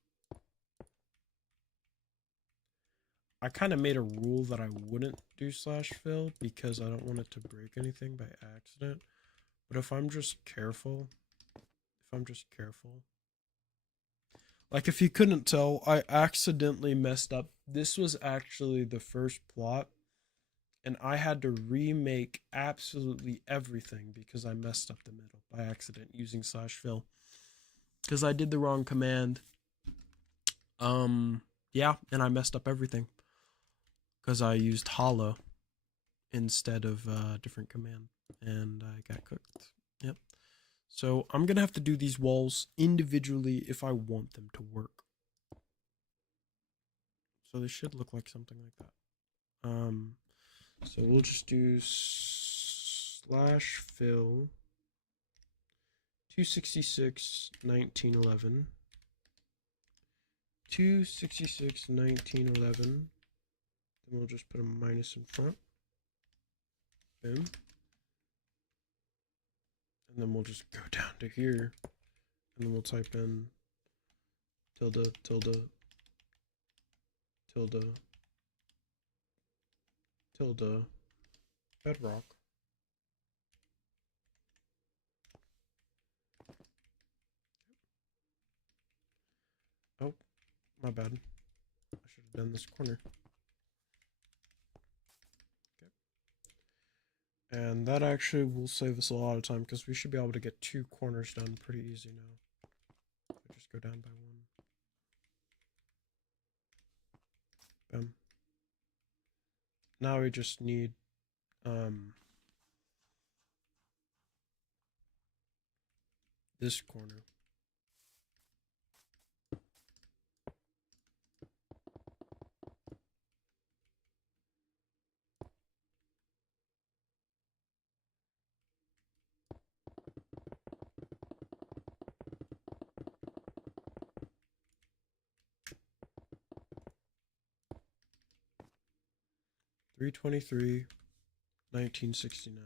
I kind of made a rule that I wouldn't do slash fill because I don't want it to break anything by accident. But if I'm just careful, like if you couldn't tell, I accidentally messed up. This was actually the first plot, and I had to remake absolutely everything because I messed up the middle by accident using slash fill. Because I did the wrong command. Yeah, and I messed up everything. Because I used hollow instead of a different command, and I got cooked. Yep. So I'm gonna have to do these walls individually if I want them to work. So they should look like something like that. So we'll just do slash fill 266 1911 266 1911. Then we'll just put a minus in front. Boom. And then we'll just go down to here. And then we'll type in tilde, tilde, tilde, tilde, bedrock. Oh, my bad. I should have done this corner. And that actually will save us a lot of time because we should be able to get 2 corners done pretty easy now. I just go down by 1. Boom. Now we just need this corner. $323, 1969.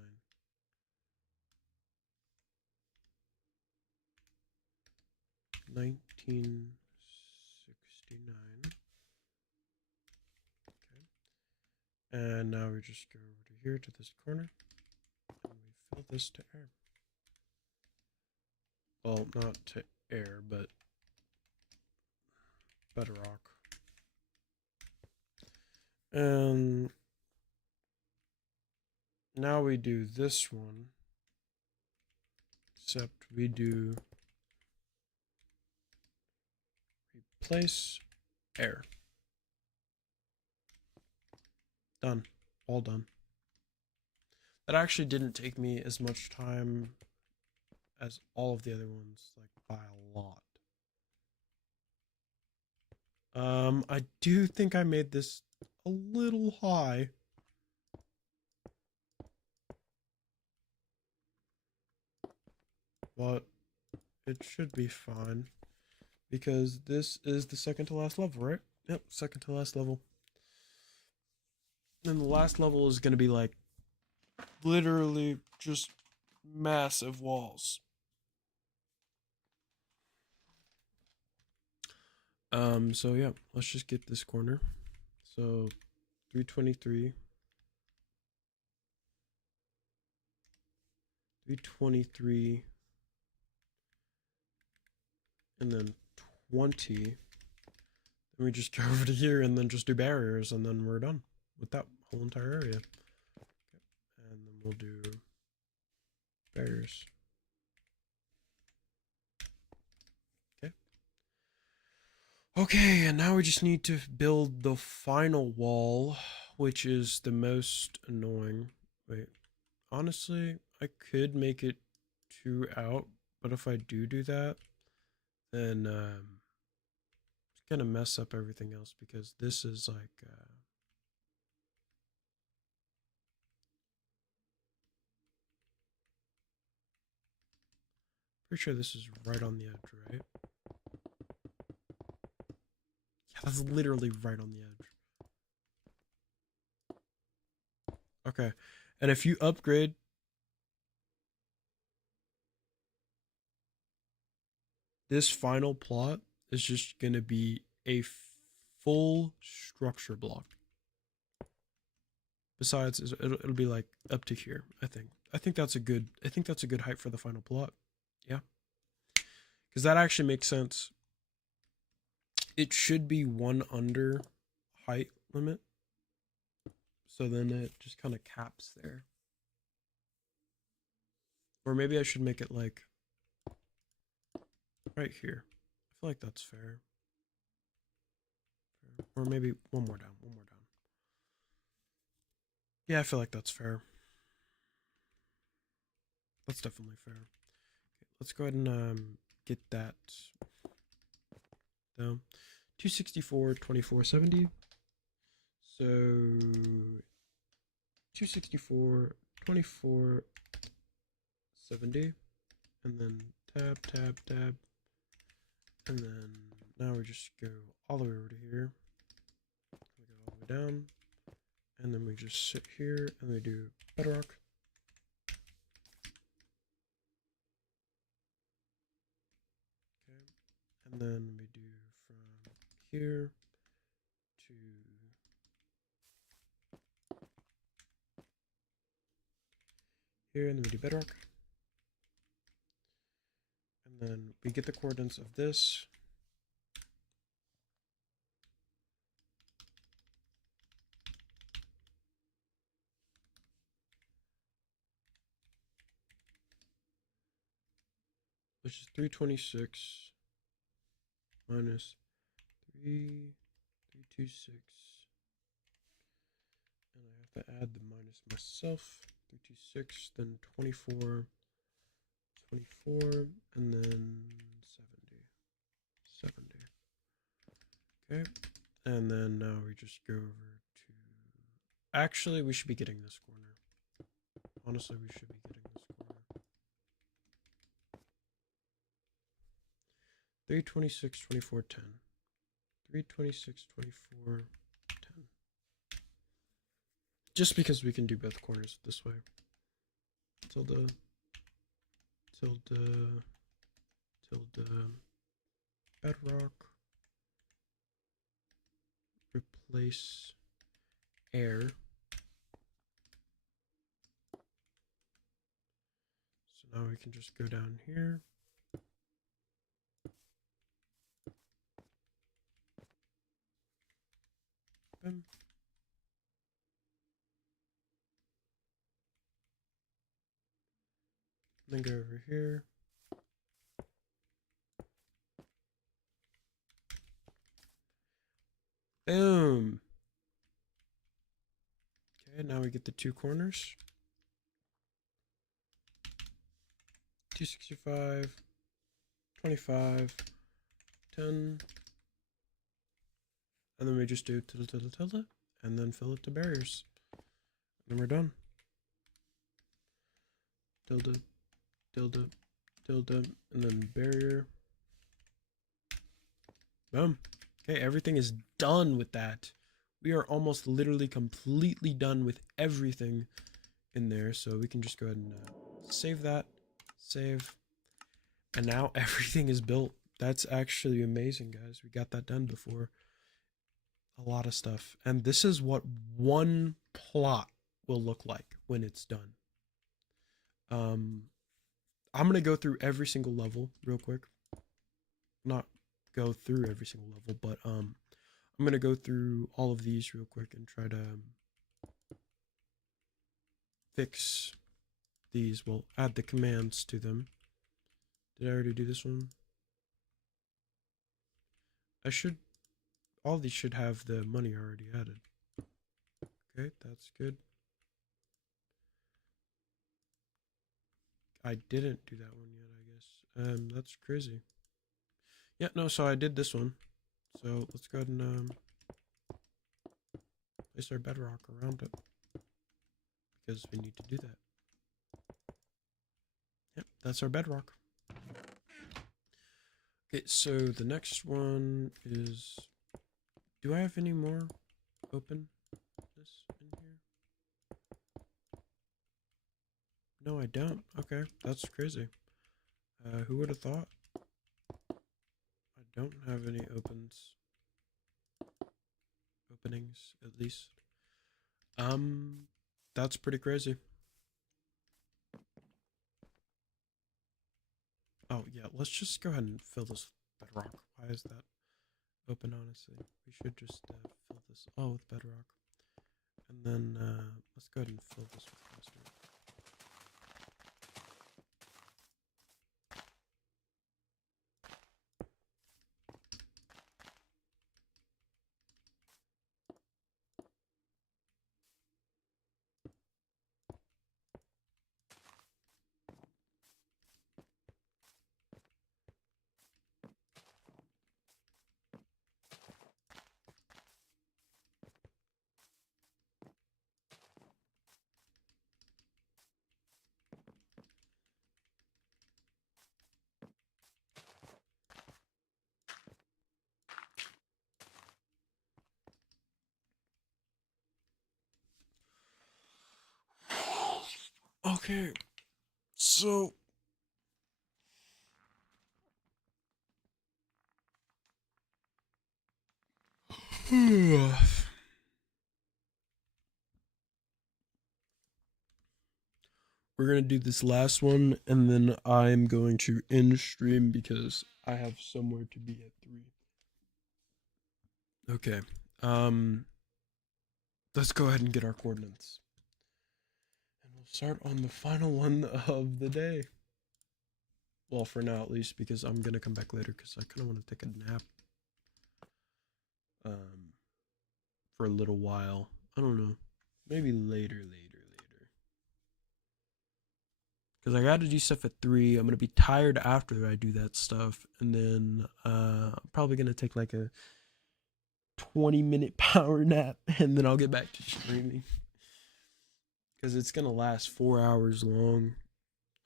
Okay. And now we just go over to here to this corner and we fill this to air. Well, not to air, but bedrock. And now we do this one, except we do replace air. Done. All done. That actually didn't take me as much time as all of the other ones, like by a lot. I do think I made this a little high. But it should be fine because this is the second to last level, right? Yep, second to last level. And the last level is going to be like literally just massive walls. So yeah, let's just get this corner. So 323 323, and then 20. Then we just go over to here and then just do barriers, and then we're done with that whole entire area. Okay. And then we'll do barriers. Okay. Okay, and now we just need to build the final wall, which is the most annoying. Wait, honestly, I could make it 2 out, but if I do that, then it's gonna mess up everything else, because this is like pretty sure this is right on the edge, right? Yeah, that's literally right on the edge. Okay, and if you upgrade, this final plot is just gonna be a full structure block. Besides, it'll be like up to here. I think that's a good. I think that's a good height for the final plot. Yeah, because that actually makes sense. It should be 1 under height limit, so then it just kind of caps there. Or maybe I should make it like right here. I feel like that's fair. Or maybe one more down. Yeah, I feel like that's fair. That's definitely fair. Okay, let's go ahead and get that down. 264, 2470. So 264, 2470. And then tab, and then now we just go all the way over to here. We go all the way down, and then we just sit here and we do bedrock. Okay, and then we do from here to here, and then we do bedrock. And then we get the coordinates of this. Which is 326 minus 326. And I have to add the minus myself. 326, then 24, and then 70. Okay, and then now we just go over to, actually we should be getting this corner. Honestly, we should be getting this corner. 326, 24, 10. 326, 24, 10. Just because we can do both corners this way. Tilde, bedrock, replace air. So now we can just go down here. Boom. Then go over here. Boom. Okay, now we get the 2 corners. 265, 25, 10. And then we just do tilde, and then fill it to barriers. And then we're done. Tilde, and then barrier. Boom. Okay, everything is done with that. We are almost literally completely done with everything in there. So we can just go ahead and save that. Save. And now everything is built. That's actually amazing, guys. We got that done before. A lot of stuff. And this is what one plot will look like when it's done. I'm gonna go through every single level real quick. Not go through every single level, but I'm gonna go through all of these real quick and try to fix these. Well, add the commands to them. Did I already do this one? I should. All these should have the money already added. Okay, that's good. I didn't do that one yet, I guess. That's crazy. Yeah, no, so I did this one. So let's go ahead and place our bedrock around it. Because we need to do that. Yep, that's our bedrock. Okay, so the next one is... Do I have any more open this in here? No, I don't. Okay, that's crazy. Who would have thought? I don't have any openings, at least. That's pretty crazy. Oh, yeah, let's just go ahead and fill this bedrock. Why is that open, honestly? We should just fill this all with bedrock. And then let's go ahead and fill this with mustard. Okay, so we're gonna do this last one, and then I'm going to end stream because I have somewhere to be at 3. Okay, let's go ahead and get our coordinates, and we'll start on the final one of the day. Well, for now at least, because I'm gonna come back later because I kind of want to take a nap. For a little while. I don't know. Maybe later. Because I got to do stuff at 3. I'm going to be tired after I do that stuff. And then I'm probably going to take like a 20-minute power nap. And then I'll get back to streaming. Because it's going to last 4 hours long.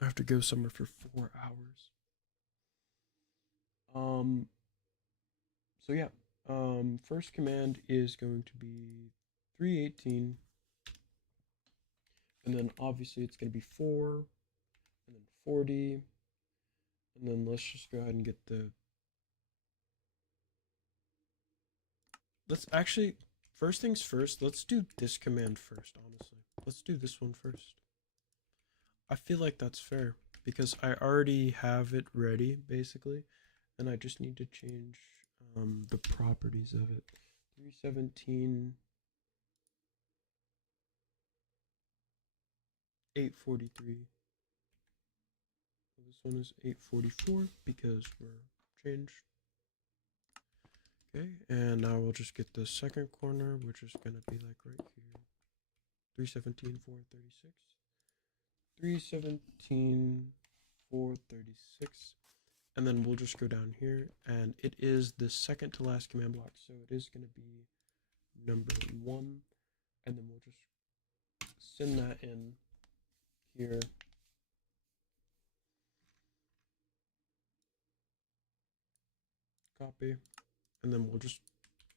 I have to go somewhere for 4 hours. So yeah. First command is going to be 318. And then obviously it's going to be 4. And then 40. And then let's just go ahead and get the... Let's actually... First things first, let's do this command first, honestly. Let's do this one first. I feel like that's fair. Because I already have it ready, basically. And I just need to change the properties of it. 317... 843. This one is 844 because we're changed. Okay, and now we'll just get the second corner, which is going to be like right here. 317, 436. 317, 436. And then we'll just go down here, and it is the second to last command block, so it is going to be number 1. And then we'll just send that in here. Copy. And then we'll just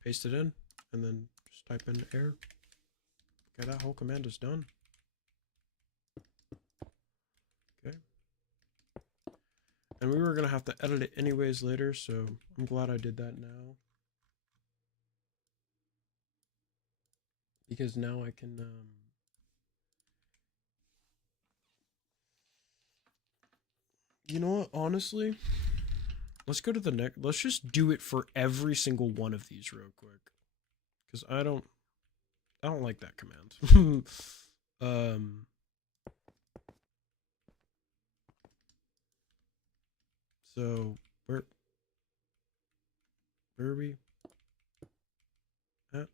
paste it in, and then just type in error. Okay, that whole command is done. Okay. And we were going to have to edit it anyways later, so I'm glad I did that now. Because now I can... You know what? Honestly, let's go to the next. Let's just do it for every single one of these real quick, because I don't like that command. um. So where are we at?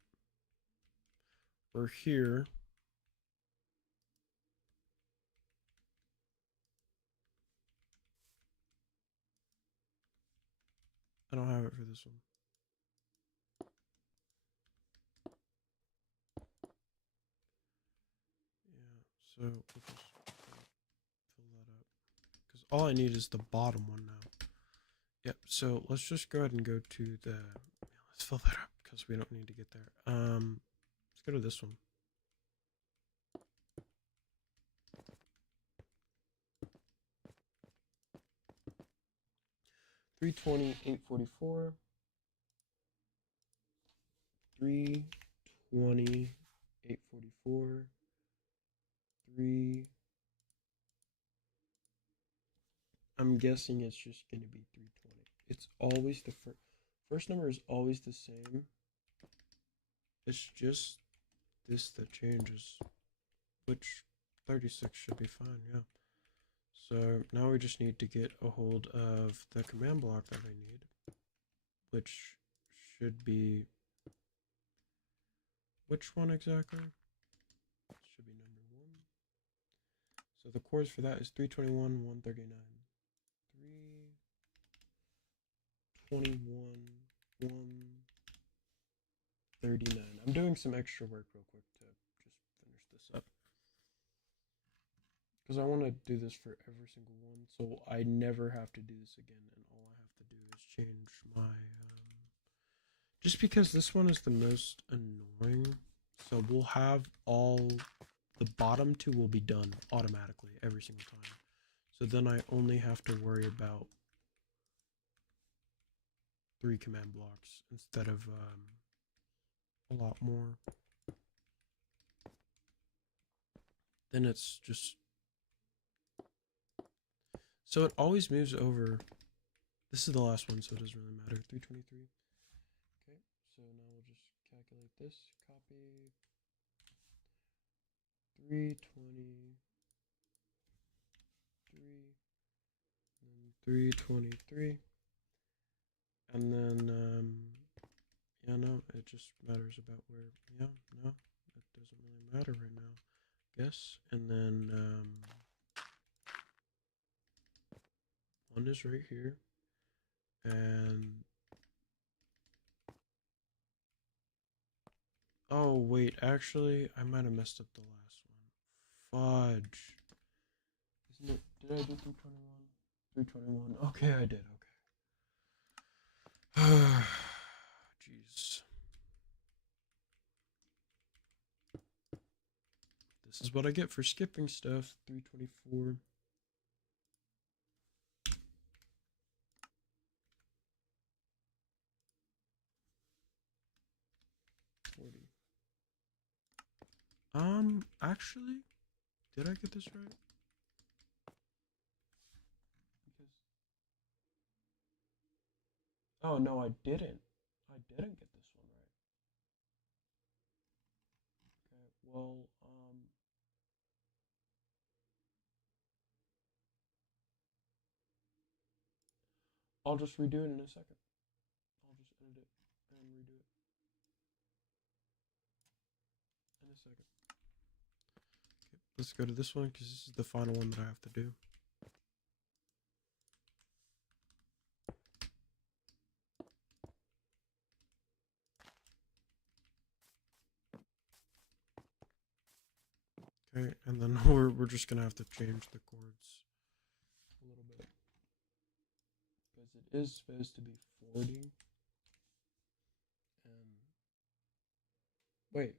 We're here. I don't have it for this one. Yeah, so we'll just fill that up. Because all I need is the bottom one now. Yep, so let's just go ahead and go to the... Let's fill that up because we don't need to get there. Let's go to this one. $320, $844. $320, $844. 3... I'm guessing it's just going to be 320. It's always the first number is always the same. It's just this that changes, which 36 should be fine, yeah. So now we just need to get a hold of the command block that I need, which should be, which one exactly? It should be number 1. So the chords for that is 321, 139. 321, 139. I'm doing some extra work real quick to just finish this up, because I want to do this for every single one, so I never have to do this again, and all I have to do is change my, just because this one is the most annoying, so we'll have all, the bottom 2 will be done automatically every single time, so then I only have to worry about 3 command blocks instead of, a lot more. Then it's just, so it always moves over. This is the last one, so it doesn't really matter. 323. Okay, so now we'll just calculate this. Copy 323 and 323, and then yeah, no, it just matters about where. Yeah, no, it doesn't really matter right now, I guess. And then 1 is right here, and oh wait, actually, I might have messed up the last one. Fudge. Isn't it? Did I do 321? 321. Okay, I did. Okay. Jeez. This is what I get for skipping stuff. 324. 40. Actually, did I get this right? Because oh no, I didn't. I didn't get this one right. Okay, well, I'll just redo it in a second. I'll just edit it and redo it in a second. Okay, let's go to this one because this is the final one that I have to do. Okay, and then we're just gonna have to change the chords a little bit because it is supposed to be 40. And wait.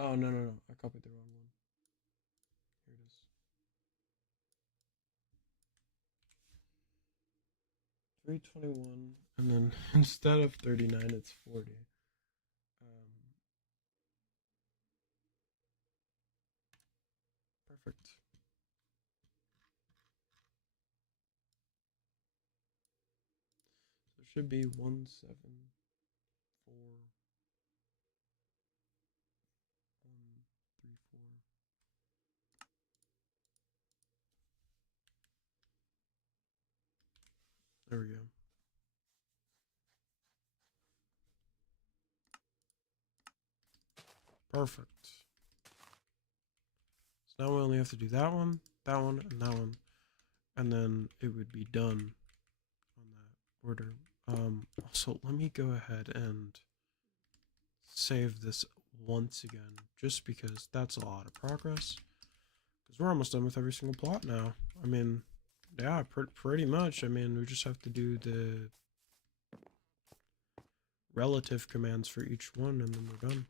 Oh no, I copied the wrong one. Here it is. 321, and then instead of 39, it's 40. Perfect. should be 174,134. There we go. Perfect. So now we only have to do that one, and that one, and then it would be done on that order. Also, let me go ahead and save this once again, just because that's a lot of progress. Because we're almost done with every single plot now. I mean, yeah, pretty much. I mean, we just have to do the relative commands for each one, and then we're done.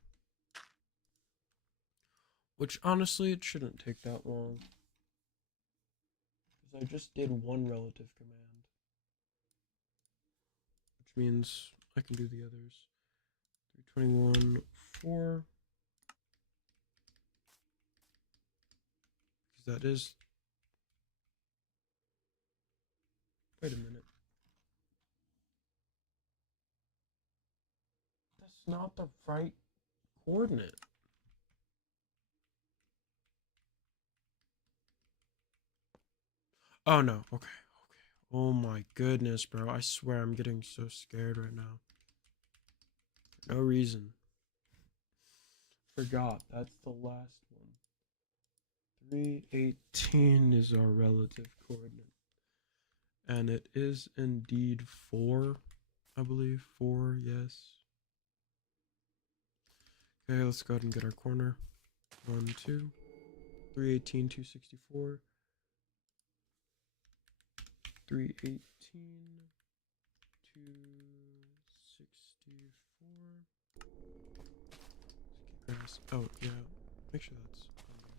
Which, honestly, it shouldn't take that long. Because I just did one relative command. Which means I can do the others. 321, 4. Because that is... Wait a minute. That's not the right coordinate. Oh no, okay. Oh my goodness, bro. I swear I'm getting so scared right now. For no reason. Forgot, that's the last one. 318 is our relative coordinate. And it is indeed 4, I believe. 4, yes. Okay, let's go ahead and get our corner. 1, 2. 318, 264. 318, 264. Oh, yeah. Make sure that's on there.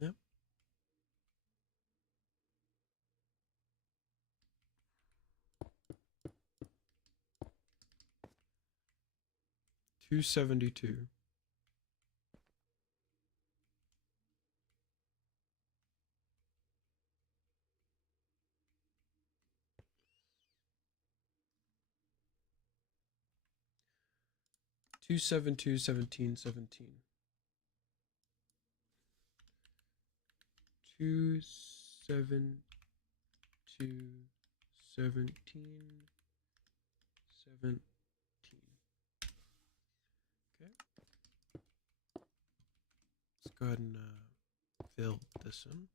Okay, yep. 272. 272, 17, 17. 272, 17, 17. Okay. Let's go ahead and fill this in.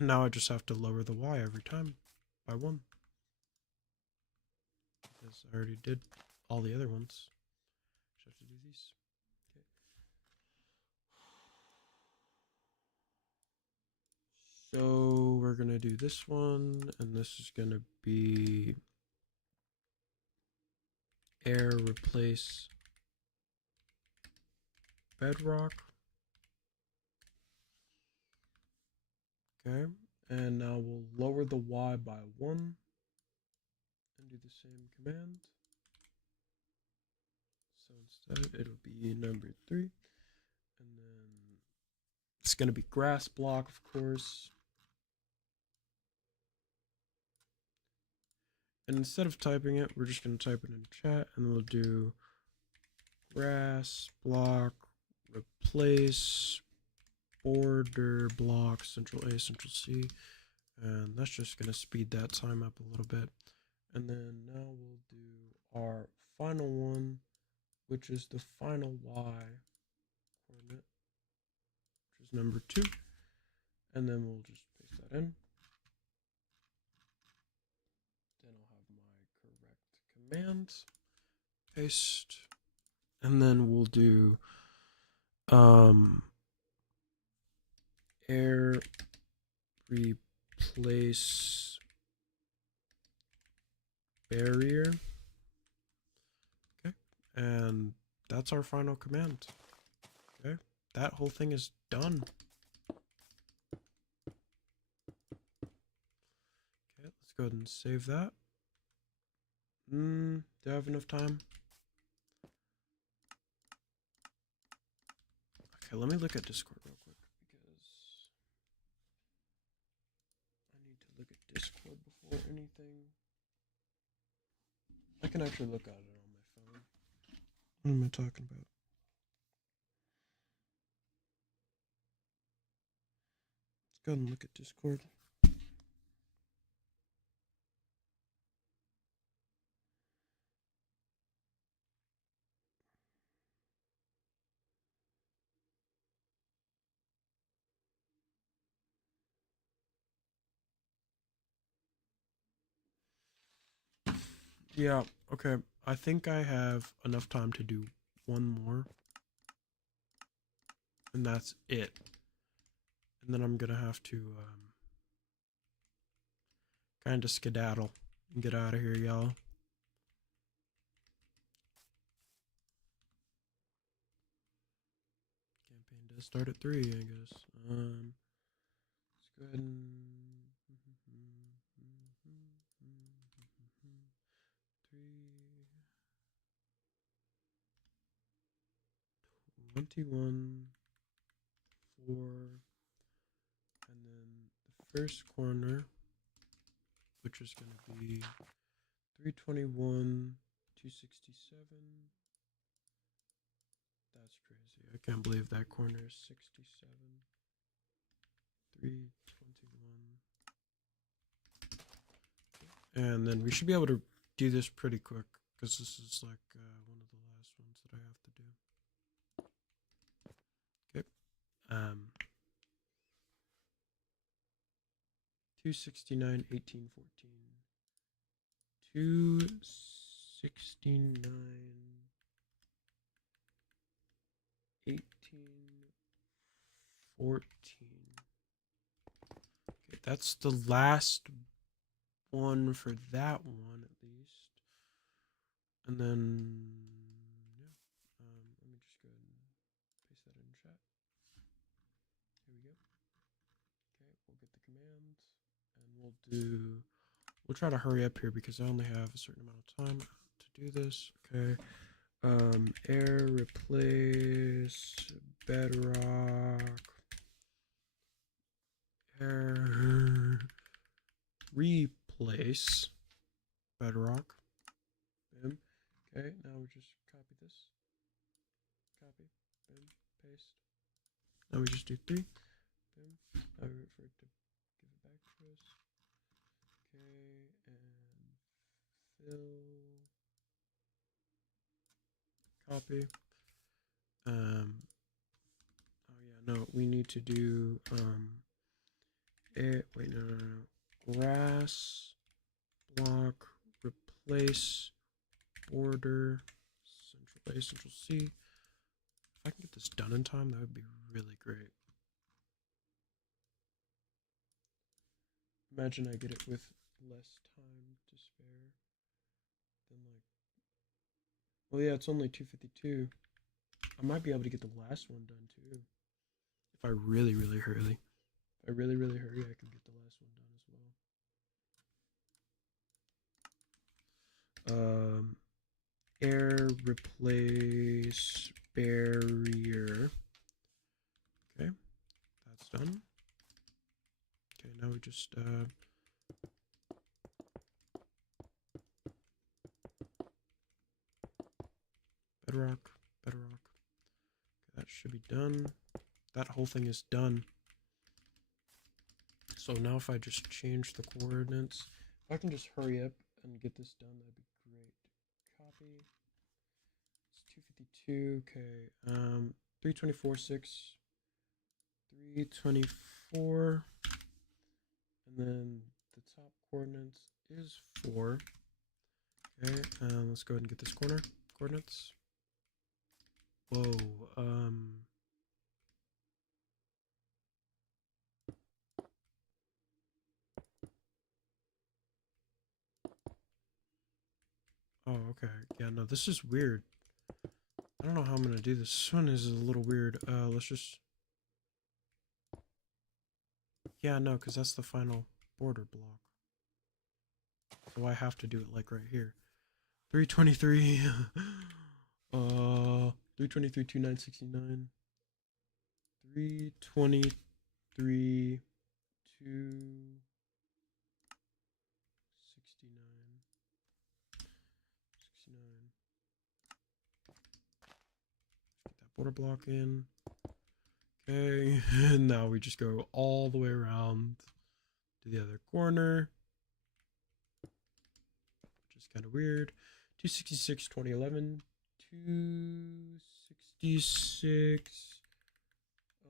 And now I just have to lower the y every time by 1. Because I already did all the other ones. Just have to do these. Okay. So we're going to do this one, and this is going to be air replace bedrock. Okay, and now we'll lower the y by 1 and do the same command. So instead it'll be number 3, and then it's going to be grass block, of course. And instead of typing it, we're just going to type it in chat, and we'll do grass block replace border block central A, central C, and that's just going to speed that time up a little bit. And then now we'll do our final one, which is the final y coordinate, which is number 2, and then we'll just paste that in. Then I'll have my correct command, paste, and then we'll do air replace barrier. Okay, and that's our final command. Okay, that whole thing is done. Okay, let's go ahead and save that. Do I have enough time? Okay, let me look at Discord real quick because I need to look at Discord before anything. I can actually look at it on my phone. What am I talking about? Let's go and look at Discord. Yeah, okay. I think I have enough time to do one more. And that's it. And then I'm gonna have to kind of skedaddle and get out of here, y'all. Campaign does start at 3, I guess. Let's go ahead and 21, 4, and then the first corner, which is going to be 321, 267. That's crazy. I can't believe that corner is 67. 321. And then we should be able to do this pretty quick because this is like one of the last ones that I have to do. Okay. 269, 18, 14. 269, 18, 14. Okay, that's the last one for that one, at least. And then, yeah, let me just go ahead and paste that in chat. Here we go. Okay, we'll get the commands, and we'll try to hurry up here because I only have a certain amount of time to do this. Okay. Air replace bedrock. Air replace bedrock. Boom. Okay, now we just copy this. Copy. Boom. Paste. Now we just do 3. Boom. Now we wait for it to give it back to us. Okay, and fill. Copy. Oh yeah, no, we need to do wait, no. Grass block replace border central A, central C. If I can get this done in time, that would be really great. Imagine I get it with less time to spare than like. Well, yeah, it's only 2:52. I might be able to get the last one done too. If I really, really hurry. If I really, really hurry, I can get the last one done as well. Air replace barrier. Okay, that's done. Okay, now we just bedrock. Okay, that should be done. That whole thing is done. So now if I just change the coordinates, if I can just hurry up and get this done, that'd be great. Copy. It's 2:52. Okay. 324, 6. 324. And then the top coordinates is 4. Okay. Let's go ahead and get this corner coordinates. Whoa. Oh, okay. Yeah, no, this is weird. I don't know how I'm gonna do this. This one is a little weird. Let's just. Yeah, no, because that's the final border block. So I have to do it like right here. 323. 323, 2969. 323 to 69. 69. Get that border block in. Okay, and now we just go all the way around to the other corner, which is kind of weird. 266, 2011, 266,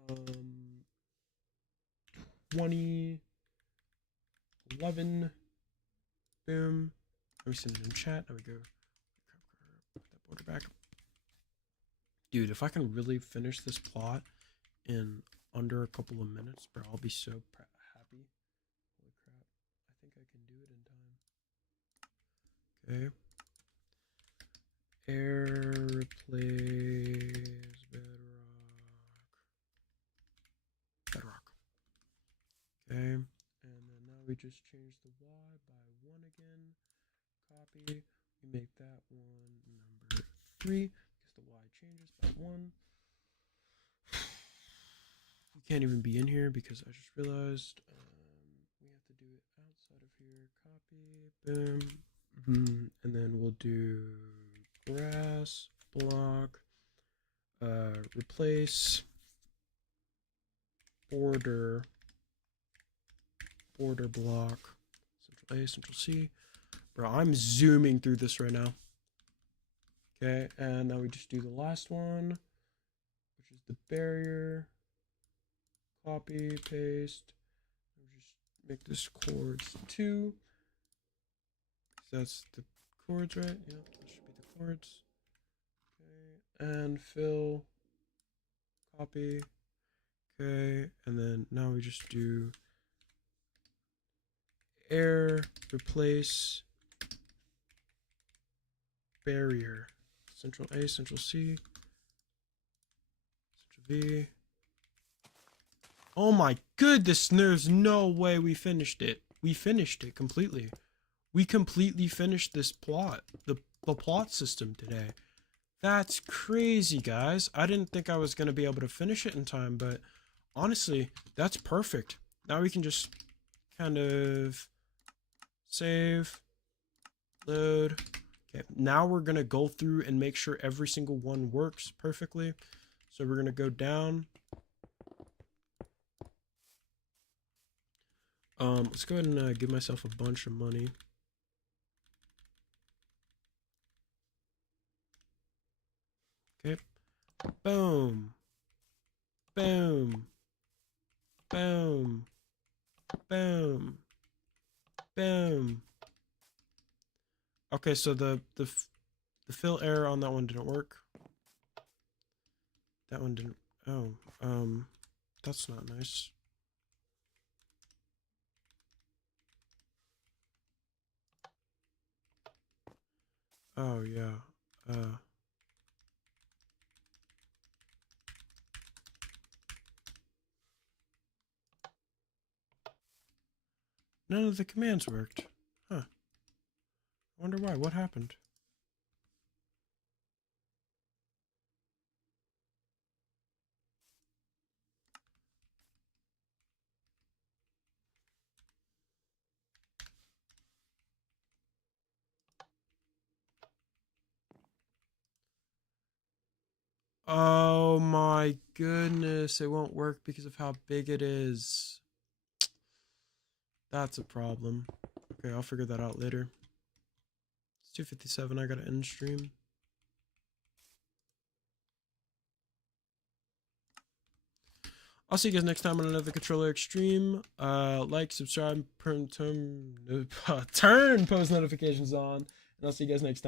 2011, boom. Let me send it in chat. Now we go, put that border back. Dude, if I can really finish this plot in under a couple of minutes, bro, I'll be so happy. Holy crap. I think I can do it in time. Okay. Air replace bedrock. Okay. And then now we just change the Y by 1 again. Copy. We make that one number 3 because the Y changes by 1. You can't even be in here because I just realized we have to do it outside of here. Copy, boom, and then we'll do grass block, replace border block, Central A, Central C. Bro, I'm zooming through this right now. Okay, and now we just do the last one, which is the barrier. Copy, paste. We'll just make this chords 2. That's the chords, right? Yeah, that should be the chords. Okay, and fill. Copy. Okay, and then now we just do air replace barrier. Central A, Central C, Central V. Oh my goodness, there's no way we finished it. We finished it completely. We completely finished this plot, the plot system today. That's crazy, guys. I didn't think I was going to be able to finish it in time, but honestly, that's perfect. Now we can just kind of save, load. Okay, now we're going to go through and make sure every single one works perfectly. So we're going to go down. Let's go ahead and give myself a bunch of money. Okay. Boom. Boom. Boom. Boom. Boom. Okay, so the fill error on that one didn't work. That one didn't. Oh, that's not nice. Oh yeah. None of the commands worked. Huh. I wonder why. What happened? Oh my goodness, it won't work because of how big it is. That's a problem. Okay, I'll figure that out later. It's 2:57, I gotta end stream. I'll see you guys next time on another Controller Extreme. Like, subscribe, turn post notifications on, and I'll see you guys next time.